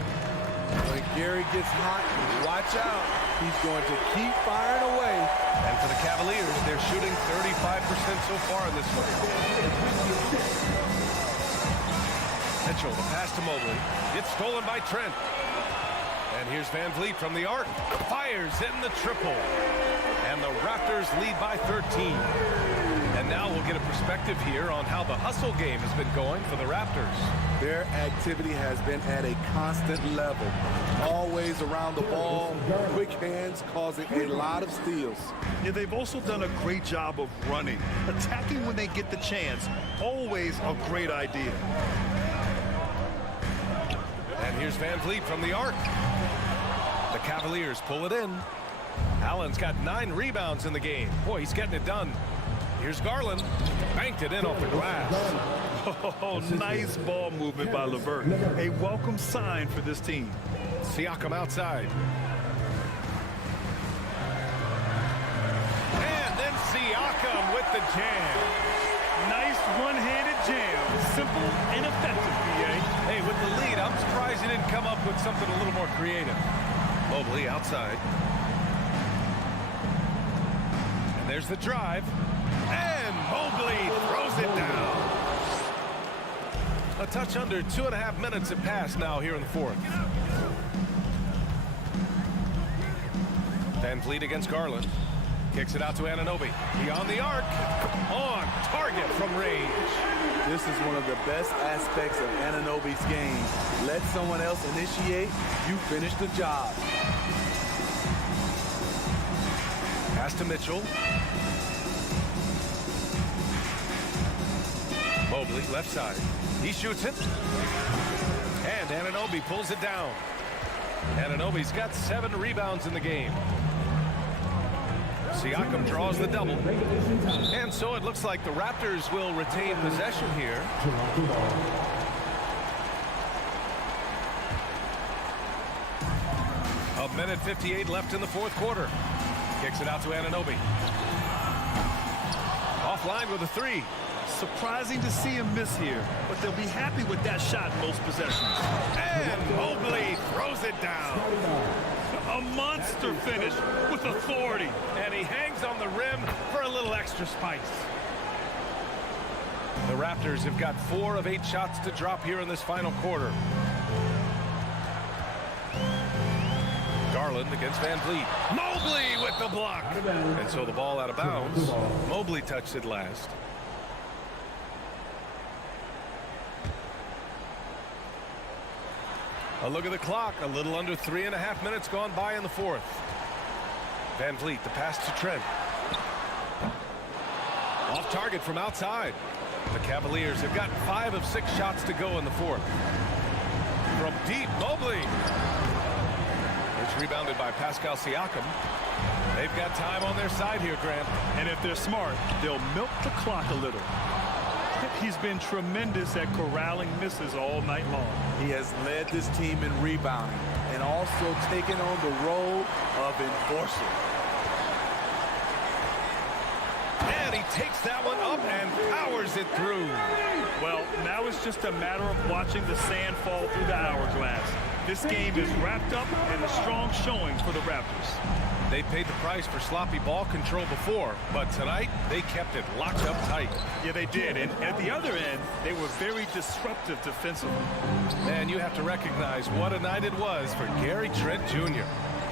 When Gary gets hot, watch out. He's going to keep firing away. And for the Cavaliers, they're shooting 35% so far in this one. Mitchell, the pass to Mobley. It's stolen by Trent. And here's Van Vliet from the arc. Fires in the triple. And the Raptors lead by 13. And now we'll get a perspective here on how the hustle game has been going for the Raptors. Their activity has been at a constant level. Always around the ball, quick hands causing a lot of steals. Yeah, they've also done a great job of running. Attacking when they get the chance. Always a great idea. And here's Van Vliet from the arc. The Cavaliers pull it in. Allen's got 9 rebounds in the game. Boy, he's getting it done. Here's Garland. Banked it in off the glass. Oh, nice ball movement by LeVert. A welcome sign for this team. Siakam outside. And then Siakam with the jam. Nice one-handed jam. Simple and effective, PA. Hey, with the lead, I'm surprised he didn't come up with something a little more creative. Mobley outside. And there's the drive. And Mobley throws it down. A touch under 2.5 minutes have passed now here in the fourth. Van Vliet against Garland. Kicks it out to Anunoby. Beyond the arc. On target from range. This is one of the best aspects of Anunoby's game. Let someone else initiate. You finish the job. Pass to Mitchell. Mobley, left side. He shoots it. And Anunoby pulls it down. Anunoby's got 7 rebounds in the game. Siakam draws the double. And so it looks like the Raptors will retain possession here. A minute 58 left in the fourth quarter. Kicks it out to Anunoby. Offline with a 3. Surprising to see him miss here, but they'll be happy with that shot most possessions. And Mobley throws it down. A monster finish with authority. And he hangs on the rim for a little extra spice. The Raptors have got 4 of 8 shots to drop here in this final quarter. Garland against Van Vliet. Mobley with the block. And so the ball out of bounds. Mobley touched it last. A look at the clock. A little under 3.5 minutes gone by in the fourth. Van Vliet, the pass to Trent. Off target from outside. The Cavaliers have got 5 of 6 shots to go in the fourth. From deep, Mobley. It's rebounded by Pascal Siakam. They've got time on their side here, Grant. And if they're smart, they'll milk the clock a little. He's been tremendous at corralling misses all night long. He has led this team in rebounding and also taken on the role of enforcer. And he takes that one up and powers it through. Well, now it's just a matter of watching the sand fall through the hourglass. This game is wrapped up and a strong showing for the Raptors. They paid the price for sloppy ball control before, but tonight they kept it locked up tight. Yeah, they did. And at the other end, they were very disruptive defensively. Man, you have to recognize what a night it was for Gary Trent Jr.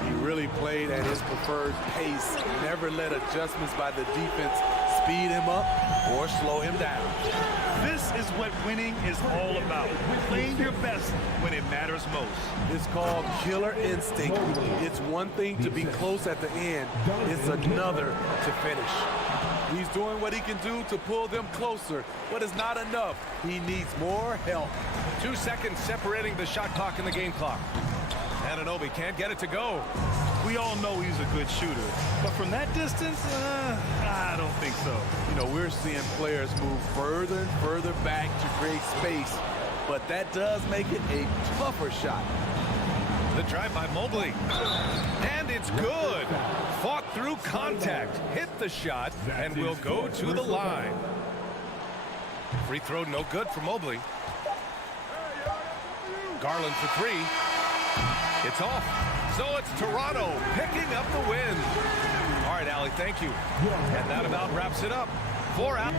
He really played at his preferred pace, never let adjustments by the defense speed him up or slow him down. This is what winning is all about. Playing your best when it matters most. It's called killer instinct. It's one thing to be close at the end. It's another to finish. He's doing what he can do to pull them closer, but it's not enough. He needs more help. 2 seconds separating the shot clock and the game clock. Anunoby can't get it to go. We all know he's a good shooter, but from that distance, I don't think so. You know, we're seeing players move further and further back to create space, but that does make it a tougher shot. The drive by Mobley. And it's good. Fought through contact, hit the shot, and will go to the line. Free throw no good for Mobley. Garland for three. It's off. So it's Toronto picking up the win. All right, Allie, thank you. And that about wraps it up. 4 out.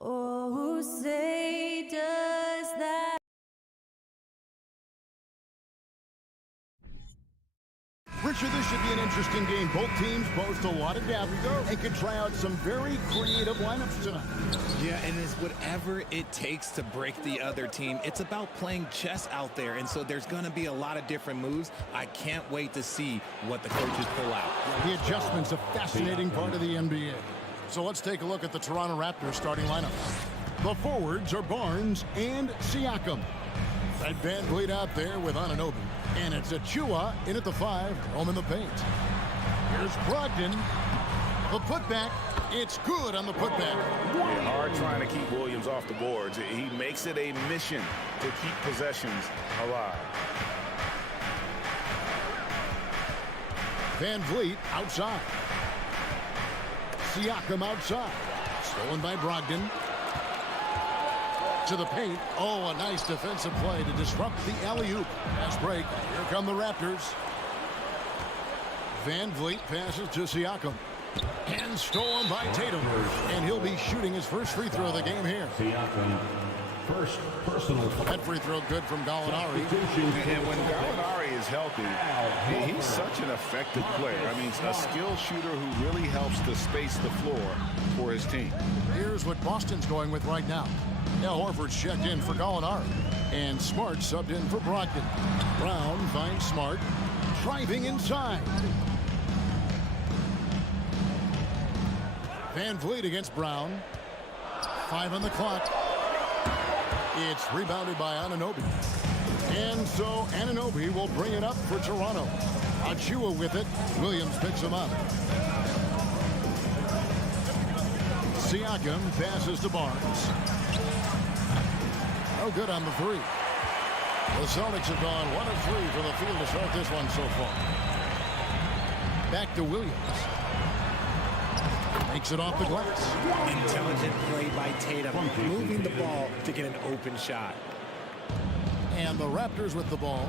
Oh, who say does that? Richard, this should be an interesting game. Both teams boast a lot of depth and can try out some very creative lineups tonight. Yeah, and it's whatever it takes to break the other team. It's about playing chess out there, and so there's going to be a lot of different moves. I can't wait to see what the coaches pull out. Yeah, the adjustment's a fascinating part of the NBA. So let's take a look at the Toronto Raptors starting lineup. The forwards are Barnes and Siakam. That Van Vliet out there with Anunoby. And it's Achua in at the 5, home in the paint. Here's Brogdon. The putback. It's good on the putback. Yeah, hard trying to keep Williams off the boards. He makes it a mission to keep possessions alive. Van Vliet outside. Siakam outside. Stolen by Brogdon. To the paint. Oh, a nice defensive play to disrupt the alley-oop. Pass break. Here come the Raptors. Van Vliet passes to Siakam. And stolen by Tatum. And he'll be shooting his first free throw of the game here. Siakam, first personal. That free throw good from Gallinari. And when Gallinari is healthy, he's such an effective player. I mean, a skilled shooter who really helps to space the floor for his team. Here's what Boston's going with right now. Al Horford's checked in for Gallinari. And Smart subbed in for Brogdon. Brown finds Smart. Driving inside. Van Vliet against Brown. 5 on the clock. It's rebounded by Anunoby. And so Anunoby will bring it up for Toronto. Achua with it. Williams picks him up. Siakam passes to Barnes. No good on the 3. The Celtics have gone 1 of 3 from the field to start this one so far. Back to Williams. Makes it off the glass. Intelligent play by Tatum, moving the ball to get an open shot. And the Raptors with the ball.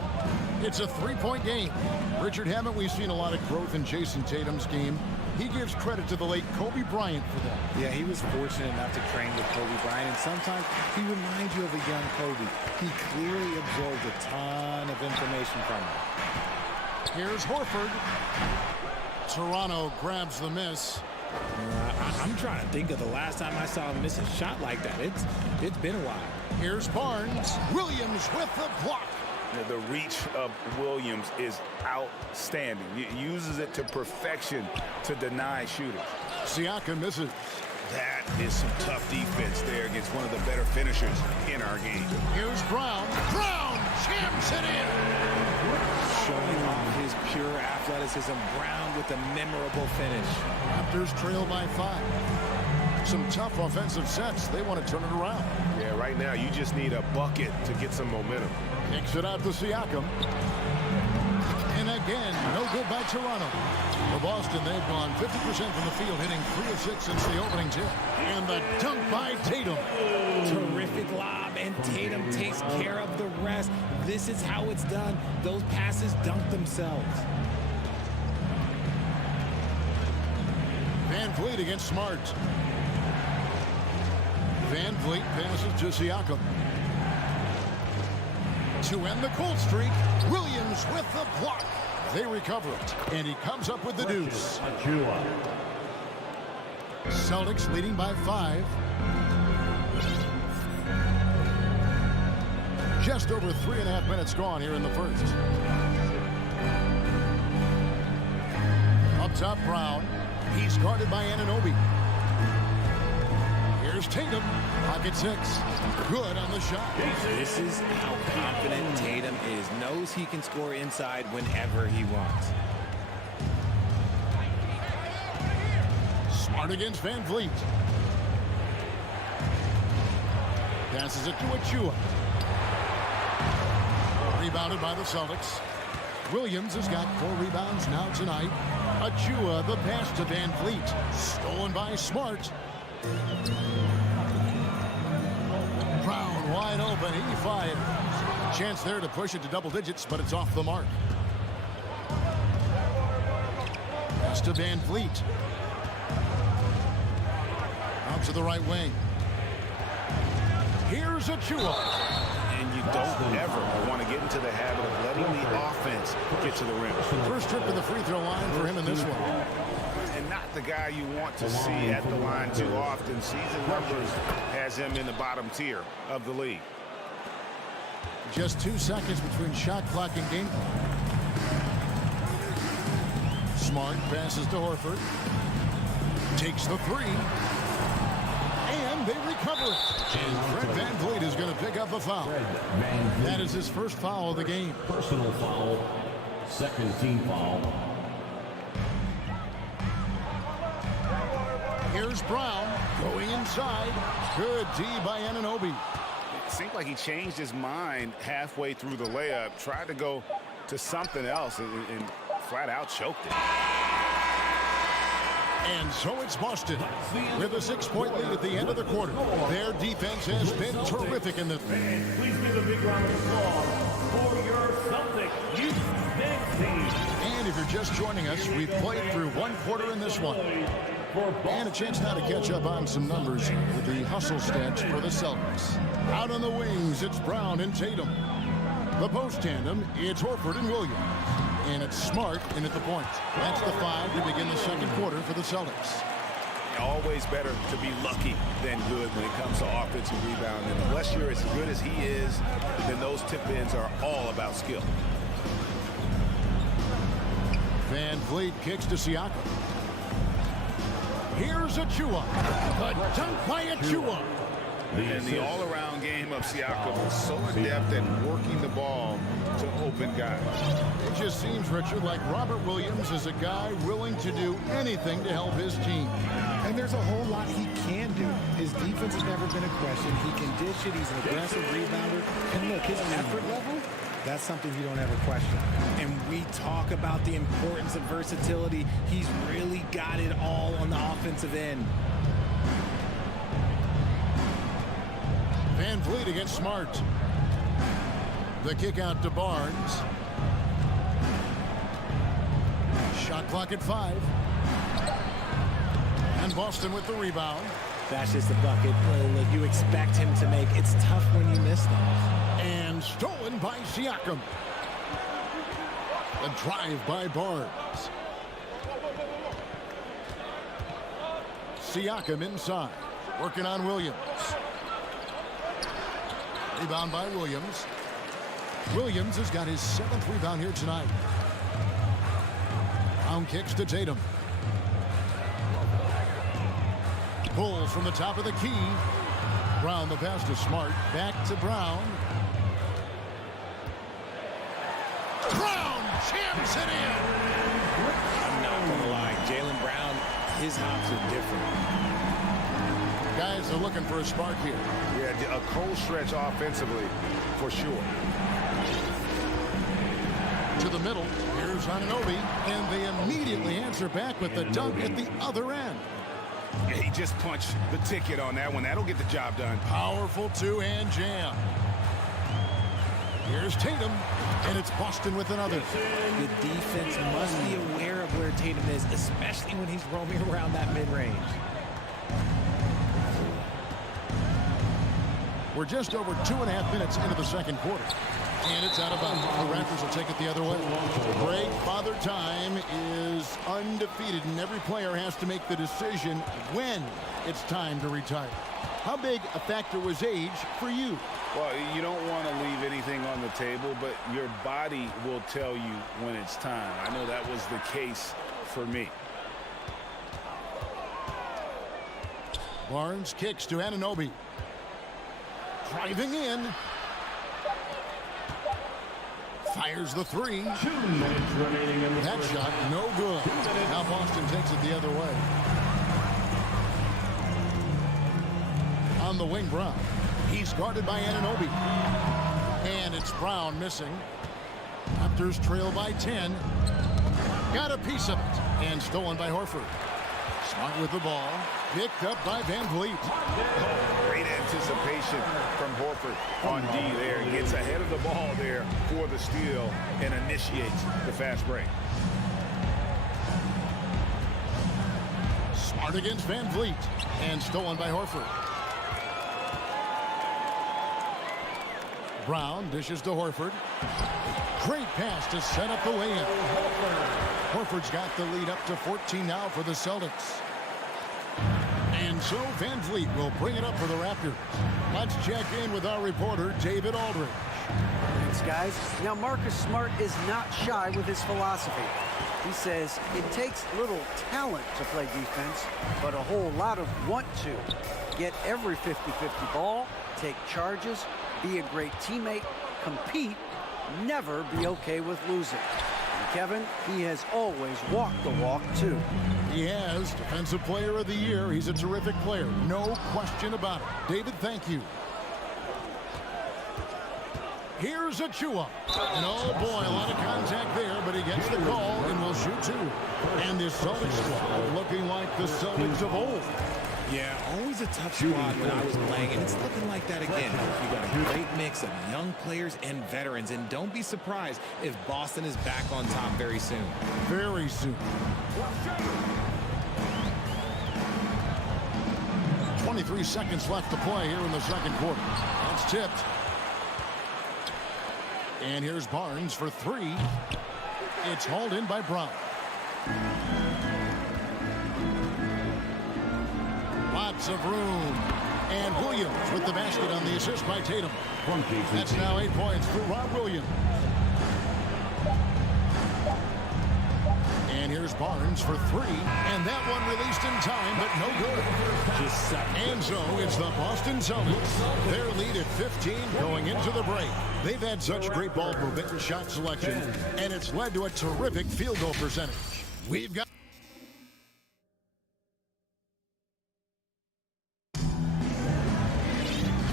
It's a 3-point game. Richard, haven't we seen a lot of growth in Jason Tatum's game? He gives credit to the late Kobe Bryant for that. Yeah, he was fortunate enough to train with Kobe Bryant, and sometimes he reminds you of a young Kobe. He clearly absorbed a ton of information from him. Here's Horford. Toronto grabs the miss. I'm trying to think of the last time I saw him miss a shot like that. It's been a while. Here's Barnes. Williams with the block. The reach of Williams is outstanding. He uses it to perfection to deny shooters. Siakam misses. That is some tough defense there against one of the better finishers in our game. Here's Brown. Brown jams it in. Showing off his pure athleticism. Brown with a memorable finish. Raptors trail by 5. Some tough offensive sets. They want to turn it around. Yeah, right now you just need a bucket to get some momentum. Kicks it out to Siakam. And again, no good by Toronto. For Boston, they've gone 50% from the field, hitting 3 of 6 since the opening tip. And the dunk by Tatum. Terrific lob, and Tatum takes care of the rest. This is how it's done. Those passes dunk themselves. Van Vliet against Smart. Van Vliet passes to Siakam. To end the cold streak, Williams with the block. They recover it, and he comes up with the deuce. Celtics leading by 5. Just over 3.5 minutes gone here in the first. Up top, Brown. He's guarded by Anunoby. Here's Tatum. Pocket 6. Good on the shot. This is how confident Tatum is. Knows he can score inside whenever he wants. Smart against Van Vliet. Passes it to Achua. Rebounded by the Celtics. Williams has got 4 rebounds now tonight. Achua, the pass to Van Vliet. Stolen by Smart. Brown wide open. He fires. Chance there to push it to double digits, but it's off the mark. Pass to Van Vliet. Out to the right wing. Here's Achua. And you don't ever want to get into the habit of letting the offense get to the rim. First trip to the free throw line for him in this one. And not the guy you want to see at the line too often. Season numbers has him in the bottom tier of the league. Just 2 seconds between shot clock and game clock. Smart passes to Horford. Takes the three. And they recover it. And Fred VanVleet is going to pick up a foul. That is his first foul of the game. Personal foul. Second team foul. Here's Brown going inside. Good D by Anunoby. It seemed like he changed his mind halfway through the layup, tried to go to something else, and flat out choked it. And so it's Boston with a 6-point lead at the end of the quarter. Their defense has been terrific in this. Please give a big round of applause for your Celtics youth team. And if you're just joining us, we've played through one quarter in this one. And a chance now to catch up on some numbers with the hustle stats for the Celtics. Out on the wings, it's Brown and Tatum. The post tandem, it's Horford and Williams. And it's Smart in at the point. That's the 5 to begin the second quarter for the Celtics. Always better to be lucky than good when it comes to offensive rebounding. Unless you're as good as he is, then those tip-ins are all about skill. VanVleet kicks to Siakam. Here's Achua. A dunk by Achua. And the all-around game of Siakam is so adept at working the ball to open guys. It just seems, Richard, like Robert Williams is a guy willing to do anything to help his team. And there's a whole lot he can do. His defense has never been a question. He can dish it. He's an aggressive rebounder. And look, his effort level, that's something you don't ever question. And we talk about the importance of versatility. He's really got it all on the offensive end. VanVleet against Smart. The kick out to Barnes. Shot clock at 5. And Boston with the rebound. That's just a bucket. Look, you expect him to make. It's tough when you miss them. And stolen by Siakam. A drive by Barnes. Siakam inside. Working on Williams. Rebound by Williams. Williams has got his 7th rebound here tonight. Brown kicks to Tatum. Pulls from the top of the key. Brown the pass to Smart. Back to Brown. Brown jams it in. I'm not going to lie. Jaylen Brown, his hops are different. Guys are looking for a spark here. Yeah, a cold stretch offensively, for sure. To the middle, here's Anunoby, and they immediately answer back with the dunk at the other end. Yeah, he just punched the ticket on that one. That'll get the job done. Powerful two-hand jam. Here's Tatum, and it's Boston with another. The defense must be aware of where Tatum is, especially when he's roaming around that mid-range. We're just over 2.5 minutes into the second quarter. And it's out of bounds. The Raptors will take it the other way. Greg, Father Time is undefeated, and every player has to make the decision when it's time to retire. How big a factor was age for you? Well, you don't want to leave anything on the table, but your body will tell you when it's time. I know that was the case for me. Barnes kicks to Anunoby. Driving in. Fires the 3. 2 minutes remaining in the That shot, no good. Now Boston takes it the other way. On the wing, Brown. He's guarded by Anunoby. And it's Brown missing. Raptors trail by 10. Got a piece of it. And stolen by Horford. Smart with the ball. Picked up by VanVleet. Great anticipation from Horford on D there. Gets ahead of the ball there for the steal and initiates the fast break. Smart against VanVleet. And stolen by Horford. Brown dishes to Horford. Great pass to set up the lay-in. Horford's got the lead up to 14 now for the Celtics. And so Van Vliet will bring it up for the Raptors. Let's check in with our reporter, David Aldridge. Thanks, guys. Now, Marcus Smart is not shy with his philosophy. He says it takes little talent to play defense, but a whole lot of want to. Get every 50-50 ball, take charges, be a great teammate, compete, never be okay with losing. And Kevin, he has always walked the walk, too. He has. Defensive Player of the Year. He's a terrific player. No question about it. David, thank you. Here's Achua. And oh boy, a lot of contact there, but he gets the call and will shoot two. And this Celtics squad looking like the Celtics of old. Yeah, always a tough squad when I was playing, and it's looking like that again. You got a great mix of young players and veterans, and don't be surprised if Boston is back on top very soon. Very soon. 23 seconds left to play here in the second quarter. That's tipped. And here's Barnes for three. It's hauled in by Brown. Lots of room. And Williams with the basket on the assist by Tatum. That's now 8 points for Rob Williams. And here's Barnes for three. And that one released in time, but no good. And so it's the Boston Celtics. Their lead at 15 going into the break. They've had such great ball movement and shot selection, and it's led to a terrific field goal percentage. We've got...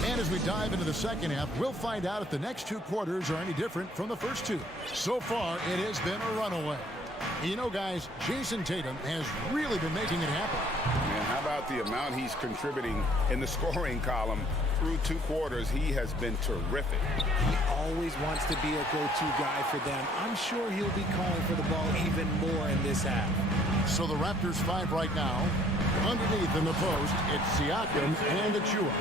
And as we dive into the second half, we'll find out if the next two quarters are any different from the first two. So far, it has been a runaway. You know, guys, Jason Tatum has really been making it happen. And how about the amount he's contributing in the scoring column through two quarters? He has been terrific. He always wants to be a go-to guy for them. I'm sure he'll be calling for the ball even more in this half. So the Raptors 5 right now. Underneath in the post, it's Siakam and Achua.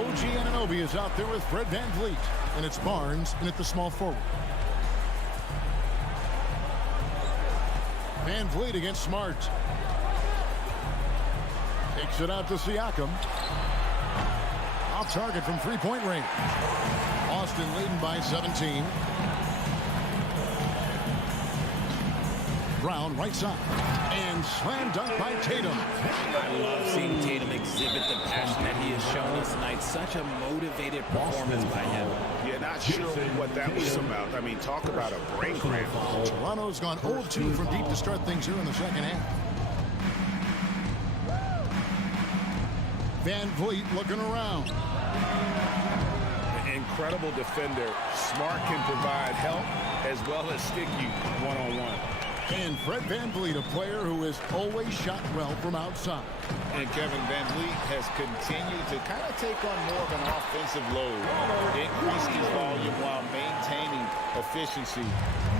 OG Anunoby is out there with Fred Van Vliet. And it's Barnes in at the small forward. Van Vliet against Smart. Takes it out to Siakam. Off target from three-point range. Boston leading by 17. Brown right side. And slam dunk by Tatum. I love seeing Tatum exhibit the passion that he has shown us tonight. Such a motivated performance by him. Yeah, not sure what that was about. I mean, talk about a brain cramp. Toronto's gone 0-2 from deep to start things here in the second half. Van Vliet looking around. An incredible defender. Smart can provide help as well as stick you one-on-one. And Fred Van Vliet, a player who has always shot well from outside. And Kevin Van Vliet has continued to kind of take on more of an offensive load. Increased his volume while maintaining efficiency.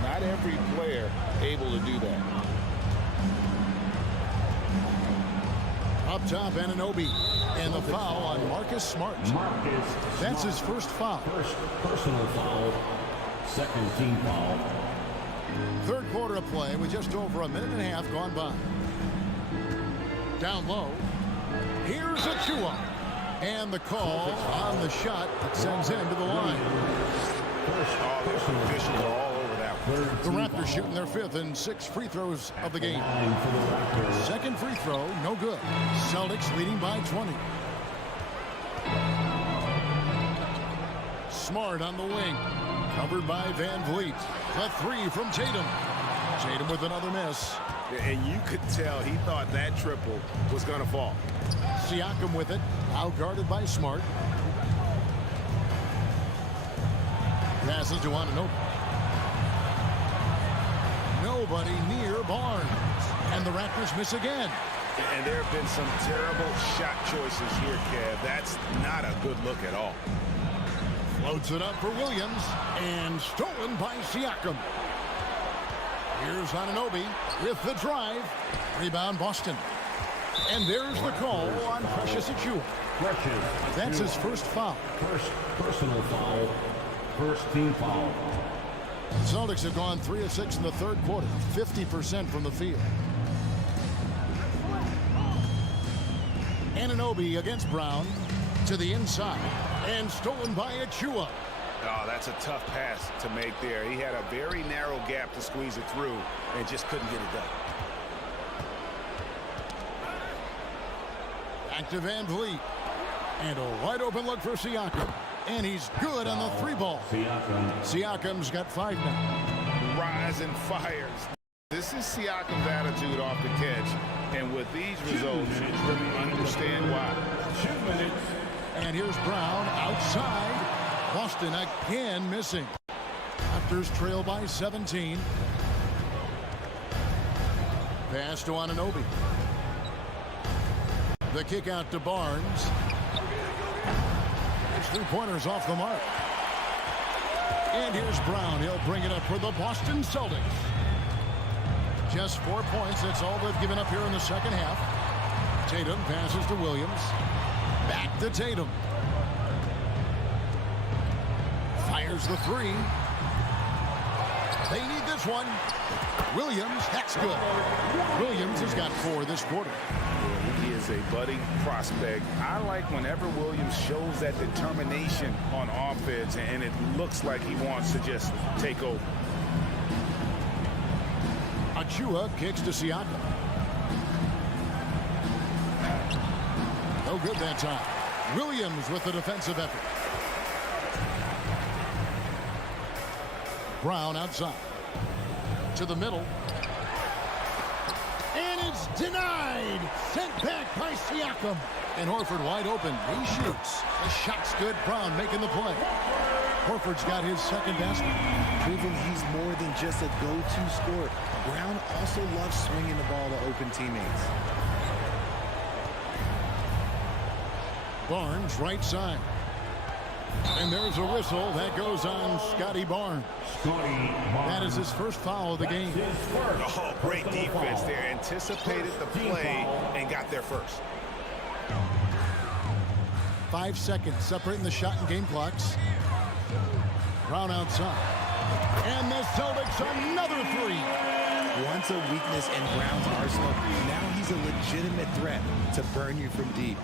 Not every player able to do that. Up top, Anunoby. And the foul on Marcus Smart. That's his first foul. First personal foul. Second team foul. Third quarter of play with just over a minute and a half gone by. Down low. Here's Achua. And the call on the shot that sends him to the line. Officials are all over that one. The Raptors shooting their fifth and sixth free throws of the game. Second free throw, no good. Celtics leading by 20. Smart on the wing. Covered by Van Vliet. The three from Tatum. Tatum with another miss. And you could tell he thought that triple was going to fall. Siakam with it. Out guarded by Smart. Passes to Anunoby. Nobody near Barnes. And the Raptors miss again. And there have been some terrible shot choices here, Kev. That's not a good look at all. Floats it up for Williams. And stolen by Siakam. Here's Anunoby with the drive. Rebound Boston. And there's the call on Precious Achua. That's his first foul. First personal foul. First team foul. The Celtics have gone 3 of 6 in the third quarter, 50% from the field. Anunoby against Brown to the inside and stolen by Achua. Oh, that's a tough pass to make there. He had a very narrow gap to squeeze it through and just couldn't get it done. Back to Van Vliet. And a wide open look for Siakam. And he's good on the 3-ball. Siakam's got 5 now. Rise and fires. This is Siakam's attitude off the catch. And with these results, you really understand why. 2 minutes. And here's Brown outside. Boston again missing. Raptors trail by 17. Pass to Anunoby. The kick out to Barnes. His 3-pointers off the mark. And here's Brown. He'll bring it up for the Boston Celtics. Just 4 points. That's all they've given up here in the second half. Tatum passes to Williams. Back to Tatum. Fires the 3. They need this one. Williams, that's good. Williams has got 4 this quarter. He is a budding prospect. I like whenever Williams shows that determination on offense, and it looks like he wants to just take over. Achua kicks to Siakam. No good that time. Williams with the defensive effort. Brown outside. To the middle. And it's denied. Sent back by Siakam. And Horford wide open. He shoots. The shot's good. Brown making the play. Horford's got his second basket. Proving he's more than just a go-to scorer. Brown also loves swinging the ball to open teammates. Barnes right side. And there's a whistle that goes on Scotty Barnes. That is his first foul of the game. Oh, great defense there. Anticipated the play and got there first. 5 seconds separating the shot and game clocks. Brown outside. And the Celtics another 3. Once a weakness in Brown's arsenal, now he's a legitimate threat to burn you from deep.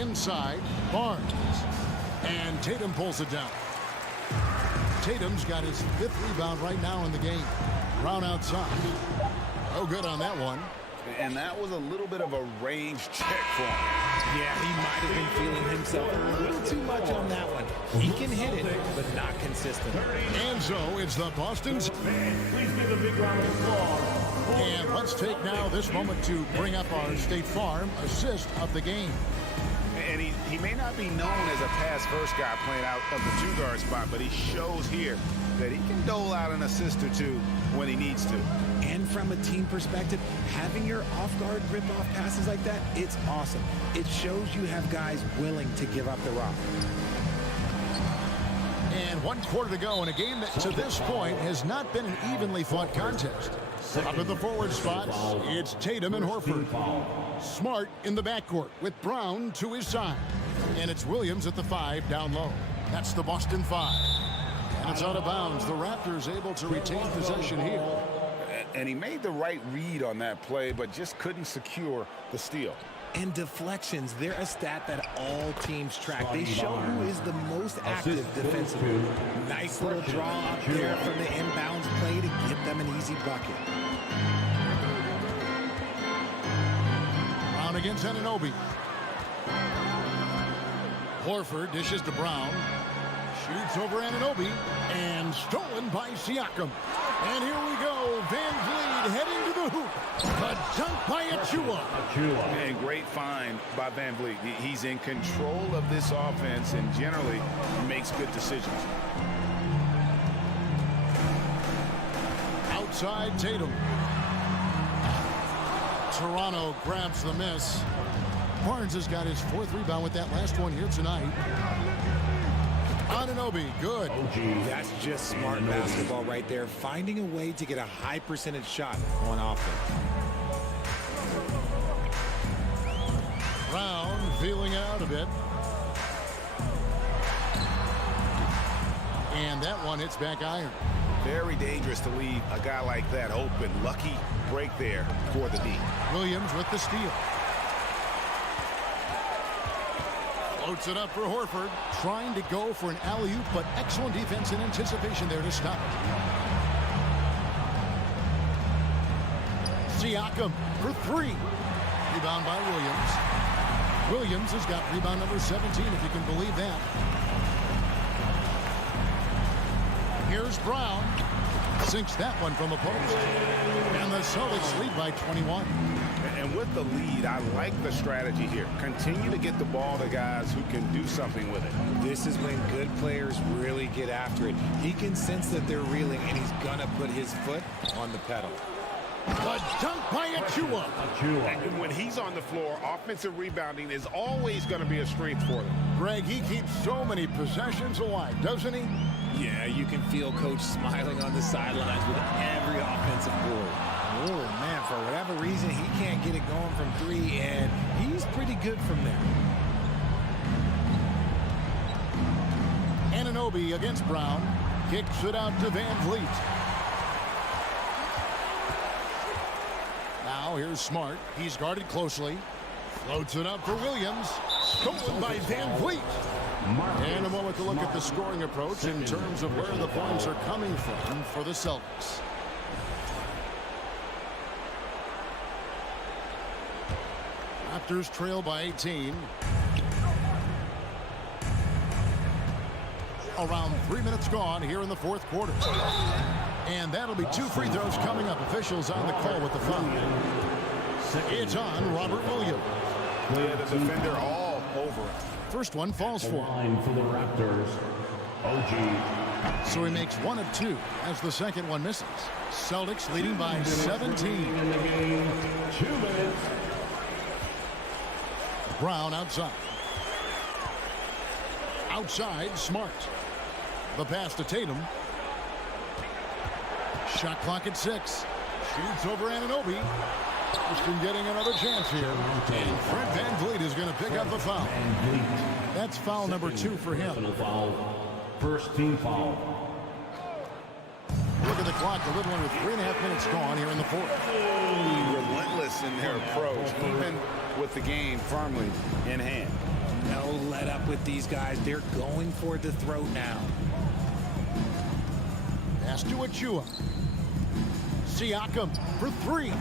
Inside, Barnes. And Tatum pulls it down. Tatum's got his 5th rebound right now in the game. Brown outside. Oh, good on that one. And that was a little bit of a range check for him. Yeah, he might have been feeling himself a little too much on that one. He can hit it, but not consistent. And so it's the Boston's. Please give a big round of applause. And let's take now this moment to bring up our State Farm assist of the game. And he may not be known as a pass-first guy playing out of the 2-guard spot, but he shows here that he can dole out an assist or 2 when he needs to. And from a team perspective, having your off-guard rip-off passes like that, it's awesome. It shows you have guys willing to give up the rock. And 1 quarter to go in a game that to this point has not been an evenly fought contest. Up at the forward spots, it's Tatum and Horford. Smart in the backcourt with Brown to his side. And it's Williams at the 5 down low. That's the Boston 5. And it's out of bounds. The Raptors able to retain possession here. And he made the right read on that play, but just couldn't secure the steal. And deflections, they're a stat that all teams track. They show who is the most active defensively. Nice little draw up there from the inbounds play to get them an easy bucket. Brown against Anunoby. Horford dishes to Brown. Shoots over Anunoby. And stolen by Siakam. And here we go. Van Vliet heading to the hoop. A dunk by Achua. And great find by Van Vliet. He's in control of this offense and generally makes good decisions. Outside Tatum. Toronto grabs the miss. Barnes has got his 4th rebound with that last one here tonight. Anunoby, good. That's just smart basketball right there. Finding a way to get a high percentage shot on offense. Brown feeling out a bit. And that one hits back iron. Very dangerous to leave a guy like that open. Lucky break there for the D. Williams with the steal. Floats it up for Horford. Trying to go for an alley-oop, but excellent defense in anticipation there to stop it. Siakam for three. Rebound by Williams. Williams has got rebound number 17, if you can believe that. Here's Brown. Sinks that one from the post. And the Celtics lead by 21. And with the lead, I like the strategy here. Continue to get the ball to guys who can do something with it. This is when good players really get after it. He can sense that they're reeling, and he's going to put his foot on the pedal. The dunk by Achua. And when he's on the floor, offensive rebounding is always going to be a strength for them. Greg, he keeps so many possessions alive, doesn't he? Yeah, you can feel Coach smiling on the sidelines with every offensive board. Oh, man, for whatever reason, he can't get it going from three, and he's pretty good from there. Anunoby against Brown. Kicks it out to Van Vliet. Now here's Smart. He's guarded closely. Floats it up for Williams. Stolen by Van Vliet. And a moment to look at the scoring approach in terms of where the points are coming from for the Celtics. Raptors trail by 18. Around 3 minutes gone here in the fourth quarter. And that'll be two free throws coming up. Officials on the call with the foul. It's on Robert Williams. Yeah, the defender all over him. First one falls for him. For the Raptors, OG. So he makes one of two as the second one misses. Celtics leading by 17. In the game, 2 minutes. Brown outside. Outside, Smart. The pass to Tatum. Shot clock at 6. Shoots over Anunoby. Houston getting another chance here. And Fred Van Vliet is going to pick up the foul. That's foul number 2 for him. First team foul. Look at the clock. The little one with 3.5 minutes gone here in the fourth. Relentless in their approach, even with the game firmly in hand. No let up with these guys. They're going for the throat now. Pass to Achua. Siakam for 3.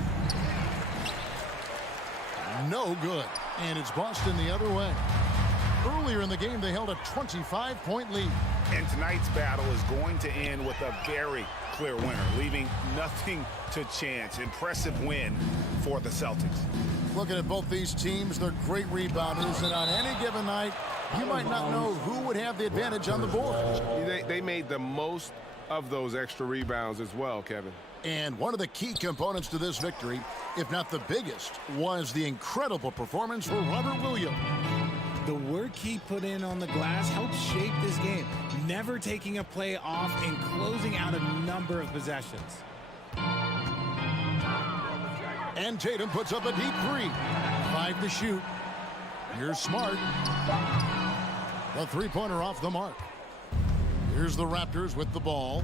No good. And it's Boston the other way. Earlier in the game, they held a 25-point lead. And tonight's battle is going to end with a very clear winner, leaving nothing to chance. Impressive win for the Celtics. Looking at both these teams, they're great rebounders, and on any given night, you might not know who would have the advantage on the board. They made the most of those extra rebounds as well, Kevin. And one of the key components to this victory, if not the biggest, was the incredible performance for Robert Williams. The work he put in on the glass helped shape this game, never taking a play off and closing out a number of possessions. And Tatum puts up a deep 3. 5 to shoot. Here's Smart. The three-pointer off the mark. Here's the Raptors with the ball.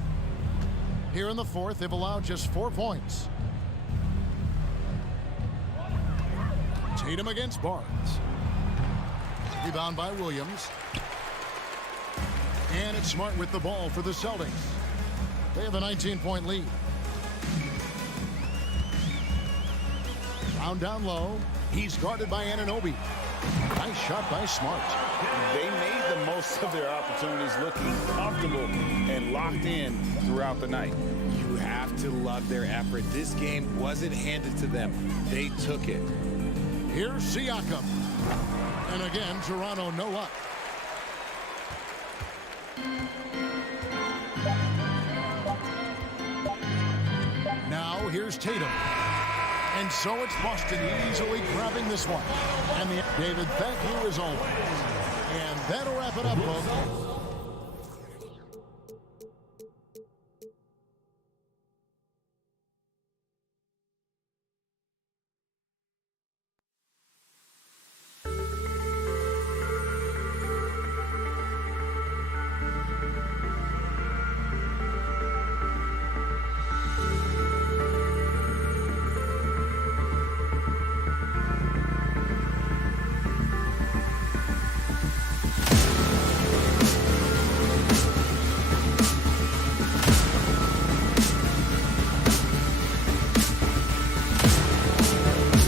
Here in the fourth, they've allowed just 4 points. Tatum against Barnes. Rebound by Williams. And it's Smart with the ball for the Celtics. They have a 19-point lead. Brown down low. He's guarded by Anunoby. Nice shot by Smart. They made the most of their opportunities, looking comfortable and locked in throughout the night. You have to love their effort. This game wasn't handed to them. They took it. Here's Siakam. And again, Toronto no luck. Now here's Tatum. And so it's Boston easily grabbing this one. And David, thank you as always. And that'll wrap it up, folks.